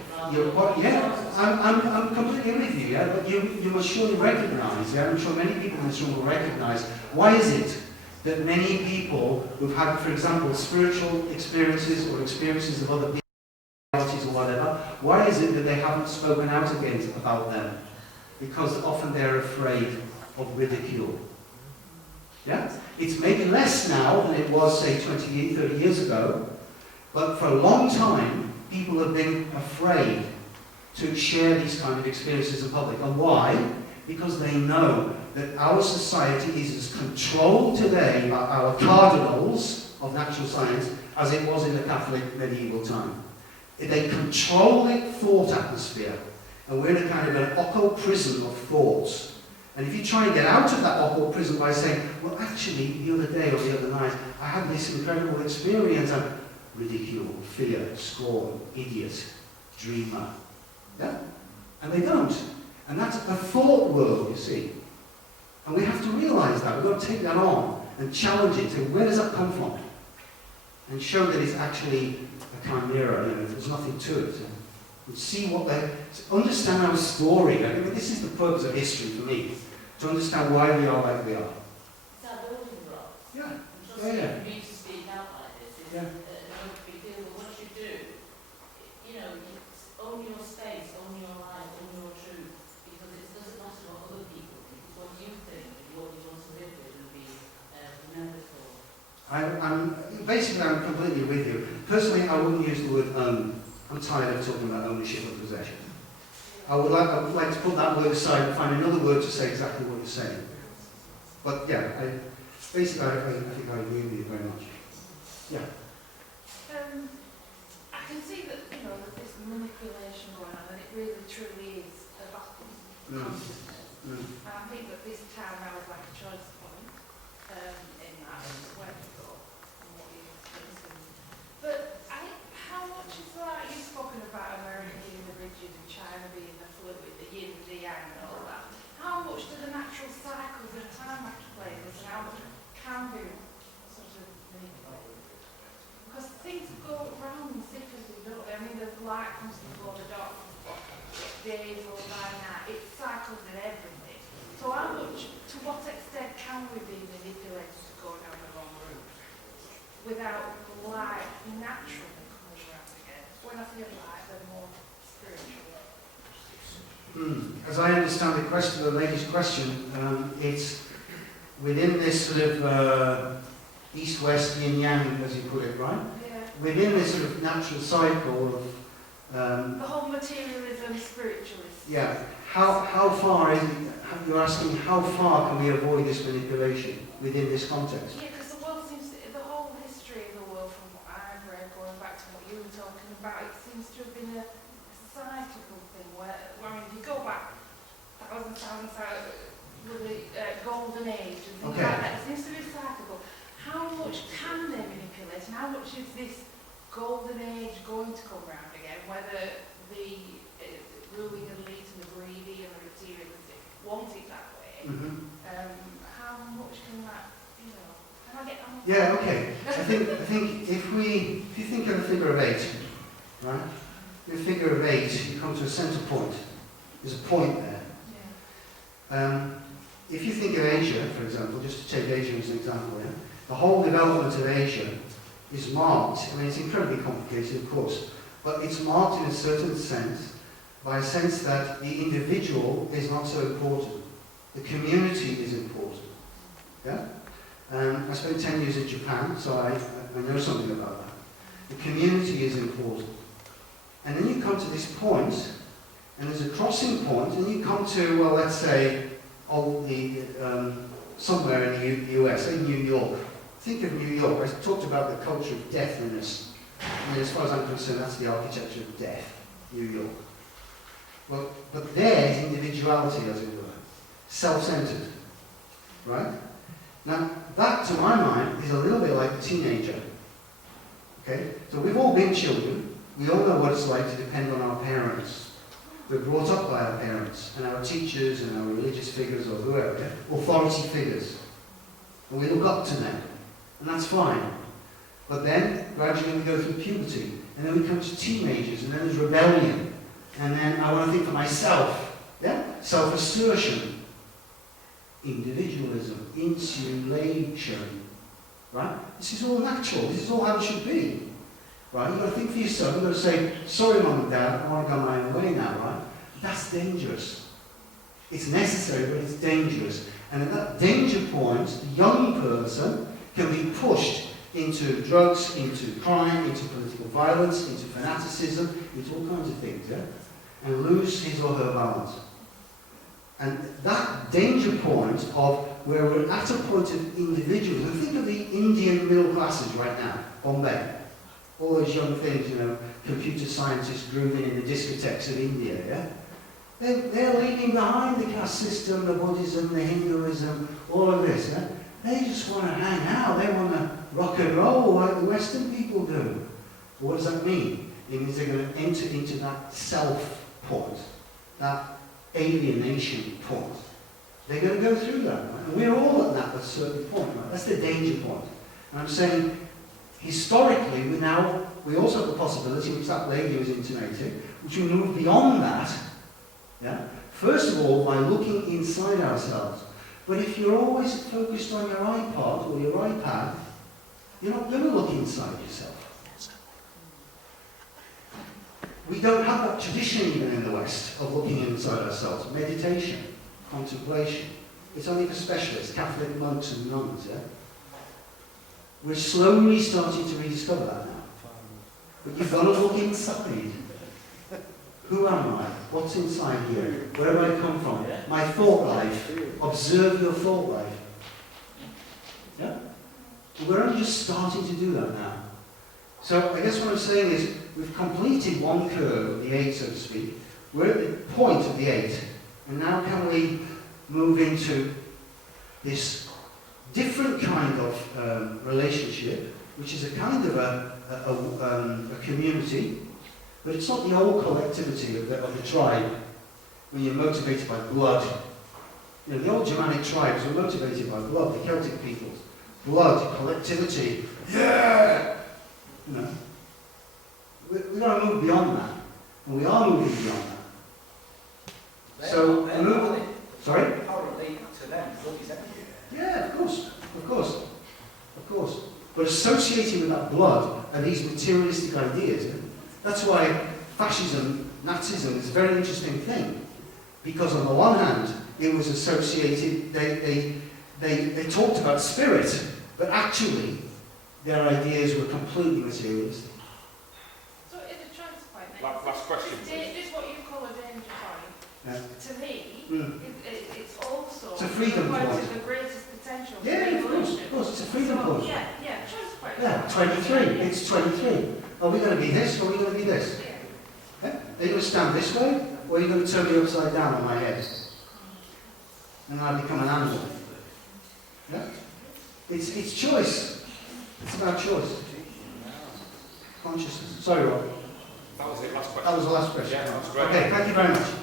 I'm completely with you, but you must surely recognise, I'm sure many people in this room will recognise, why is it that many people who've had, for example, spiritual experiences or experiences of other realities or whatever, why is it that they haven't spoken out about them? Because often they're afraid of ridicule. Yeah? It's maybe less now than it was, say, 20, 30 years ago, but for a long time, people have been afraid to share these kind of experiences in public. And why? Because they know that our society is as controlled today by our cardinals of natural science as it was in the Catholic medieval time. They control the thought atmosphere, and we're in a kind of an occult prison of thoughts. And if you try and get out of that occult prison by saying, well, actually, the other day or the other night, I had this incredible experience, and ridicule, fear, scorn, idiot, dreamer. Yeah? And they don't. And that's a thought world, you see. And we have to realise that. We've got to take that on and challenge it. So where does that come from? And show that it's actually a chimera, there's nothing to it. And see what understand our story. I mean, this is the purpose of history for me. To understand why we are like we are. It's our building blocks. Yeah. For me to speak out like this is Yeah. no big deal, but what you do, own your space, own your life, own your truth, because it doesn't matter what other people think, it's what you think and what you want to live with and be remembered for. I'm completely with you. Personally, I wouldn't use the word own. I'm tired of talking about ownership and possession. I would like to put that word aside and find another word to say exactly what you're saying. But yeah, I think I agree with you very much. Yeah. I can see that, that this manipulation going on, and it really truly is a battle constantly. And I think that this time now is like a choice point. in that and where to go and what you listen. But how much is that? You've spoken about America being the rigid and China being the fluid, the yin, the yang and all that. How much do the natural cycles of time have to play in this and how much can be sort of manipulated? Because things go round cyclically, don't they? I mean, the light comes before the dark, days roll by night, it cycles in everything. So how much, to what extent can we be manipulated to go down the wrong route without light naturally coming around again? When I say light, they're more spiritual. As I understand the question, the lady's question, it's within this sort of east-west yin-yang, as you put it, right? Yeah. Within this sort of natural cycle of the whole materialism, spiritualism. yeah, how far is it, you're asking how far can we avoid this manipulation within this context? Yeah, because the world seems to, the whole history of the world, from what I've read, going back to what you were talking about, it seems to have been a cyclical thing where, I mean, if you go back thousands with the golden age and things like that, it seems to be cyclical. How much can they manipulate and how much is this golden age going to come round again, whether the ruling elite and the greedy and the materialistic want it that way? How much can that, you know, can I get on? Yeah, okay. I think if you think of a figure of 8, right? In a figure of 8, you come to a centre point. There's a point there. Yeah. If you think of Asia, for example, just to take Asia as an example, yeah? The whole development of Asia is marked, I mean it's incredibly complicated of course, but it's marked in a certain sense by a sense that the individual is not so important. The community is important. Yeah? I spent 10 years in Japan, so I know something about that. The community is important. And then you come to this point, and there's a crossing point, and you come to, well, let's say, somewhere in the US, say New York. Think of New York. I talked about the culture of deathliness. I mean, as far as I'm concerned, that's the architecture of death, New York. Well, but there's individuality, as it were. Self-centered. Right? Now, that, to my mind, is a little bit like the teenager. Okay? So we've all been children. We all know what it's like to depend on our parents. We're brought up by our parents and our teachers and our religious figures or whoever, yeah? Authority figures. And we look up to them. And that's fine. But then, gradually we go through puberty. And then we come to teenagers, and then there's rebellion. And then I want to think for myself. Yeah? Self-assertion. Individualism. Insulation. Right? This is all natural. This is all how it should be. Right? You've got to think for yourself. You've got to say, sorry mum and dad, I want to go my own way now, right? That's dangerous. It's necessary, but it's dangerous. And at that danger point, the young person can be pushed into drugs, into crime, into political violence, into fanaticism, into all kinds of things, yeah? And lose his or her balance. And that danger point of where we're at a point of individuals, and think of the Indian middle classes right now, Bombay. All those young things, you know, computer scientists grooving in the discotheques of India, yeah? They're leaving behind the caste system, the Buddhism, the Hinduism, all of this, yeah? They just want to hang out, they want to rock and roll like the Western people do. What does that mean? It means they're going to enter into that self point, that alienation point. They're going to go through that, right? And we're all at that at a certain point, right? That's the danger point. And I'm saying, historically, we also have the possibility, which that lady was intimating, which we move beyond that, yeah? First of all, by looking inside ourselves. But if you're always focused on your iPod or your iPad, you're not going to look inside yourself. We don't have that tradition even in the West of looking inside ourselves. Meditation, contemplation. It's only for specialists, Catholic monks and nuns, yeah? We're slowly starting to rediscover that now. But you've got to look inside. Who am I? What's inside here? Where do I come from? My thought life. Observe your thought life. Yeah? We're only just starting to do that now. So I guess what I'm saying is we've completed one curve of the 8, so to speak. We're at the point of the 8. And now can we move into this different kind of relationship, which is a kind of a community, but it's not the old collectivity of the tribe when you're motivated by blood. You know, the old Germanic tribes were motivated by blood, the Celtic peoples. Blood, collectivity, yeah! You know. We've got to move beyond that. And we are moving beyond that. So, sorry? Apparently, to them, blood is everything. Yeah, of course, of course, of course. But associating with that blood and these materialistic ideas, that's why fascism, Nazism is a very interesting thing. Because on the one hand, it was associated, they talked about spirit, but actually, their ideas were completely materialistic. So in a transplant, Last question. this what you call a danger point. Yeah. To me, it's also It's a freedom point point. of the greatest potential for Yeah, evolution. of course, it's a freedom point. Yeah, transplant. Yeah, 23, it's 23. Are we going to be this, or are we going to be this? Yeah. Yeah? Are you going to stand this way, or are you going to turn me upside down on my head? And I become an animal. Yeah? It's choice. It's about choice. Consciousness. Sorry, Rob. That was it, last question. That was the last question. Yeah, that was great. Okay, thank you very much.